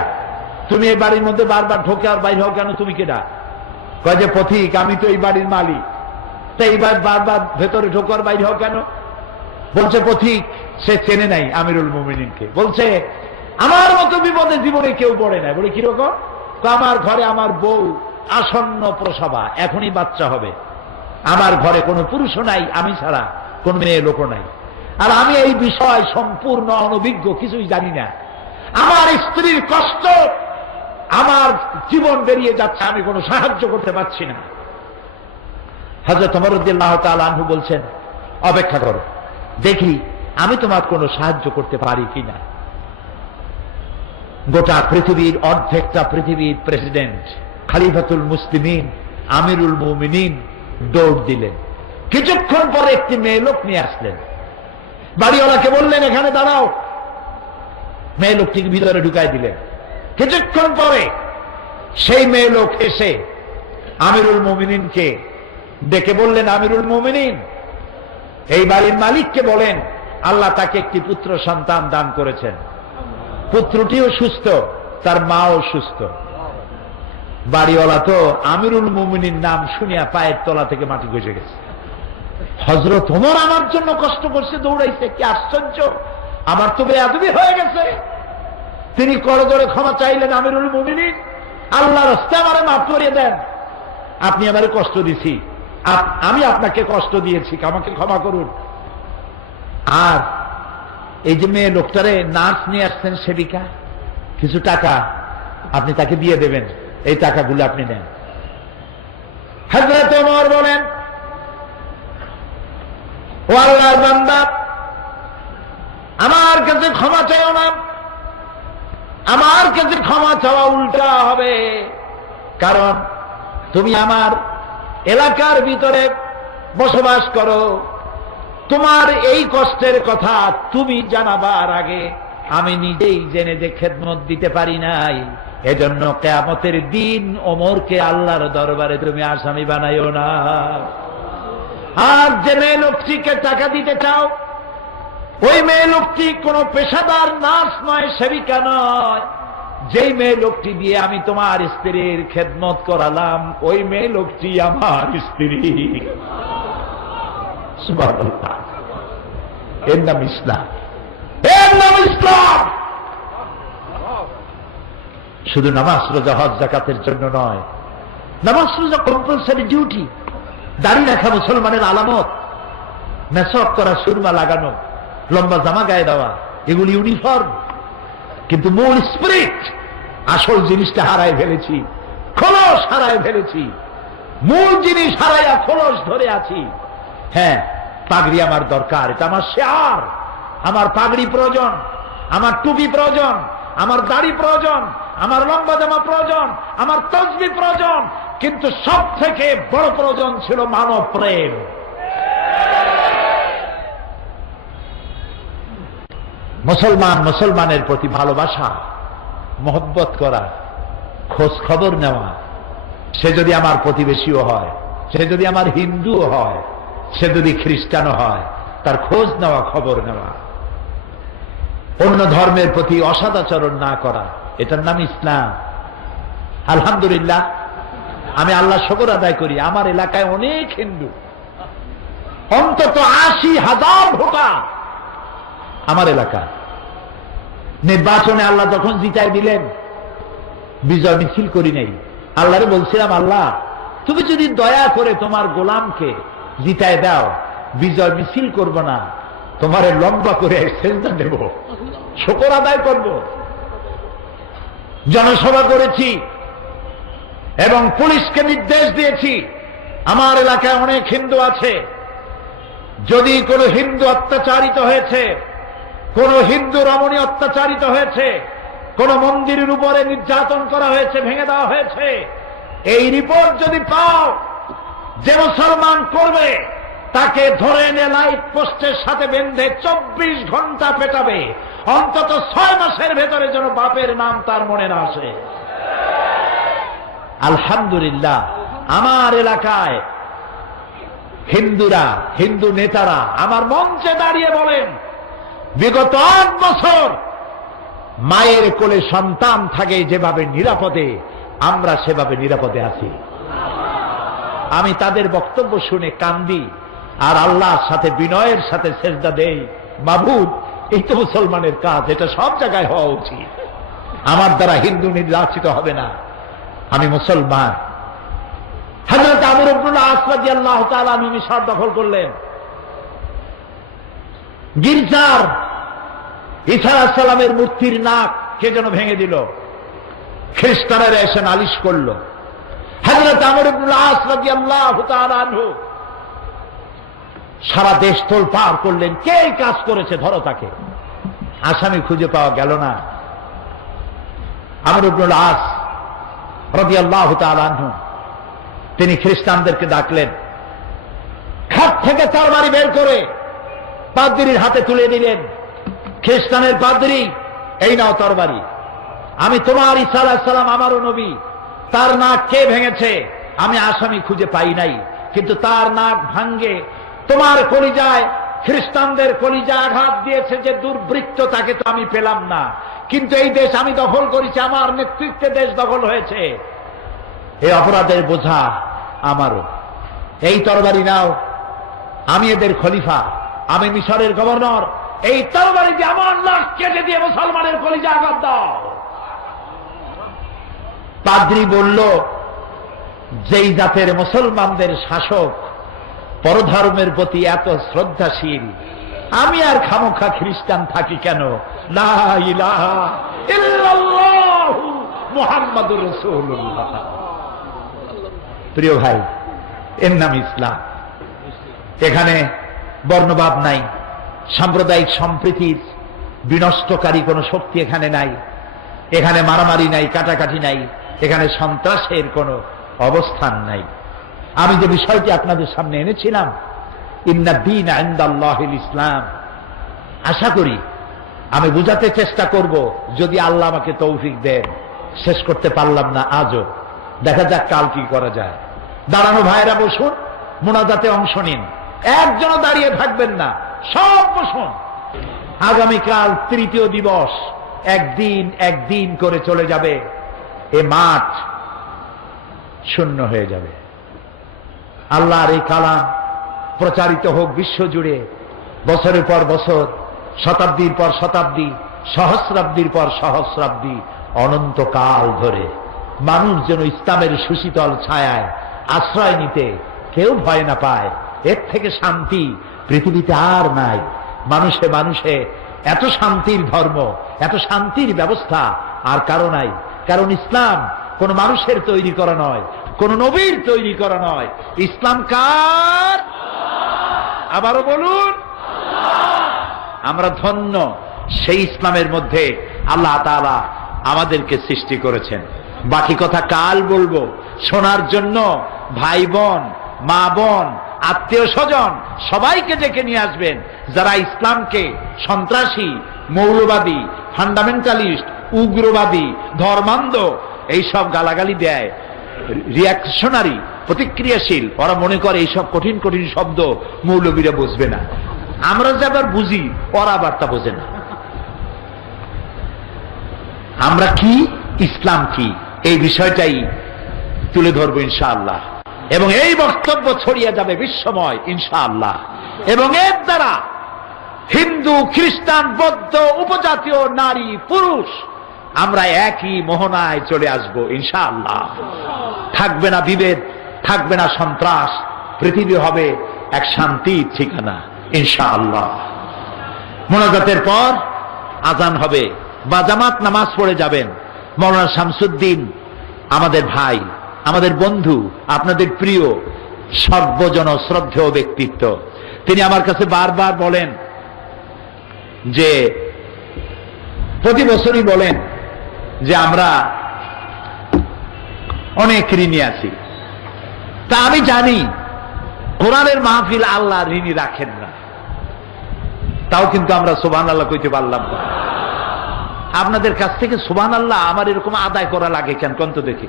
তুমি এই বাড়ির মধ্যে বারবার ঢোকে আর বাইর হও কেন, তুমি কেডা? কয় যে পথিক, আমি তো এই বাড়ির মালিক, তো এইবার বারবার ভেতরে ঢোকার বাইর হও কেন? বলছে পথিক সে চেনে নাই আমিরুল মুমিনিনকে। বলছে আমার মতো বিপদে জীবনে কেউ পড়ে না। বলে কিরকম? আমার ঘরে আমার বউ আসন্ন প্রসবা, এখনই বাচ্চা হবে, আমার ঘরে কোনো পুরুষও নাই, আমি ছাড়া কোন মেয়ে লোক নাই, আর আমি এই বিষয় সম্পূর্ণ অনভিজ্ঞ, কিছুই জানি না। আমার স্ত্রীর কষ্ট, আমার জীবন বেরিয়ে যাচ্ছে, আমি কোনো সাহায্য করতে পারছি না। হযরত ওমর রাদিয়াল্লাহু তাআলা আনহু বলছেন, অপেক্ষা করো, দেখি আমি তোমার কোনো সাহায্য করতে পারি কিনা। গোটা পৃথিবীর অর্ধেকটা পৃথিবীর প্রেসিডেন্ট, খলিফাতুল মুসলিমিন, আমিরুল মুমিনিন দৌড় দিলেন। কিছুক্ষণ পরে একটি মেয়ে লোক নিয়ে আসলেন। বাড়িওয়ালাকে বললেন, এখানে দাঁড়াও। মেয়ে লোকটিকে ভিতরে ঢুকাই দিলেন। কিছুক্ষণ পরে সেই মেয়ে লোক এসে আমিরুল মুমিনিনকে ডেকে বললেন, আমিরুল মুমিনিন, এই বাড়ির মালিককে বলেন আল্লাহ তাকে একটি পুত্র সন্তান দান করেছেন। পুত্রটিও সুস্থ, তার মাও সুস্থ। বাড়িওয়ালা তো আমিরুল মুমিনিন নাম শুনিয়া পায়ের তলা থেকে মাটি গজে গেছে। হযরত ওমর আমার জন্য কষ্ট করছে, দৌড়াইছে, কি আশ্চর্য, আমার তো বেয়াদবি হয়ে গেছে। তিনি করজোড়ে ক্ষমা চাইলেন, আমিরুল মুমিনিন, আল্লাহর রাস্তায় আমারে মাফ করে দেন, আপনি আমারে কষ্ট দিছি, আমি আপনাকে কষ্ট দিয়েছি, আমাকে ক্ষমা করুন। আর এই যে মেয়ে লোকটারে নার্স নিয়ে আসছেন, সেবিকা, কিছু টাকা আপনি তাকে দিয়ে দেবেন, এই টাকাগুলো আপনি নেন। হযরত ওমর বলেন, ও আল্লাহর বান্দা, আমার কাছে ক্ষমা চাইও না, আমার কাছে ক্ষমা চাওয়া উল্টা হবে, কারণ তুমি আমার এলাকার ভিতরে বসবাস করো, তোমার এই কষ্টের কথা তুমি জানাবার আগে আমি নিজেই জেনে যে খেদমত দিতে পারি নাই, এজন্য কিয়ামতের দিন ওমরকে আল্লাহর দরবারে তুমি আসামি বানাইও না। আর যে মেয়ে লোকটিকে টাকা দিতে চাও, ওই মেয়ে লোকটি কোন পেশাদার নার্স নয়, সেবিকা নয়। যেই মেয়ে লোকটি দিয়ে আমি তোমার স্ত্রীর খেদমত করালাম, ওই মেয়ে লোকটি আমার স্ত্রী। সুবহানাল্লাহ। এর নাম ইসলাম, এর নাম ইসলাম। শুধু নামাজ, রোজা, হজ, যাকাতের জন্য নয়। নামাজ রোজা কম্পালসারি ডিউটি, দাড়ি রাখা মুসলমানের আলামত, মেসওয়াক করা, সুরমা লাগানো, লম্বা জামা গায়ে দেওয়া, এগুলি ইউনিফর্ম। কিন্তু মূল স্পিরিট, আসল জিনিসটা হারায় ফেলেছি, খোলস হারায় ফেলেছি। মূল জিনিস হারাইয়া খোলস ধরে আছি। হ্যাঁ, পাগড়ি আমার দরকার, এটা আমার শেয়ার। আমার পাগড়ি প্রয়োজন, আমার টুপি প্রয়োজন, আমার দাড়ি প্রয়োজন, আমার লম্বা জামা প্রয়োজন, আমার তসবিহ প্রয়োজন, কিন্তু সব থেকে বড় প্রয়োজন ছিল মানব প্রেম। মুসলমান মুসলমানের প্রতি ভালোবাসা, মহব্বত করা, খোঁজ খবর নেওয়া। সে যদি আমার প্রতিবেশীও হয়, সে যদি আমার হিন্দুও হয়, সে যদি খ্রিস্টানও হয়, তার খোঁজ নেওয়া, খবর নেওয়া। অন্য ধর্মের প্রতি অসদাচরণ না করা, এটার নাম ইসলাম। আলহামদুলিল্লাহ, আমি আল্লাহ শুকর আদায় করি, আমার এলাকায় অনেক হিন্দু, অন্তত ৮০,০০০ ভোটার আমার এলাকা। নির্বাচনে আল্লাহ যখন জিতাই দিলেন, বিজয় মিছিল করি নাই। আল্লাহরে বলছিলাম, আল্লাহ তুমি যদি দয়া করে তোমার গোলামকে জিতায় দাও, বিজয় মিছিল করব না, তোমারে লম্বা করে সেজদা দেব, শুকর আদায় করব। জনসভা করেছি এবং পুলিশকে নির্দেশ দিয়েছি, আমার এলাকায় অনেক হিন্দু আছে, যদি কোনো হিন্দু অত্যাচারিত হয়েছে, কোন হিন্দু রমণী অত্যাচারিত হয়েছে, কোন মন্দিরের উপরে নির্যাতন করা হয়েছে, ভেঙে দেওয়া হয়েছে, এই রিপোর্ট যদি পাও, যে মুসলমান করবে তাকে ধরে এনে লাইট পোস্টের সাথে বেঁধে 24 ঘন্টা পেটাবে, অন্তত 6 মাসের ভেতরে যেন বাপের নাম তার মনে না আসে। আলহামদুলিল্লাহ, আমার এলাকায় হিন্দুরা, হিন্দু নেতারা আমার মঞ্চে দাঁড়িয়ে বলেন, বিগত 8 বছর মায়ের কোলে সন্তান থাকে যেভাবে নিরাপদে, আমরা সেভাবে নিরাপদে আছি। আমি তাদের বক্তব্য শুনে কান্দি আর আল্লাহর সাথে বিনয়ের সাথে সেজদা দেই, মাবুদ এই তো মুসলমানের কাজ, এটা সব জায়গায় হওয়া উচিত। আমার দ্বারা হিন্দু নির্যাতিত হবে না, আমি মুসলমান। হযরত আমর ইবনে আস রাদিয়াল্লাহু তাআলা মিশর দখল করলেন। গির্জার ঈসা আলাইহিস সালামের মূর্তির নাক কে যেন ভেঙে দিল, খ্রিস্টানেরা এসে নালিশ করল। হযরত আমর ইবনে আস রাদিয়াল্লাহু তাআলা আনহু সারা দেশ তোলপাড় করলেন, কে কাজ করেছে ধরো তাকে। আসামি খুঁজে পাওয়া গেল না। আমর ইবনুল আস রাদিয়াল্লাহু তাআলা আনহু তিনি খ্রিস্টানদেরকে ডাকলেন, খাট থেকে তরবারি বের করে পাদ্রীর হাতে তুলে দিলেন। খ্রিস্টানের পাদ্রী, এই নাও তরবারি, আমি তোমার ঈসা আলাইহিস সালাম আমারও নবী, তার নাক কে ভেঙেছে আমি আসামি খুঁজে পাই নাই, কিন্তু তার নাক ভাঙ্গে তোমার কলিজায় খ্রিস্টানদের কলিজা আঘাত দিয়েছে যে দুর্বৃত্ত, তাকে তো আমি পেলাম না, কিন্তু এই দেশ আমি দখল করেছি, আমার নেতৃত্বে দেশ দখল হয়েছে, এই অপরাধের বোঝা আমারও। এই তরবারি নাও, আমি এদের খলিফা, আমি মিশরের গভর্নর, এই তরবারি দিয়ে আমার নাক কেটে দিয়ে মুসলমানের কলিজা আঘাত দাও। পাদ্রী বলল, যেই জাতের মুসলমানদের শাসক পরধর্মের প্রতি এত শ্রদ্ধাশীল, আমি আর খামোখা খ্রিস্টান থাকি কেন? লা ইলাহা ইল্লাল্লাহু মুহাম্মাদুর রাসূলুল্লাহ। প্রিয় ভাই, এর নাম ইসলাম। এখানে বর্ণবাদ নাই, সাম্প্রদায়িক সম্প্রীতির বিনষ্টকারী কোন শক্তি এখানে নাই, এখানে মারামারি নাই, কাটাকাটি নাই, এখানে সন্ত্রাসের কোনো অবস্থান নাই। আমি যে বিষয়টি আপনাদের সামনে এনেছিলাম, ইন্না দীন ইনদাল্লাহিল ইসলাম, আশা করি আমি বুঝাতে চেষ্টা করব, যদি আল্লাহ আমাকে তৌফিক দেন। শেষ করতে পারলাম না আজও, দেখা যাক কাল কি করা যায়। দাঁড়ানো ভাইরা বসুন, মুনাজাতে অংশ নিন, একজনও দাঁড়িয়ে থাকবেন না, সব বসুন। আগামীকাল তৃতীয় দিবস, একদিন একদিন করে চলে যাবে, এ মাঠ শূন্য হয়ে যাবে। আল্লাহর এই কালাম প্রচারিত হোক বিশ্বজুড়ে, বছরের পর বছর, শতাব্দীর পর শতাব্দী, সহস্রাব্দীর পর সহস্রাব্দী, অনন্তকাল ধরে মানুষ যেন ইসলামের সুশীতল ছায়ায় আশ্রয় নিতে কেউ ভয় না পায়। এর থেকে শান্তি পৃথিবীতে আর নাই। মানুষে মানুষে এত শান্তির ধর্ম, এত শান্তির ব্যবস্থা আর কারো নাই। কারণ ইসলাম কোন মানুষের তৈরি করা নয়, কোন নবীর তৈরি করা নয়। ইসলাম কার? আবারও বলুন, আমরা ধন্য সেই ইসলামের মধ্যে আল্লাহ তাআলা আমাদেরকে সৃষ্টি করেছেন। বাকি কথা কাল বলবো। শোনার জন্য ভাই বোন, মা বোন, আত্মীয় স্বজন সবাইকে ডেকে নিয়ে আসবেন, যারা ইসলামকে সন্ত্রাসী, মৌলবাদী, ফান্ডামেন্টালিস্ট, উগ্রবাদী, ধর্মান্ধ এইসব গালাগালি দেয়, রিয়াকশনারি, প্রতিক্রিয়াশীল, ওরা মনে করে এইসব কঠিন কঠিন শব্দ মৌলবীরা বুঝবে না। আমরা যে আবার বুঝি, ওরা আবার তা বোঝে না। আমরা কি, ইসলাম কি, এই বিষয়টাই তুলে ধরবো ইনশাআল্লাহ, এবং এই বক্তব্য ছড়িয়ে যাবে বিশ্বময় ইনশাআল্লাহ, এবং এর দ্বারা হিন্দু, খ্রিস্টান, বৌদ্ধ, উপজাতীয়, নারী, পুরুষ আমরা একই মোহনায় চলে আসব ইনশাআল্লাহ। থাকবে না বিভেদ, থাকবে না সন্ত্রাস, পৃথিবী হবে এক শান্তির ঠিকানা ইনশাআল্লাহ। মোনাজাতের পর আজান হবে, বা জামাত নামাজ পড়ে যাবেন। মাওলানা শামসুদ্দিন আমাদের ভাই, আমাদের বন্ধু, আপনাদের প্রিয়, সর্বজন শ্রদ্ধেয় ব্যক্তিত্ব। তিনি আমার কাছে বারবার বলেন যে, প্রতি বছরই বলেন যে আমরা অনেক ঋণী আছি। তা আমি জানি কোরআনের মাহফিল আল্লাহ ঋণী রাখেন না, তাও কিন্তু আমরা সুবহানাল্লাহ কইতে পারলাম না। আপনাদের কাছ থেকে সুবহানাল্লাহ আমার এরকম আদায় করা লাগে কেন, কোন তো দেখি।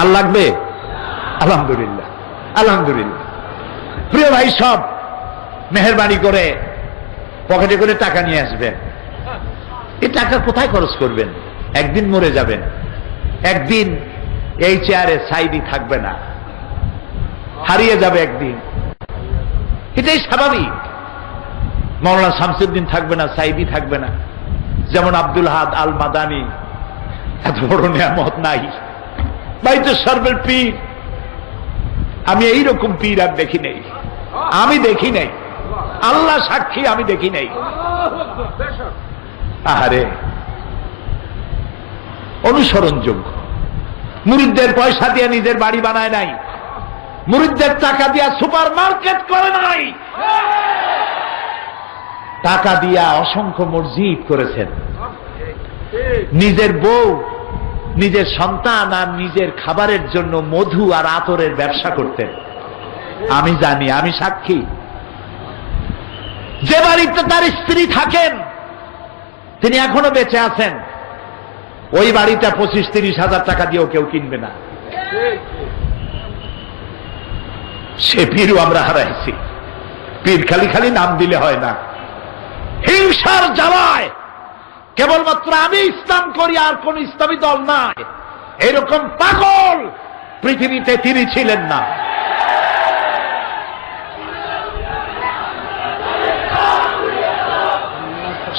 আর লাগবে? আলহামদুলিল্লাহ, আলহামদুলিল্লাহ। প্রিয় ভাই, সব মেহেরবানি করে পকেটে করে টাকা নিয়ে আসবেন। এই টাকা কোথায় খরচ করবেন? একদিন মরে যাবেন, একদিন এই চেয়ারে সাইদি থাকবে না, হারিয়ে যাবে একদিন, এটাই স্বাভাবিক। মাওলানা শামসুদ্দিন থাকবে না, সাইদি থাকবে না, যেমন আব্দুল হাদ আল মাদানী, এত বড় নিয়ামত নাই। বাইতুল সর্বের পীর, আমি এইরকম পীর আর দেখি নেই, আমি দেখি নেই, আল্লাহ সাক্ষী আমি দেখি নেই। আহারে, অনুসরণযোগ্য। মুরিদদের পয়সা দিয়ে নিজের বাড়ি বানায় নাই, মুরিদদের টাকা দিয়া সুপার মার্কেট করে নাই, টাকা দিয়া অসংখ্য মসজিদ করেছেন। নিজের বউ, নিজের সন্তান আর নিজের খাবারের জন্য মধু আর আতরের ব্যবসা করতেন। আমি জানি, আমি সাক্ষী। যে বাড়িতে তার স্ত্রী থাকেন, তিনি এখনো বেঁচে আছেন, ওই বাড়িটা 25-30 হাজার টাকা দিয়েও কেউ কিনবে না। সে পীরও আমরা হারাইছি। পীর খালি খালি নাম দিলে হয় না, হিংসার জ্বালায় কেবলমাত্র আমি ইসলাম করি আর কোন ইসলামী দল নাই, এরকম পাগল পৃথিবীতে তিনি ছিলেন না।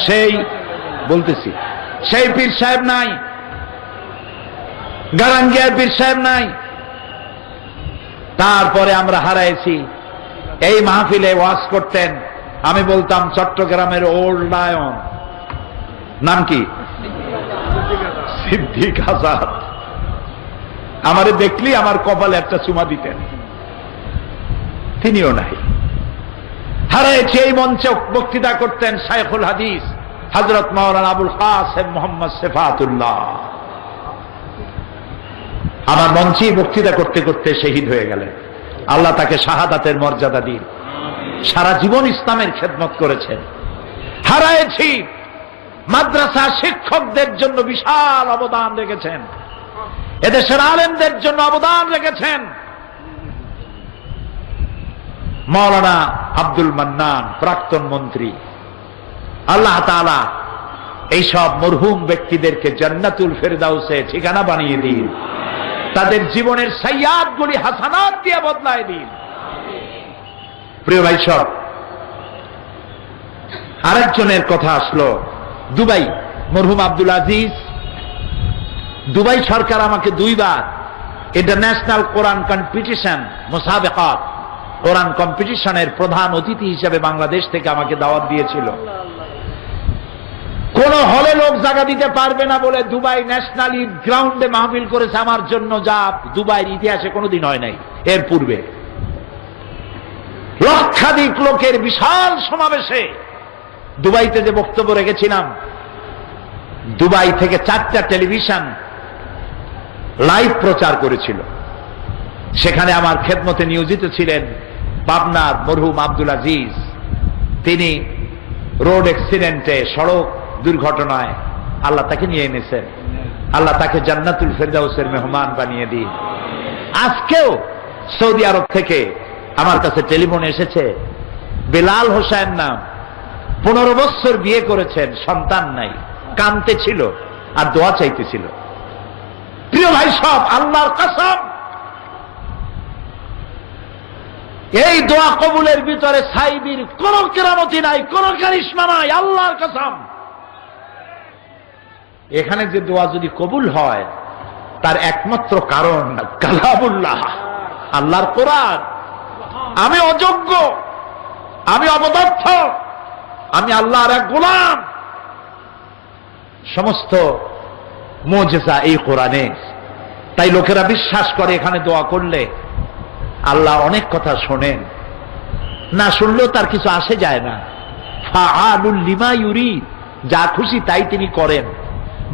সেই বলতেছি, সেই পীর সাহেব নাই, গারাঙ্গিয়ার পীর সাহেব নাই। তারপরে আমরা হারাইছি। এই মাহফিলে ওয়াজ করতেন, আমি বলতাম চট্টগ্রামের ওল্ড লায়ন, নাম কি? সিদ্দিক আজাদ। আমারে দেখলি আমার কপালে একটা চুমা দিতেন, তিনিও নাই। হারাইছি। এই মঞ্চে বক্তৃতা করতেন শাইখুল হাদিস হযরত মাওলানা আবুল কাসেম মোহাম্মদ সিফাতুল্লাহ। আমার মঞ্চেই বক্তৃতা করতে করতে শহীদ হয়ে গেলেন। আল্লাহ তাকে শাহাদাতের মর্যাদা দিন। সারা জীবন ইসলামের খেদমত করেছেন। হারাইছি। মাদ্রাসা শিক্ষকদের জন্য বিশাল অবদান রেখেছেন, এদেশের আলেমদের জন্য অবদান রেখেছেন। মাওলানা আব্দুল মান্নান, প্রাক্তন মন্ত্রী, আল্লাহ তাআলা এইসব মরহুম ব্যক্তিদেরকে জান্নাতুল ফেরদাউসে ঠিকানা বানিয়ে দিন, তাদের জীবনের সাইয়াদগুলি হাসানাত দিয়ে বদলায় দিন। প্রিয় ভাই সব, আরেকজনের কথা আসলো, দুবাই, মরহুম আব্দুল আজিজ। দুবাই সরকার আমাকে 2 বার ইন্টারন্যাশনাল কোরআন কম্পিটিশন মুসাবাকাত, কোরআন কম্পিটিশনের প্রধান অতিথি হিসেবে বাংলাদেশ থেকে আমাকে দাওয়াত দিয়েছিল। কোন হলে লোক জায়গা দিতে পারবে না বলে দুবাই ন্যাশনাল ঈদ গ্রাউন্ডে মাহফিল করেছে আমার জন্য, যা দুবাইয়ের ইতিহাসে কোনোদিন হয় নাই এর পূর্বে। লক্ষাধিক লোকের বিশাল সমাবেশে দুবাইতে যে বক্তব্য রেখেছিলাম, দুবাই থেকে 4টা টেলিভিশন লাইভ প্রচার করেছিল। সেখানে আমার খেদমতে নিয়োজিত ছিলেন পাবনার মরহুম আব্দুল আজিজ। তিনি রোড অ্যাক্সিডেন্টে, সড়ক দুর্ঘটনায় আল্লাহ তাকে নিয়ে এনেছেন। আল্লাহ তাকে জান্নাতুল ফেরদাউসের মেহমান বানিয়ে দিন। আজকেও সৌদি আরব থেকে আমার কাছে টেলিফোন এসেছে, বেলাল হোসেন নাম, 15 বছর বিয়ে করেছেন, সন্তান নাই, কাঁদতেছিল আর দোয়া চাইতেছিল। প্রিয় ভাই সব, আল্লাহর কসম, এই দোয়া কবুলের ভিতরে সাইবির কোন কেরামতি নাই, কোন কারিশমা নাই, আল্লাহর কসম। এখানে যে দোয়া যদি কবুল হয় তার একমাত্র কারণ কালামুল্লাহ, আল্লাহর কোরআন। আমি অযোগ্য, আমি অপদার্থ, আমি আল্লাহর এক গোলাম। সমস্ত মুজিজা এই কোরআনে। তাই লোকেরা বিশ্বাস করে এখানে দোয়া করলে আল্লাহ অনেক কথা শোনেন, না শুনলেও তার কিছু আসে যায় না। ফাআলুল লিমা ইউরিদ, যা খুশি তাই তিনি করেন।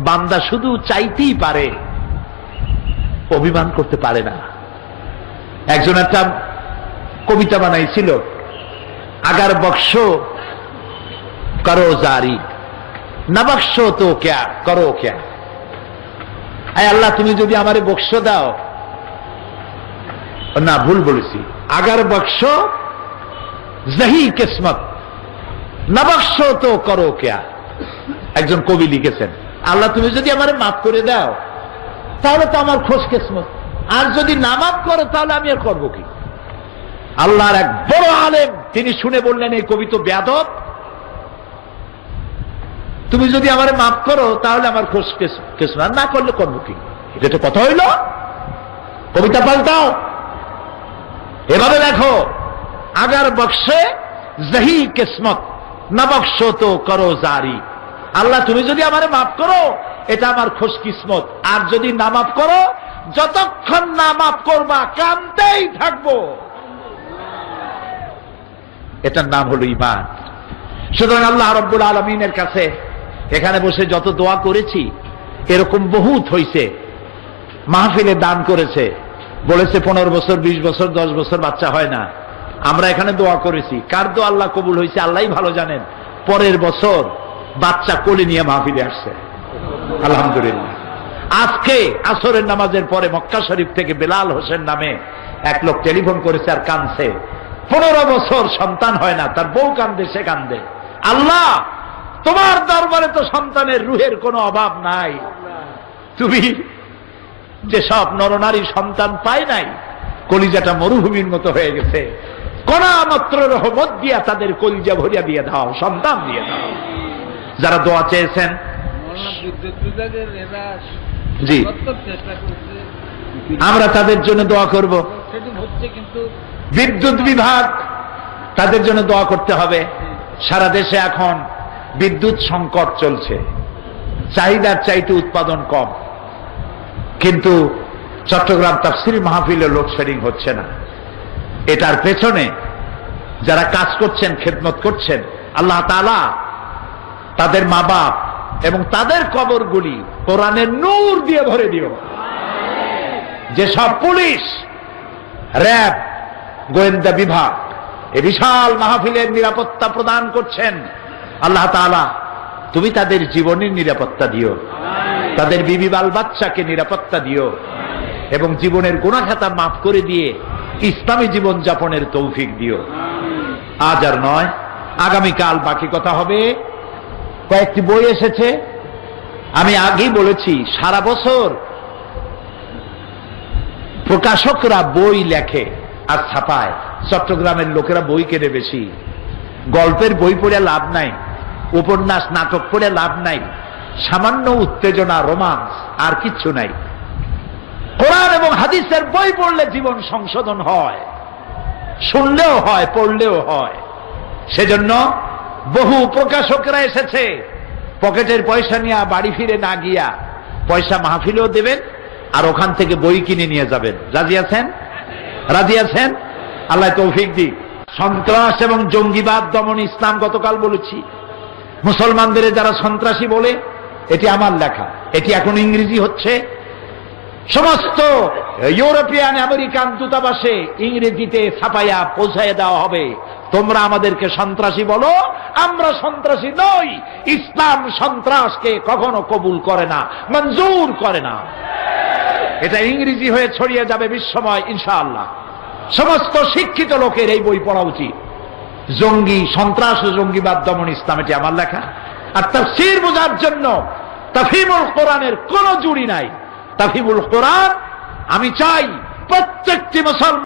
বান্দা শুধু চাইতেই পারে, অভিমান করতে পারে না। একজন একটা কবিতা বানাইছিল, আগার বক্স করো জারি, না বক্স তো ক্যা করো ক্যা। আল্লাহ তুমি যদি আমারে বক্স দাও, না ভুল বলেছি, আগার বক্স জহি কিসমত, না বক্স তো করো ক্যা। একজন কবি লিখেছেন, আল্লাহ তুমি যদি আমারে মাফ করে দাও তাহলে তো আমার খোশ কিসমত, আর যদি না মাফ করো তাহলে আমি আর করবো কি। আল্লাহর এক বড় আলেম, তিনি শুনে বললেন এই কবি তো বেয়াদব, তুমি যদি আমারে মাফ করো তাহলে আমার খোশ কিসমত, না করলে করবো কি। এটা তো কথা হইল, কবিতা পাল্টাও। এভাবে দেখো, আগার বক্সে জহি কিসমত, না বক্স তো করো জারি। আল্লাহ তুমি যদি আমারে মাফ করো এটা আমার খোশ কিসমত, আর যদি না মাফ করো যতক্ষণ না মাফ করবা কাঁদতেই থাকবো। এটার নাম হলো ঈমান। সুতরাং আল্লাহ রাব্বুল আলামিনের কাছে এখানে বসে যত দোয়া করেছি এরকম বহুত হইছে। মাহফিলে দান করেছে, বলেছে 15 বছর 20 বছর 10 বছর বাচ্চা হয় না। আমরা এখানে দোয়া করেছি, কার দোয়া আল্লাহ কবুল হয়েছে আল্লাহই ভালো জানেন। পরের বছর বাচ্চা কোলে নিয়ে মাহফিলে আসছে, আলহামদুলিল্লাহ। আজকে আসরের নামাজের পরে মক্কা শরীফ থেকে বেলাল হোসেন নামে এক লোক টেলিফোন করেছে আর কাঁদছে। 15 বছর সন্তান হয় না, তার বউ কান্দে, সে কান্দে। আল্লাহ, তোমার দরবারে তো সন্তানের রুহের কোনো অভাব নাই। তুমি যেসব নরনারী সন্তান পায় নাই, কলিজাটা মরুভূমির মতো হয়ে গেছে, কোনা মাত্র রহমত দিয়া তাদের কলিজা ভরিয়া দিয়ে দাও, সন্তান দিয়ে দাও। যারা দোয়া চেয়েছেন, জি, আমরা তাদের জন্য দোয়া করব। বিদ্যুৎ বিভাগ, তাদের জন্য দোয়া করতে হবে। সারা দেশে এখন বিদ্যুৎ সংকট চলছে, চাহিদার চাইতে উৎপাদন কম। কিন্তু চট্টগ্রাম তাফসীর মাহফিলে লোডশেডিং হচ্ছে না। এটার পেছনে যারা কাজ করছেন, খেদমত করছেন, আল্লাহ তাআলা তাদের মা বাপ এবং তাদের কবরগুলি কোরআনের নূর দিয়ে ভরে দিও। যেসব পুলিশ, র্যাব, গোয়েন্দা বিভাগ এই বিশাল মাহফিলের নিরাপত্তা প্রদান করছেন, আল্লাহ তাআলা তুমি তাদের জীবনের নিরাপত্তা দিও, তাদের বিবি বাল বাচ্চাকে নিরাপত্তা দিও এবং জীবনের গুনাহ খাতা মাফ করে দিয়ে ইসলামী জীবন যাপনের তৌফিক দিও। আজ আর নয়, আগামীকাল বাকি কথা হবে। কয়েকটি বই এসেছে, আমি আগেই বলেছি সারা বছর প্রকাশকরা বই লেখে আর ছাপায়, চট্টগ্রামের লোকেরা বই কেনে বেশি। গল্পের বই পড়ে লাভ নাই, উপন্যাস নাটক পড়ে লাভ নাই, সামান্য উত্তেজনা, রোমান্স, আর কিচ্ছু নাই। কোরআন এবং হাদিসের বই পড়লে জীবন সংশোধন হয়, শুনলেও হয়, পড়লেও হয়। সেজন্য বহু প্রকাশকরা এসেছে, পকেটের পয়সা নিয়ে বাড়ি ফিরে না গিয়া পয়সা মাহফিলেও দেবেন আর ওখান থেকে বই কিনে নিয়ে যাবেন। রাজি আছেন? রাজি আছেন? আল্লাহ তৌফিক দিক। সন্ত্রাস এবং জঙ্গিবাদ দমন ইসলাম, গতকাল বলেছি। মুসলমানদের যারা সন্ত্রাসী বলে, এটি আমার লেখা, এটি এখন ইংরেজি হচ্ছে। সমস্ত ইউরোপিয়ান আমেরিকান দূতাবাসে ইংরেজিতে ছাপাইয়া পৌঁছাইয়া দেওয়া হবে, তোমরা আমাদেরকে সন্ত্রাসী বলো, আমরা সন্ত্রাসী নই। ইসলাম সন্ত্রাসকে কখনো কবুল করে না, মঞ্জুর করে না। এটা ইংরেজি হয়ে ছড়িয়ে যাবে বিশ্বময় ইনশাআল্লাহ। সমস্ত শিক্ষিত লোকের এই বই পড়া উচিত। জঙ্গি, সন্ত্রাস ও জঙ্গিবাদ দমন ইসলাম, এটি আমার লেখা। আর তাফসীর বোঝার জন্য তাফহিমুল কোরআনের কোনো জুড়ি নাই। তাফহিমুল কোরআন আমি চাই প্রত্যেকটি মুসলমান